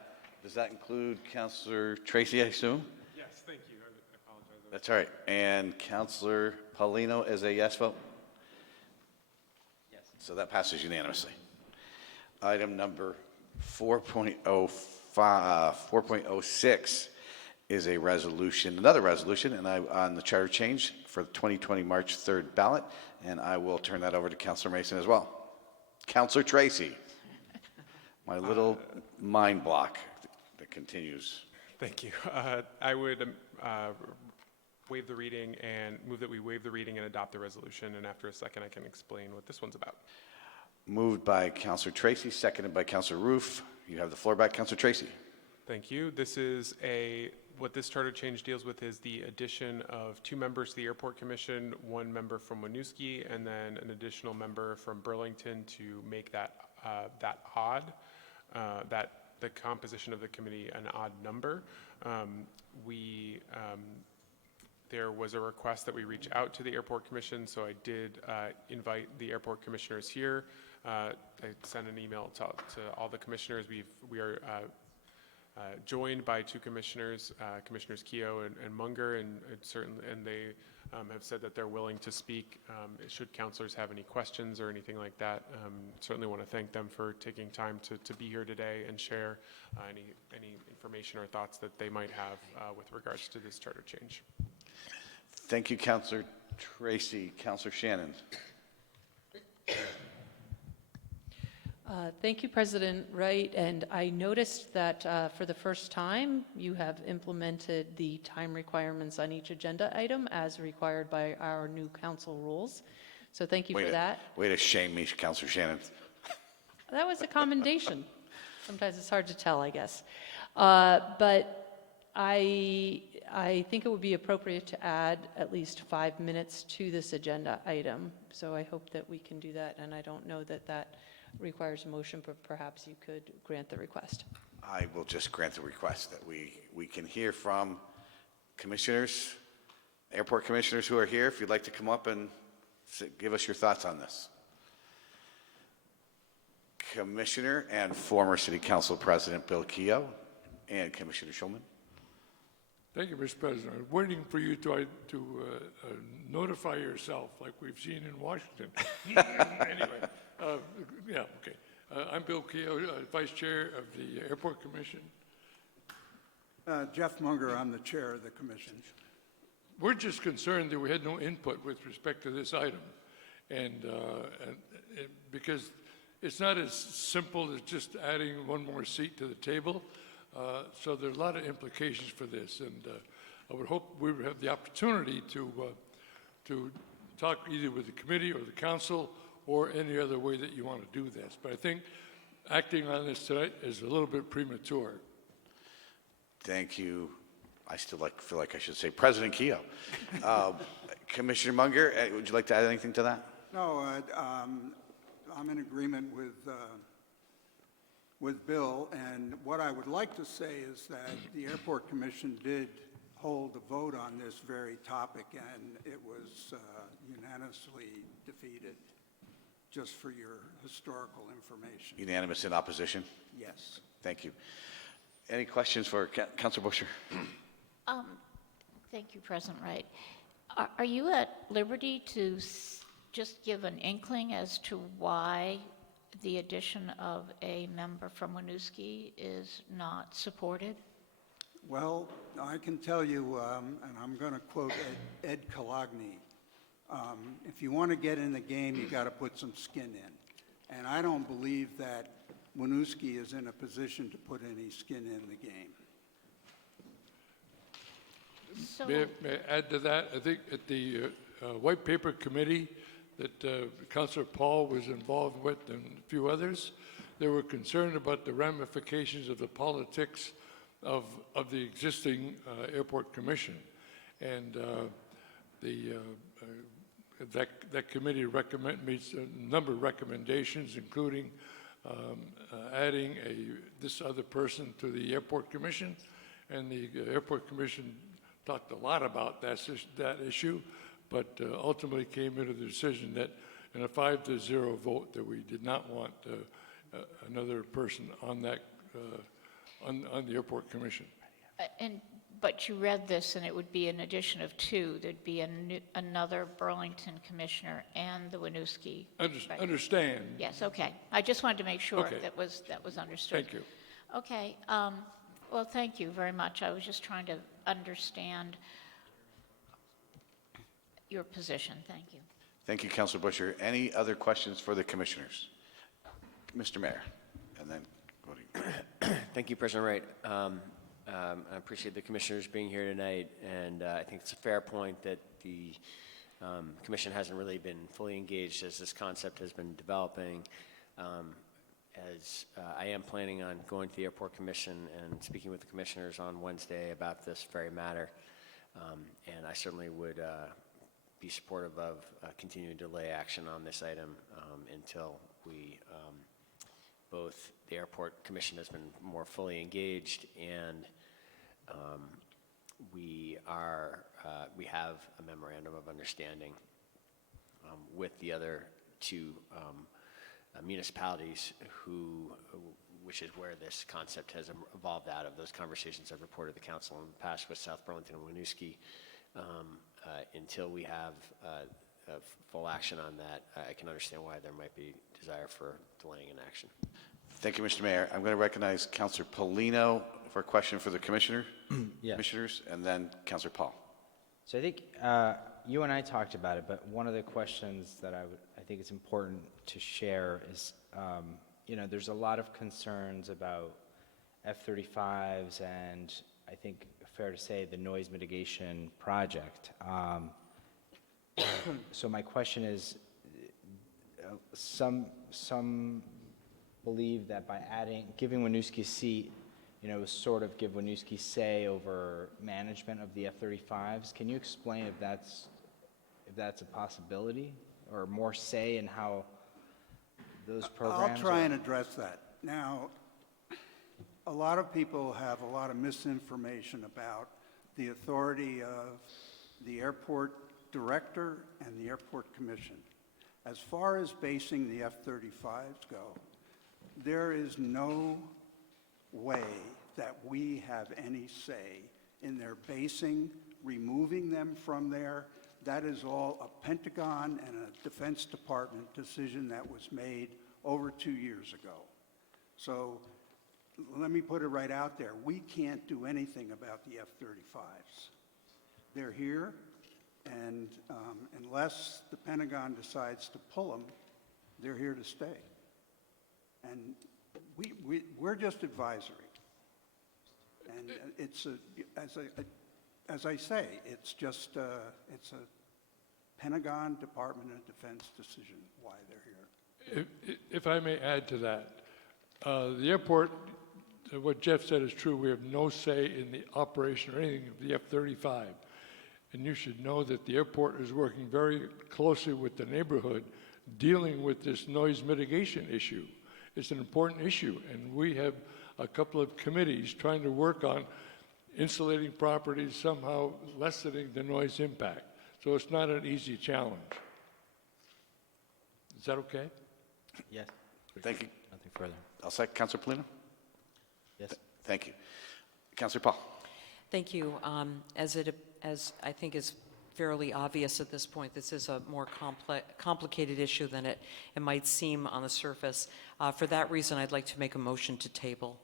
Does that include Councilor Tracy, I assume? Yes, thank you. I apologize. That's all right. And Councilor Paulino is a yes vote? Yes. So that passes unanimously. Item number 4.06 is a resolution, another resolution, and on the charter change for the 2020 March 3rd ballot, and I will turn that over to Councilor Mason as well. Councilor Tracy, my little mind block that continues. Thank you. I would waive the reading and move that we waive the reading and adopt the resolution, and after a second I can explain what this one's about. Moved by Councilor Tracy, seconded by Councilor Roof. You have the floor back, Councilor Tracy. Thank you. This is what this charter change deals with is the addition of 2 members to the Airport Commission, 1 member from Winooski, and then an additional member from Burlington to make that odd, the composition of the committee an odd number. There was a request that we reach out to the Airport Commission, so I did invite the Airport Commissioners here. I sent an email to all the commissioners. We are joined by 2 commissioners, Commissioners Keogh and Munger, and they have said that they're willing to speak should councilors have any questions or anything like that. Certainly want to thank them for taking time to be here today and share any information or thoughts that they might have with regards to this charter change. Thank you, Councilor Tracy. Councilor Shannon. Thank you, President Wright. And I noticed that for the first time, you have implemented the time requirements on each agenda item as required by our new council rules. So thank you for that. Way to shame me, Councilor Shannon. That was a commendation. Sometimes it's hard to tell, I guess. But I think it would be appropriate to add at least 5 minutes to this agenda item. So I hope that we can do that, and I don't know that that requires a motion, but perhaps you could grant the request. I will just grant the request that we can hear from commissioners, airport commissioners who are here. If you'd like to come up and give us your thoughts on this. Commissioner and former City Council President Bill Keogh and Commissioner Schulman. Thank you, Mr. President. I'm waiting for you to notify yourself, like we've seen in Washington. Anyway, yeah, okay. I'm Bill Keogh, Vice Chair of the Airport Commission. Jeff Munger, I'm the Chair of the Commission. We're just concerned that we had no input with respect to this item, and because it's not as simple as just adding 1 more seat to the table. So there are a lot of implications for this, and I would hope we would have the opportunity to talk either with the committee or the council or any other way that you want to do this. But I think acting on this tonight is a little bit premature. Thank you. I still feel like I should say President Keogh. Commissioner Munger, would you like to add anything to that? No, I'm in agreement with Bill, and what I would like to say is that the Airport Commission did hold a vote on this very topic, and it was unanimously defeated, just for your historical information. Unanimous in opposition? Yes. Thank you. Any questions for Councilor Busher? Thank you, President Wright. Are you at liberty to just give an inkling as to why the addition of a member from Winooski is not supported? Well, I can tell you, and I'm going to quote Ed Kalogny, if you want to get in the game, you got to put some skin in. And I don't believe that Winooski is in a position to put any skin in the game. So, May I add to that? I think at the White Paper Committee, that Councilor Paul was involved with and a few others. They were concerned about the ramifications of the politics of the existing airport commission. And that committee made a number of recommendations, including adding this other person to the airport commission. And the airport commission talked a lot about that issue, but ultimately came into the decision that in a 5-0 vote that we did not want another person on that on the airport commission. But you read this, and it would be an addition of two. There'd be another Burlington commissioner and the Winooski. Right. Understand. Yes, okay. I just wanted to make sure Okay. that was understood. Thank you. Okay. Well, thank you very much. I was just trying to understand your position. Thank you. Thank you, Councilor Busher. Any other questions for the commissioners? Mr. Mayor, and then go to you. Thank you, President Wright. I appreciate the commissioners being here tonight, and I think it's a fair point that the commission hasn't really been fully engaged as this concept has been developing. As I am planning on going to the airport commission and speaking with the commissioners on Wednesday about this very matter, and I certainly would be supportive of continuing to delay action on this item until we both the airport commission has been more fully engaged and we have a memorandum of understanding with the other two municipalities which is where this concept has evolved out of. Those conversations I've reported to the council in the past with South Burlington and Winooski. Until we have full action on that, I can understand why there might be desire for delaying an action. Thank you, Mr. Mayor. I'm going to recognize Councilor Polino for a question for the commissioners, and then Councilor Paul. So I think you and I talked about it, but one of the questions that I think it's important to share is, there's a lot of concerns about F-35s and I think fair to say the noise mitigation project. So my question is, some believe that by giving Winooski a seat, sort of give Winooski say over management of the F-35s. Can you explain if that's a possibility, or more say in how those programs? I'll try and address that. Now, a lot of people have a lot of misinformation about the authority of the airport director and the airport commission. As far as basing the F-35s go, there is no way that we have any say in their basing, removing them from there. That is all a Pentagon and a Defense Department decision that was made over 2 years ago. So let me put it right out there. We can't do anything about the F-35s. They're here, and unless the Pentagon decides to pull them, they're here to stay. And we're just advisory. And it's as I say, it's just it's a Pentagon Department of Defense decision why they're here. If I may add to that, the airport, what Jeff said is true. We have no say in the operation or anything of the F-35. And you should know that the airport is working very closely with the neighborhood dealing with this noise mitigation issue. It's an important issue, and we have a couple of committees trying to work on insulating properties, somehow lessening the noise impact. So it's not an easy challenge. Is that okay? Yes. Thank you. Nothing further. I'll second. Councilor Polino? Yes. Thank you. Councilor Paul? Thank you. As I think is fairly obvious at this point, this is a more complicated issue than it might seem on the surface. For that reason, I'd like to make a motion to table.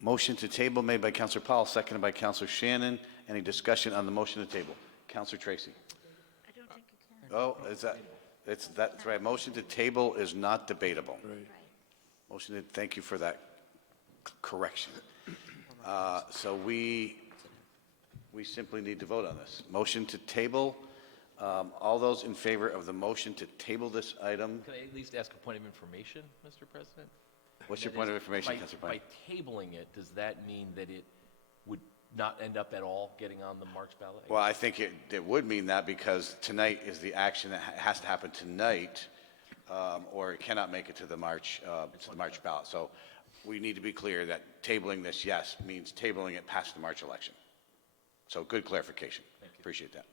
Motion to table made by Councilor Paul, seconded by Councilor Shannon. Any discussion on the motion to table? Councilor Tracy? I don't think you can. Oh, that's right. Motion to table is not debatable. Right. Motion to, thank you for that correction. So we simply need to vote on this. Motion to table All those in favor of the motion to table this item? Can I at least ask a point of information, Mr. President? What's your That point is, of information, by- Councilor Pine? By tabling it, does that mean that it would not end up at all getting on the March ballot? Well, I think it would mean that because tonight is the action that has to happen tonight, or it cannot make it to the March ballot. So we need to be clear that tabling this, yes, means tabling it past the March election. So good clarification. Appreciate that.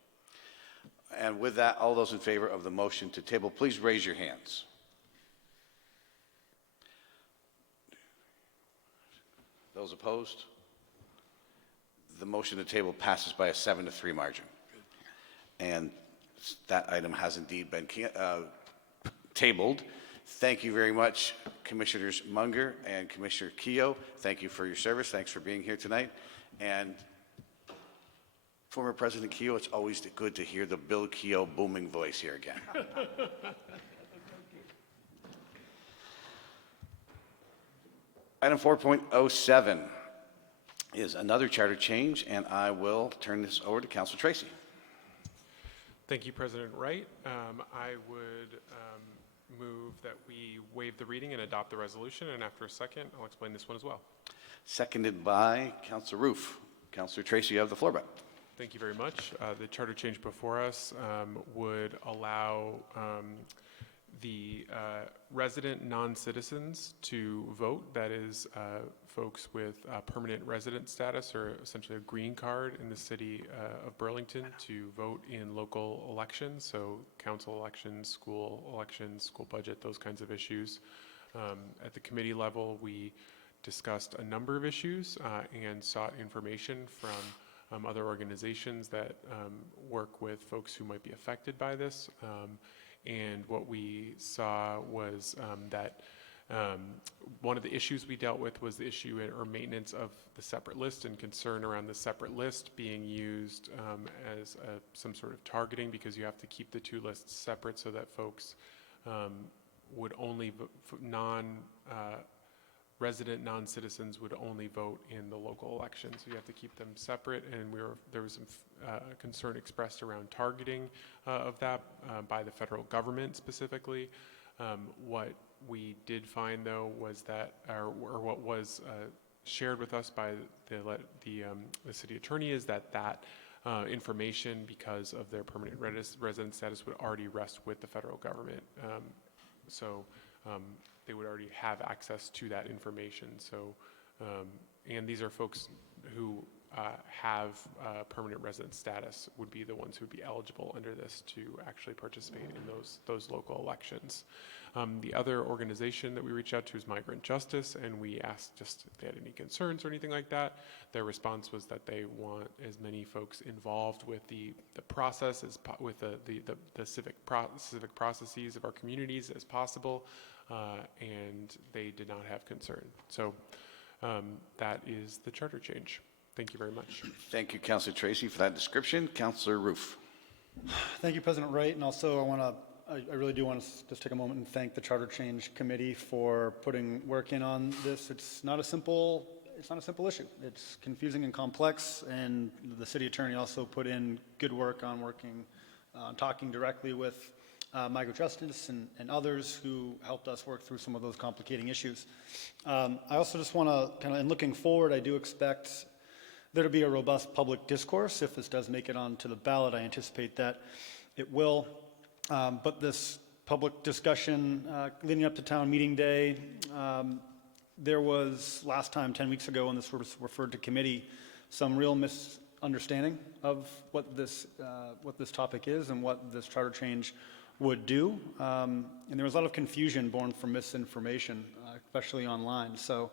And with that, all those in favor of the motion to table, please raise your hands. Those opposed? The motion to table passes by a 7-3 margin. And that item has indeed been tabled. Thank you very much, Commissioners Munger and Commissioner Keough. Thank you for your service. Thanks for being here tonight. And former President Keough, it's always good to hear the Bill Keough booming voice here again. Item 4.07 is another charter change, and I will turn this over to Councilor Tracy. Thank you, President Wright. I would move that we waive the reading and adopt the resolution, and after a second, I'll explain this one as well. Seconded by Councilor Roof. Councilor Tracy, you have the floor back. Thank you very much. The charter change before us would allow the resident non-citizens to vote, that is folks with permanent resident status or essentially a green card in the city of Burlington to vote in local elections, so council elections, school budget, those kinds of issues. At the committee level, we discussed a number of issues and sought information from other organizations that work with folks who might be affected by this. And what we saw was that one of the issues we dealt with was the issue or maintenance of the separate list and concern around the separate list being used as some sort of targeting, because you have to keep the two lists separate so that folks would only resident non-citizens would only vote in the local election. So you have to keep them separate, and there was some concern expressed around targeting of that by the federal government specifically. What we did find, though, was that, or what was shared with us by the city attorney, is that information, because of their permanent resident status, would already rest with the federal government. They would already have access to that information. So, and these are folks who have permanent resident status would be the ones who would be eligible under this to actually participate in those local elections. The other organization that we reached out to is Migrant Justice, and we asked just if they had any concerns or anything like that. Their response was that they want as many folks involved with the process, with the civic processes of our communities as possible, and they did not have concern. So that is the charter change. Thank you very much. Thank you, Councilor Tracy, for that description. Councilor Roof. Thank you, President Wright, and also I really do want to just take a moment and thank the Charter Change Committee for putting work in on this. It's not a simple issue. It's confusing and complex, and the city attorney also put in good work on talking directly with Migrant Justice and others who helped us work through some of those complicating issues. I also just want to in looking forward, I do expect there to be a robust public discourse if this does make it onto the ballot. I anticipate that it will. But this public discussion leading up to town meeting day, there was last time, 10 weeks ago, when this was referred to committee, some real misunderstanding of what this topic is and what this charter change would do. And there was a lot of confusion born from misinformation, especially online. So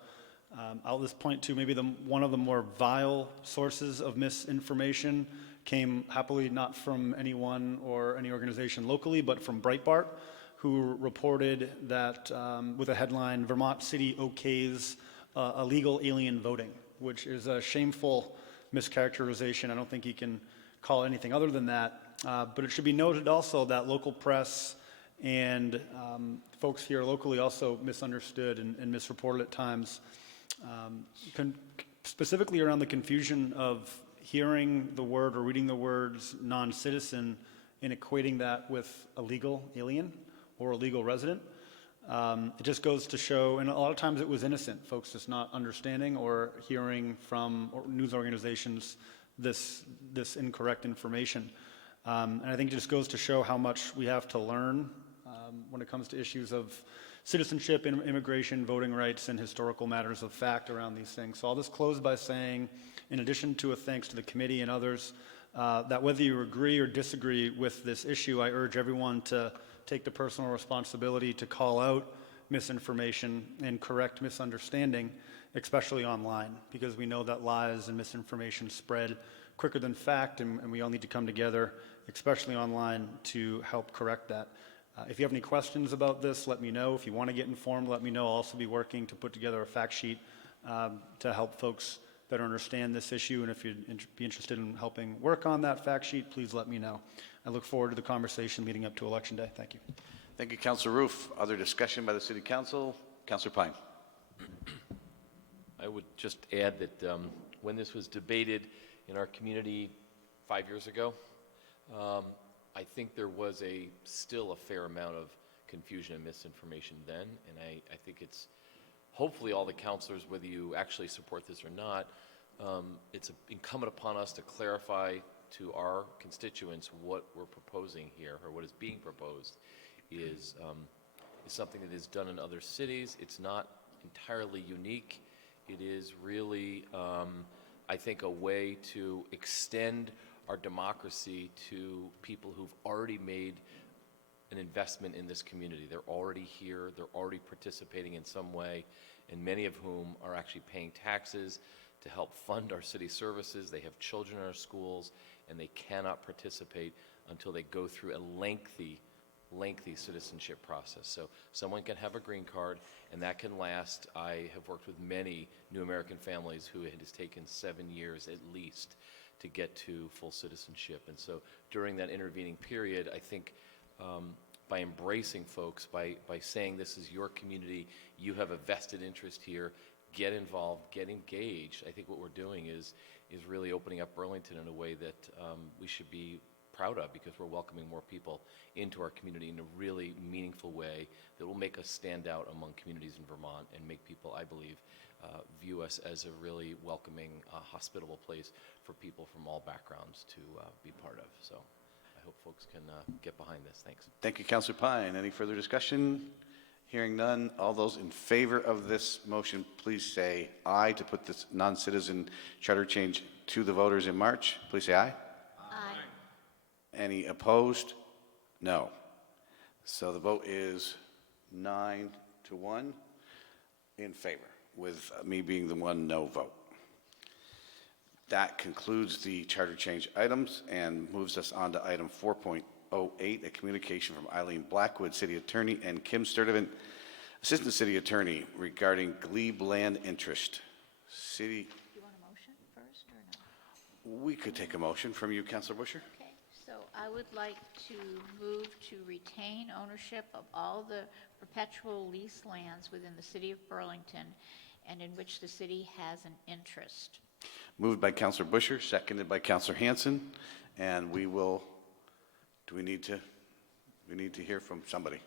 I'll just point to maybe one of the more vile sources of misinformation came happily not from anyone or any organization locally, but from Breitbart, who reported that with a headline, "Vermont City Okays Illegal Alien Voting," which is a shameful mischaracterization. I don't think you can call it anything other than that. But it should be noted also that local press and folks here locally also misunderstood and misreported at times, specifically around the confusion of hearing the word or reading the words non-citizen and equating that with a legal alien or a legal resident. It just goes to show, and a lot of times it was innocent, folks just not understanding or hearing from news organizations this incorrect information. And I think it just goes to show how much we have to learn when it comes to issues of citizenship, immigration, voting rights, and historical matters of fact around these things. So I'll just close by saying, in addition to a thanks to the committee and others, that whether you agree or disagree with this issue, I urge everyone to take the personal responsibility to call out misinformation and correct misunderstanding, especially online, because we know that lies and misinformation spread quicker than fact, and we all need to come together, especially online, to help correct that. If you have any questions about this, let me know. If you want to get informed, let me know. I'll also be working to put together a fact sheet to help folks better understand this issue, and if you'd be interested in helping work on that fact sheet, please let me know. I look forward to the conversation leading up to Election Day. Thank you. Thank you, Councilor Roof. Other discussion by the City Council? Councilor Pine. I would just add that when this was debated in our community 5 years ago, I think there was still a fair amount of confusion and misinformation then, and I think it's hopefully all the councilors, whether you actually support this or not, it's incumbent upon us to clarify to our constituents what we're proposing here, or what is being proposed is something that is done in other cities. It's not entirely unique. It is really, I think, a way to extend our democracy to people who've already made an investment in this community. They're already here, they're already participating in some way, and many of whom are actually paying taxes to help fund our city services. They have children in our schools, and they cannot participate until they go through a lengthy citizenship process. So someone can have a green card, and that can last. I have worked with many new American families who it has taken 7 years at least to get to full citizenship. And so during that intervening period, I think by embracing folks, by saying this is your community, you have a vested interest here, get involved, get engaged, I think what we're doing is really opening up Burlington in a way that we should be proud of, because we're welcoming more people into our community in a really meaningful way that will make us stand out among communities in Vermont and make people, I believe, view us as a really welcoming, hospitable place for people from all backgrounds to be part of. So I hope folks can get behind this. Thanks. Thank you, Councilor Pine. Any further discussion? Hearing none, all those in favor of this motion, please say aye to put this non-citizen charter change to the voters in March. Please say aye. Aye. Any opposed? No. So the vote is 9-1 in favor, with me being the one no vote. That concludes the charter change items and moves us on to item 4.08, a communication from Eileen Blackwood, City Attorney, and Kim Sturdivant, Assistant City Attorney, regarding Glebe land interest. City. Do you want a motion first or no? We could take a motion from you, Councilor Busher. Okay, so I would like to move to retain ownership of all the perpetual lease lands within the city of Burlington and in which the city has an interest. Moved by Councilor Busher, seconded by Councilor Hanson, and we will, we need to hear from somebody.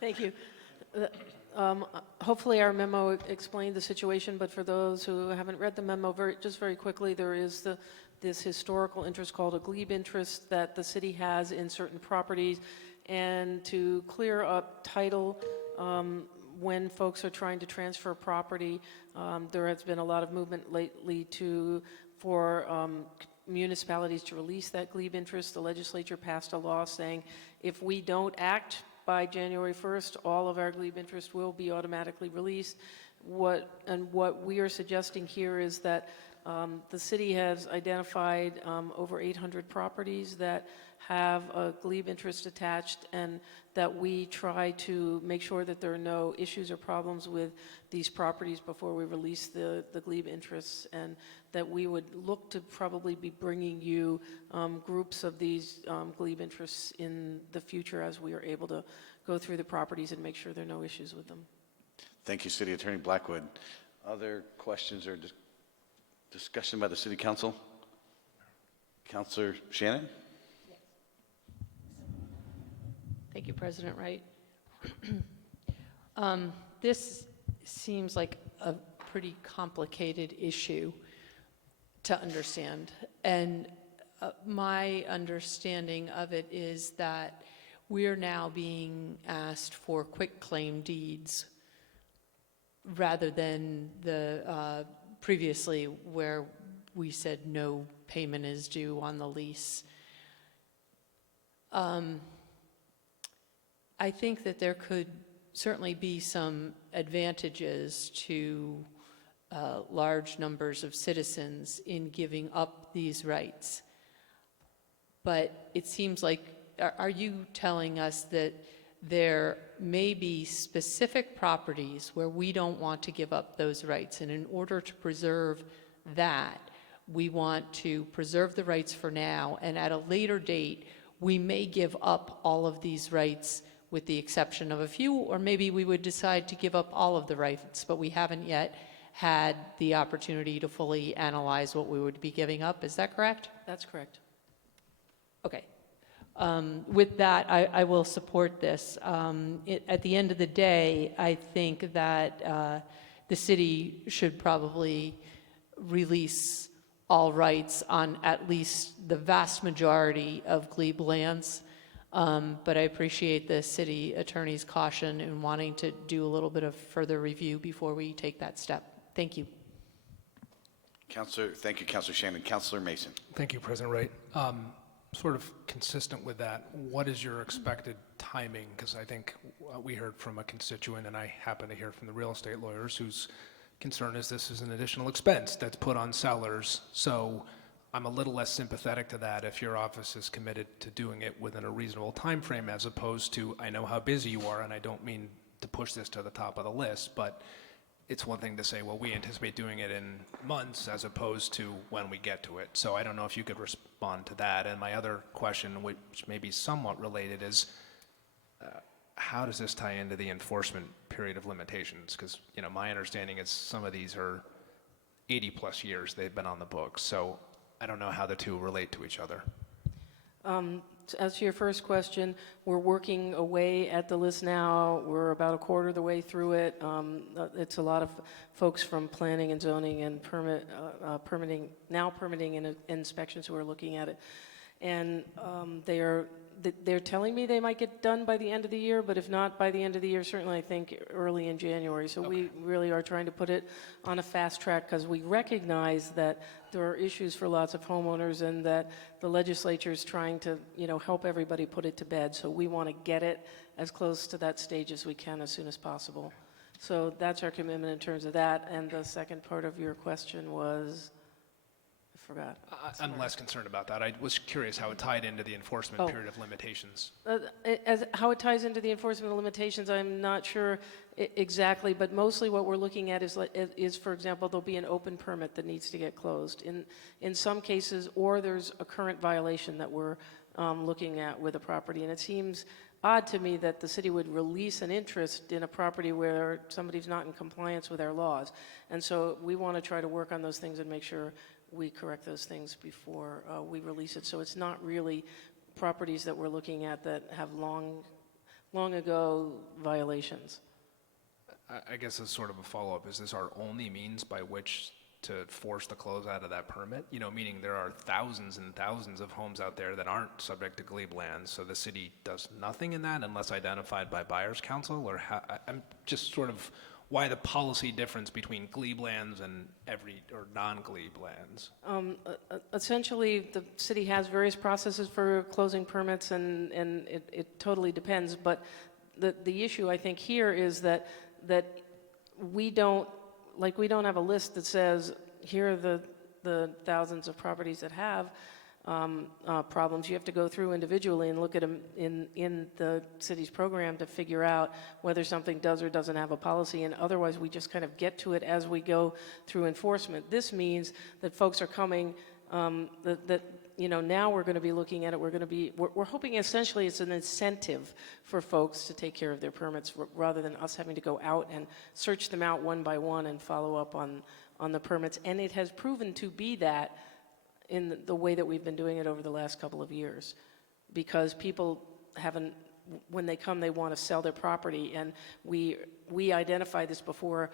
Thank you. Hopefully our memo explained the situation, but for those who haven't read the memo, just very quickly, there is this historical interest called a glebe interest that the city has in certain properties, and to clear up title when folks are trying to transfer property, there has been a lot of movement lately for municipalities to release that glebe interest. The legislature passed a law saying if we don't act by January 1st, all of our glebe interest will be automatically released. What we are suggesting here is that the city has identified over 800 properties that have a glebe interest attached, and that we try to make sure that there are no issues or problems with these properties before we release the glebe interests, and that we would look to probably be bringing you groups of these glebe interests in the future as we are able to go through the properties and make sure there are no issues with them. Thank you, City Attorney Blackwood. Other questions or discussion by the City Council? Counselor Shannon? Thank you, President Wright. This seems like a pretty complicated issue to understand. And my understanding of it is that we're now being asked for quick claim deeds rather than the previously where we said no payment is due on the lease. I think that there could certainly be some advantages to large numbers of citizens in giving up these rights. But it seems like, are you telling us that there may be specific properties where we don't want to give up those rights, and in order to preserve that, we want to preserve the rights for now, and at a later date, we may give up all of these rights with the exception of a few, or maybe we would decide to give up all of the rights, but we haven't yet had the opportunity to fully analyze what we would be giving up. Is that correct? That's correct. Okay. With that, I will support this. At the end of the day, I think that the city should probably release all rights on at least the vast majority of Glebe lands. But I appreciate the city attorney's caution in wanting to do a little bit of further review before we take that step. Thank you. Thank you, Counselor Shannon. Counselor Mason. Thank you, President Wright. Sort of consistent with that, what is your expected timing? Because I think we heard from a constituent, and I happen to hear from the real estate lawyers, whose concern is this is an additional expense that's put on sellers. So I'm a little less sympathetic to that if your office is committed to doing it within a reasonable time frame, as opposed to, I know how busy you are, and I don't mean to push this to the top of the list, but it's one thing to say, well, we anticipate doing it in months as opposed to when we get to it. So I don't know if you could respond to that. And my other question, which may be somewhat related, is how does this tie into the enforcement period of limitations? Because, you know, my understanding is some of these are 80 plus years they've been on the books. So I don't know how the two relate to each other. As to your first question, we're working away at the list now. We're about a quarter of the way through it. It's a lot of folks from planning and zoning and permitting and inspections who are looking at it. And they're telling me they might get done by the end of the year, but if not by the end of the year, certainly I think early in January. So we really are trying to put it on a fast track because we recognize that there are issues for lots of homeowners and that the legislature is trying to, you know, help everybody put it to bed. So we want to get it as close to that stage as we can as soon as possible. So that's our commitment in terms of that. And the second part of your question was? Forgot. I'm less concerned about that. I was curious how it tied into the enforcement period of limitations. As how it ties into the enforcement of limitations, I'm not sure exactly, but mostly what we're looking at is, for example, there'll be an open permit that needs to get closed in some cases, or there's a current violation that we're looking at with a property. And it seems odd to me that the city would release an interest in a property where somebody's not in compliance with our laws. And so we want to try to work on those things and make sure we correct those things before we release it. So it's not really properties that we're looking at that have long ago violations. I guess as sort of a follow-up, is this our only means by which to force the closeout of that permit? You know, meaning there are thousands and thousands of homes out there that aren't subject to Glebe lands, so the city does nothing in that unless identified by buyer's council? Or I'm just sort of, why the policy difference between Glebe lands and non-Glebe lands? Essentially, the city has various processes for closing permits, and it totally depends. But the issue I think here is that we don't have a list that says here are the thousands of properties that have problems. You have to go through individually and look at them in the city's program to figure out whether something does or doesn't have a policy, and otherwise we just kind of get to it as we go through enforcement. This means that folks are coming, that you know, now we're going to be looking at it, we're hoping essentially it's an incentive for folks to take care of their permits rather than us having to go out and search them out one by one and follow up on the permits. And it has proven to be that in the way that we've been doing it over the last couple of years. Because people haven't, when they come, they want to sell their property, and we identify this before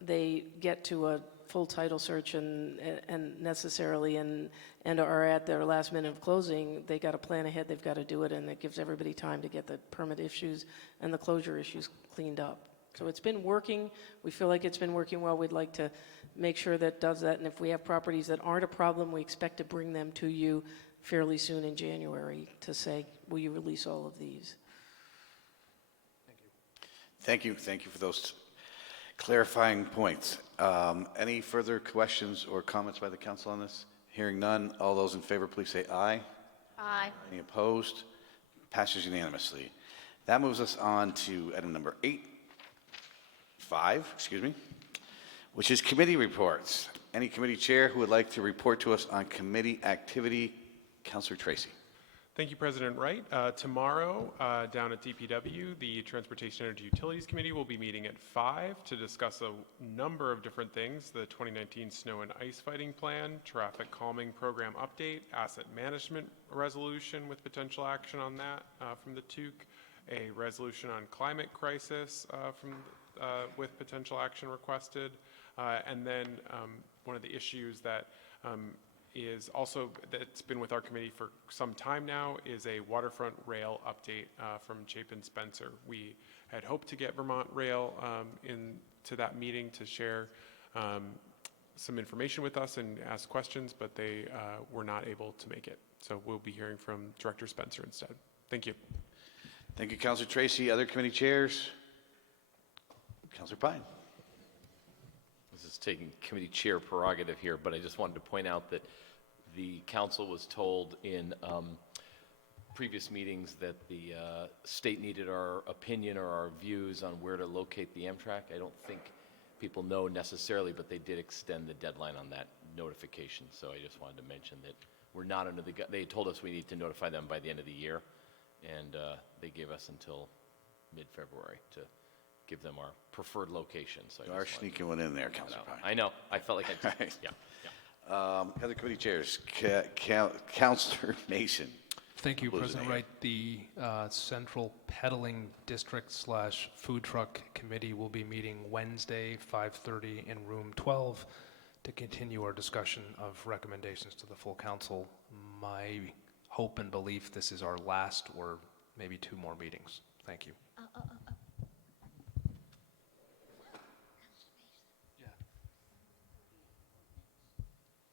they get to a full title search and necessarily and are at their last minute of closing. They got to plan ahead, they've got to do it, and it gives everybody time to get the permit issues and the closure issues cleaned up. So it's been working. We feel like it's been working well. We'd like to make sure that does that, and if we have properties that aren't a problem, we expect to bring them to you fairly soon in January to say, will you release all of these? Thank you. Thank you for those clarifying points. Any further questions or comments by the council on this? Hearing none, all those in favor, please say aye. Aye. Any opposed? Passes unanimously. That moves us on to item number 5, which is committee reports. Any committee chair who would like to report to us on committee activity? Councilor Tracy. Thank you, President Wright. Tomorrow, down at DPW, the Transportation Energy Utilities Committee will be meeting at 5 to discuss a number of different things: the 2019 snow and ice fighting plan, traffic calming program update, asset management resolution with potential action on that from the TUC, a resolution on climate crisis with potential action requested, and then one of the issues that is also, that's been with our committee for some time now, is a waterfront rail update from Chapin Spencer. We had hoped to get Vermont Rail into that meeting to share some information with us and ask questions, but they were not able to make it. So we'll be hearing from Director Spencer instead. Thank you. Thank you, Councilor Tracy. Other committee chairs? Councilor Pine. This is taking committee chair prerogative here, but I just wanted to point out that the council was told in previous meetings that the state needed our opinion or our views on where to locate the Amtrak. I don't think people know necessarily, but they did extend the deadline on that notification. So I just wanted to mention that we're not under the, they told us we need to notify them by the end of the year, and they gave us until mid-February to give them our preferred location. So You are sneaking one in there, Councilor Pine. I know. I felt like I did. Yeah. Other committee chairs, Councilor Mason. Thank you, Close President it. Wright. The Central Peddling District / Food Truck Committee will be meeting Wednesday, 5:30 in room 12 to continue our discussion of recommendations to the full council. My hope and belief this is our last or maybe 2 more meetings. Thank you.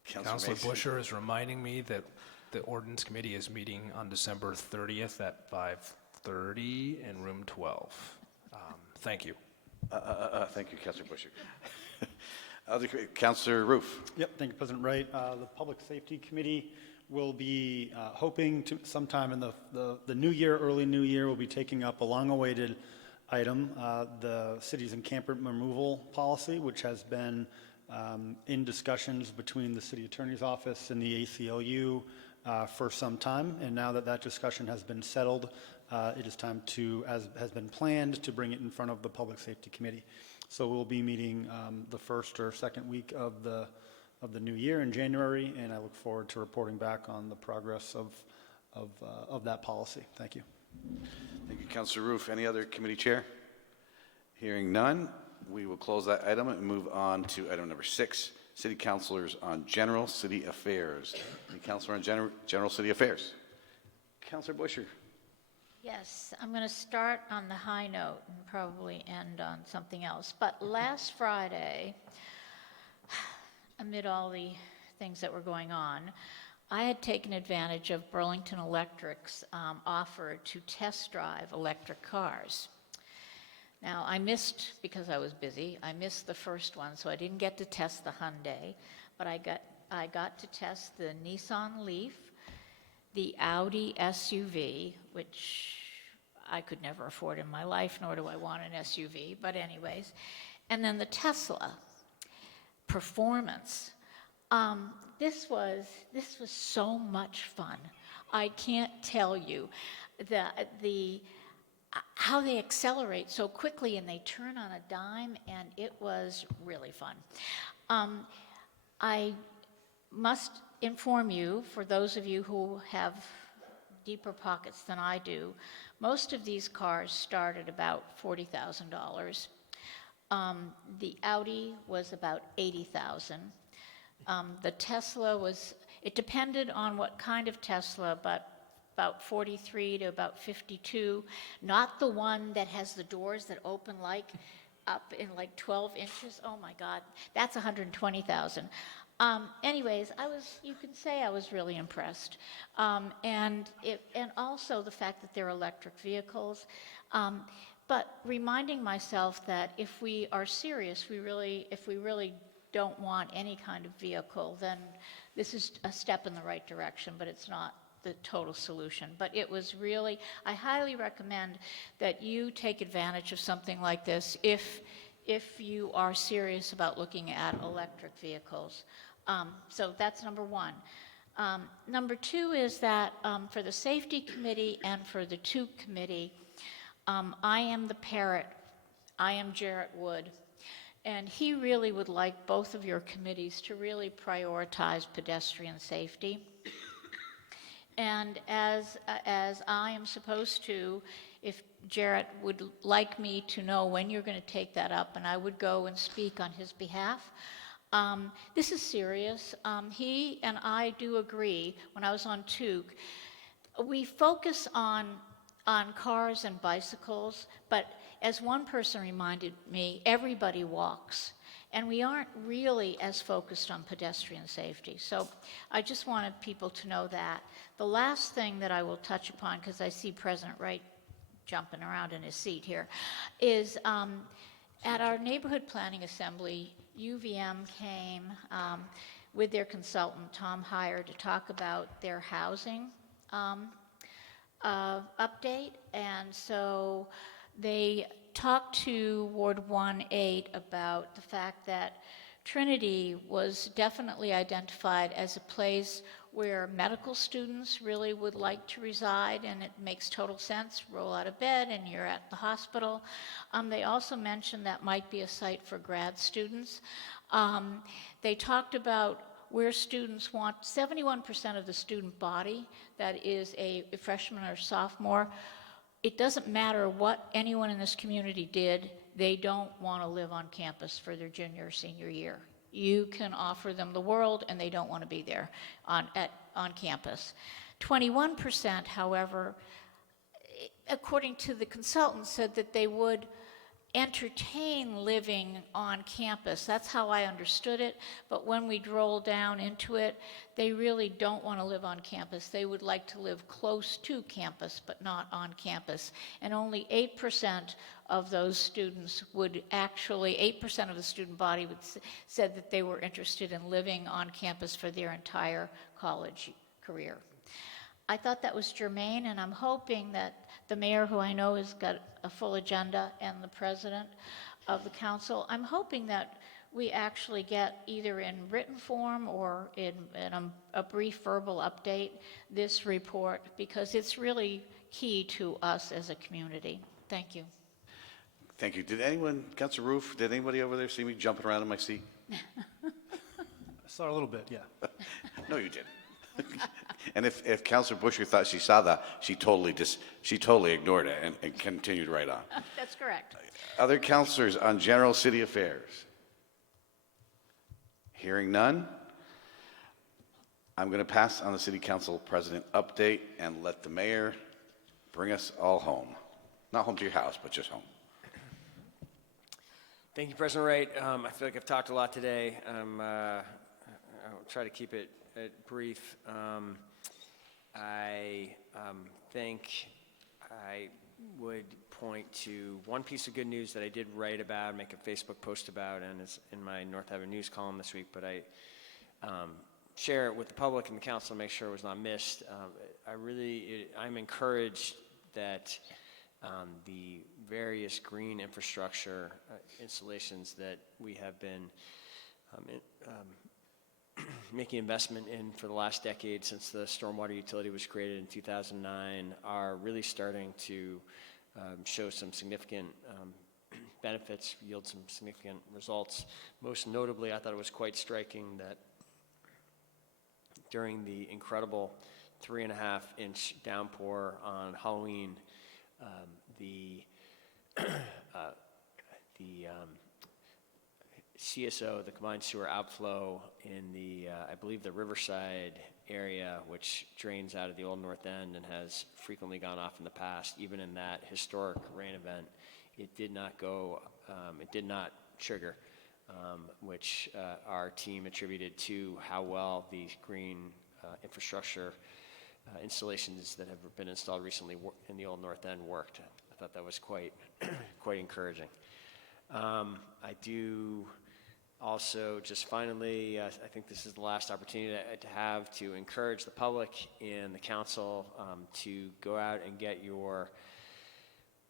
Councilor Busher is reminding me that the Ordinance Committee is meeting on December 30th at 5:30 in room 12. Thank you. Thank you, Councilor Busher. Councilor Roof. Yep, thank you, President Wright. The Public Safety Committee will be hoping to sometime in the new year, early new year, will be taking up a long-awaited item, the city's encampment removal policy, which has been in discussions between the City Attorney's Office and the ACLU for some time. And now that that discussion has been settled, it is time to, as has been planned, to bring it in front of the Public Safety Committee. So we'll be meeting the first or second week of the new year in January, and I look forward to reporting back on the progress of that policy. Thank you. Thank you, Councilor Roof. Any other committee chair? Hearing none, we will close that item and move on to item number 6, City Councilors on General City Affairs. Any councilor on General City Affairs? Councilor Busher. Yes, I'm going to start on the high note and probably end on something else. But last Friday, amid all the things that were going on, I had taken advantage of Burlington Electric's offer to test drive electric cars. Now, I missed, because I was busy, I missed the first one, so I didn't get to test the Hyundai, but I got to test the Nissan Leaf, the Audi SUV, which I could never afford in my life, nor do I want an SUV, but anyways, and then the Tesla Performance. This was so much fun. I can't tell you how they accelerate so quickly and they turn on a dime, and it was really fun. I must inform you, for those of you who have deeper pockets than I do, most of these cars start at about $40,000. The Audi was about $80,000. The Tesla was, it depended on what kind of Tesla, but about 43 to about 52. Not the one that has the doors that open like up in like 12 inches. Oh my God, that's 120,000. Anyways, you can say I was really impressed. And also the fact that they're electric vehicles. But reminding myself that if we are serious, if we really don't want any kind of vehicle, then this is a step in the right direction, but it's not the total solution. But it was really, I highly recommend that you take advantage of something like this if you are serious about looking at electric vehicles. So that's number one. Number two is that for the Safety Committee and for the TOOC Committee, I am the parrot. I am Jarrett Wood. And he really would like both of your committees to really prioritize pedestrian safety. And as I am supposed to, if Jarrett would like me to know when you're going to take that up, and I would go and speak on his behalf. This is serious. He and I do agree, when I was on TOOC, we focus on cars and bicycles, but as one person reminded me, everybody walks. And we aren't really as focused on pedestrian safety. So I just wanted people to know that. The last thing that I will touch upon, because I see President Wright jumping around in his seat here, is at our neighborhood planning assembly, UVM came with their consultant, Tom Heyer, to talk about their housing update. And so they talked to Ward 1-8 about the fact that Trinity was definitely identified as a place where medical students really would like to reside, and it makes total sense. Roll out of bed and you're at the hospital. They also mentioned that might be a site for grad students. They talked about where students want 71% of the student body that is a freshman or sophomore. It doesn't matter what anyone in this community did, they don't want to live on campus for their junior or senior year. You can offer them the world and they don't want to be there on campus. 21%, however, according to the consultant, said that they would entertain living on campus. That's how I understood it, but when we droll down into it, they really don't want to live on campus. They would like to live close to campus, but not on campus. And only 8% of those students would actually, 8% of the student body said that they were interested in living on campus for their entire college career. I thought that was germane, and I'm hoping that the mayor, who I know has got a full agenda, and the president of the council, I'm hoping that we actually get either in written form or in a brief verbal update this report, because it's really key to us as a community. Thank you. Thank you. Did anyone, Councilor Roof, did anybody over there see me jumping around in my seat? I saw a little bit, yeah. No, you didn't. And if Councilor Busher thought she saw that, she totally ignored it and continued right on. That's correct. Other councilors on general city affairs? Hearing none, I'm going to pass on the city council president update and let the mayor bring us all home. Not home to your house, but just home. Thank you, President Wright. I feel like I've talked a lot today. I'll try to keep it brief. I think I would point to one piece of good news that I did write about, make a Facebook post about, and it's in my North Haven News column this week, but I share it with the public and the council to make sure it was not missed. I'm encouraged that the various green infrastructure installations that we have been making investment in for the last decade since the stormwater utility was created in 2009 are really starting to show some significant benefits, yield some significant results. Most notably, I thought it was quite striking that during the incredible 3.5-inch downpour on Halloween, the CSO, the combined sewer outflow in the, I believe, the Riverside area, which drains out of the Old North End and has frequently gone off in the past, even in that historic rain event, it did not go, it did not trigger, which our team attributed to how well the green infrastructure installations that have been installed recently in the Old North End worked. I thought that was quite encouraging. I do also, just finally, I think this is the last opportunity to have to encourage the public and the council to go out and get your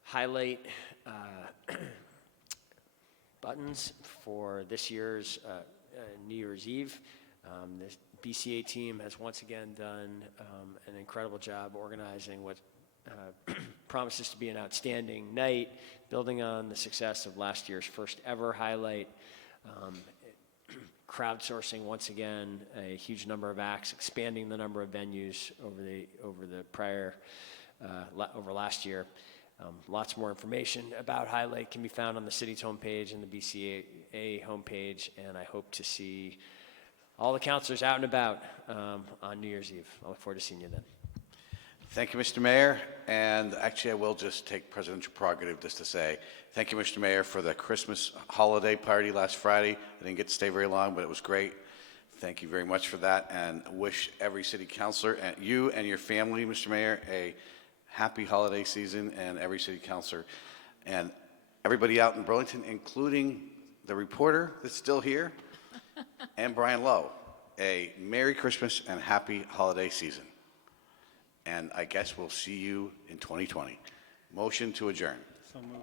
highlight buttons for this year's New Year's Eve. The BCA team has once again done an incredible job organizing what promises to be an outstanding night, building on the success of last year's first ever highlight. Crowdsourcing once again a huge number of acts, expanding the number of venues over the prior over last year. Lots more information about Highlight can be found on the city's homepage and the BCA homepage, and I hope to see all the councilors out and about on New Year's Eve. I look forward to seeing you then. Thank you, Mr. Mayor. And actually, I will just take presidential prerogative just to say thank you, Mr. Mayor, for the Christmas holiday party last Friday. I didn't get to stay very long, but it was great. Thank you very much for that, and wish every city councilor and you and your family, Mr. Mayor, a happy holiday season, and every city councilor and everybody out in Burlington, including the reporter that's still here, and Brian Lowe, a Merry Christmas and happy holiday season. And I guess we'll see you in 2020. Motion to adjourn. So moved.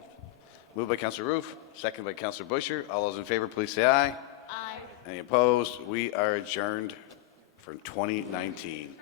Moved by Councilor Roof, second by Councilor Busher. All those in favor, please say aye. Aye. Any opposed? We are adjourned for 2019.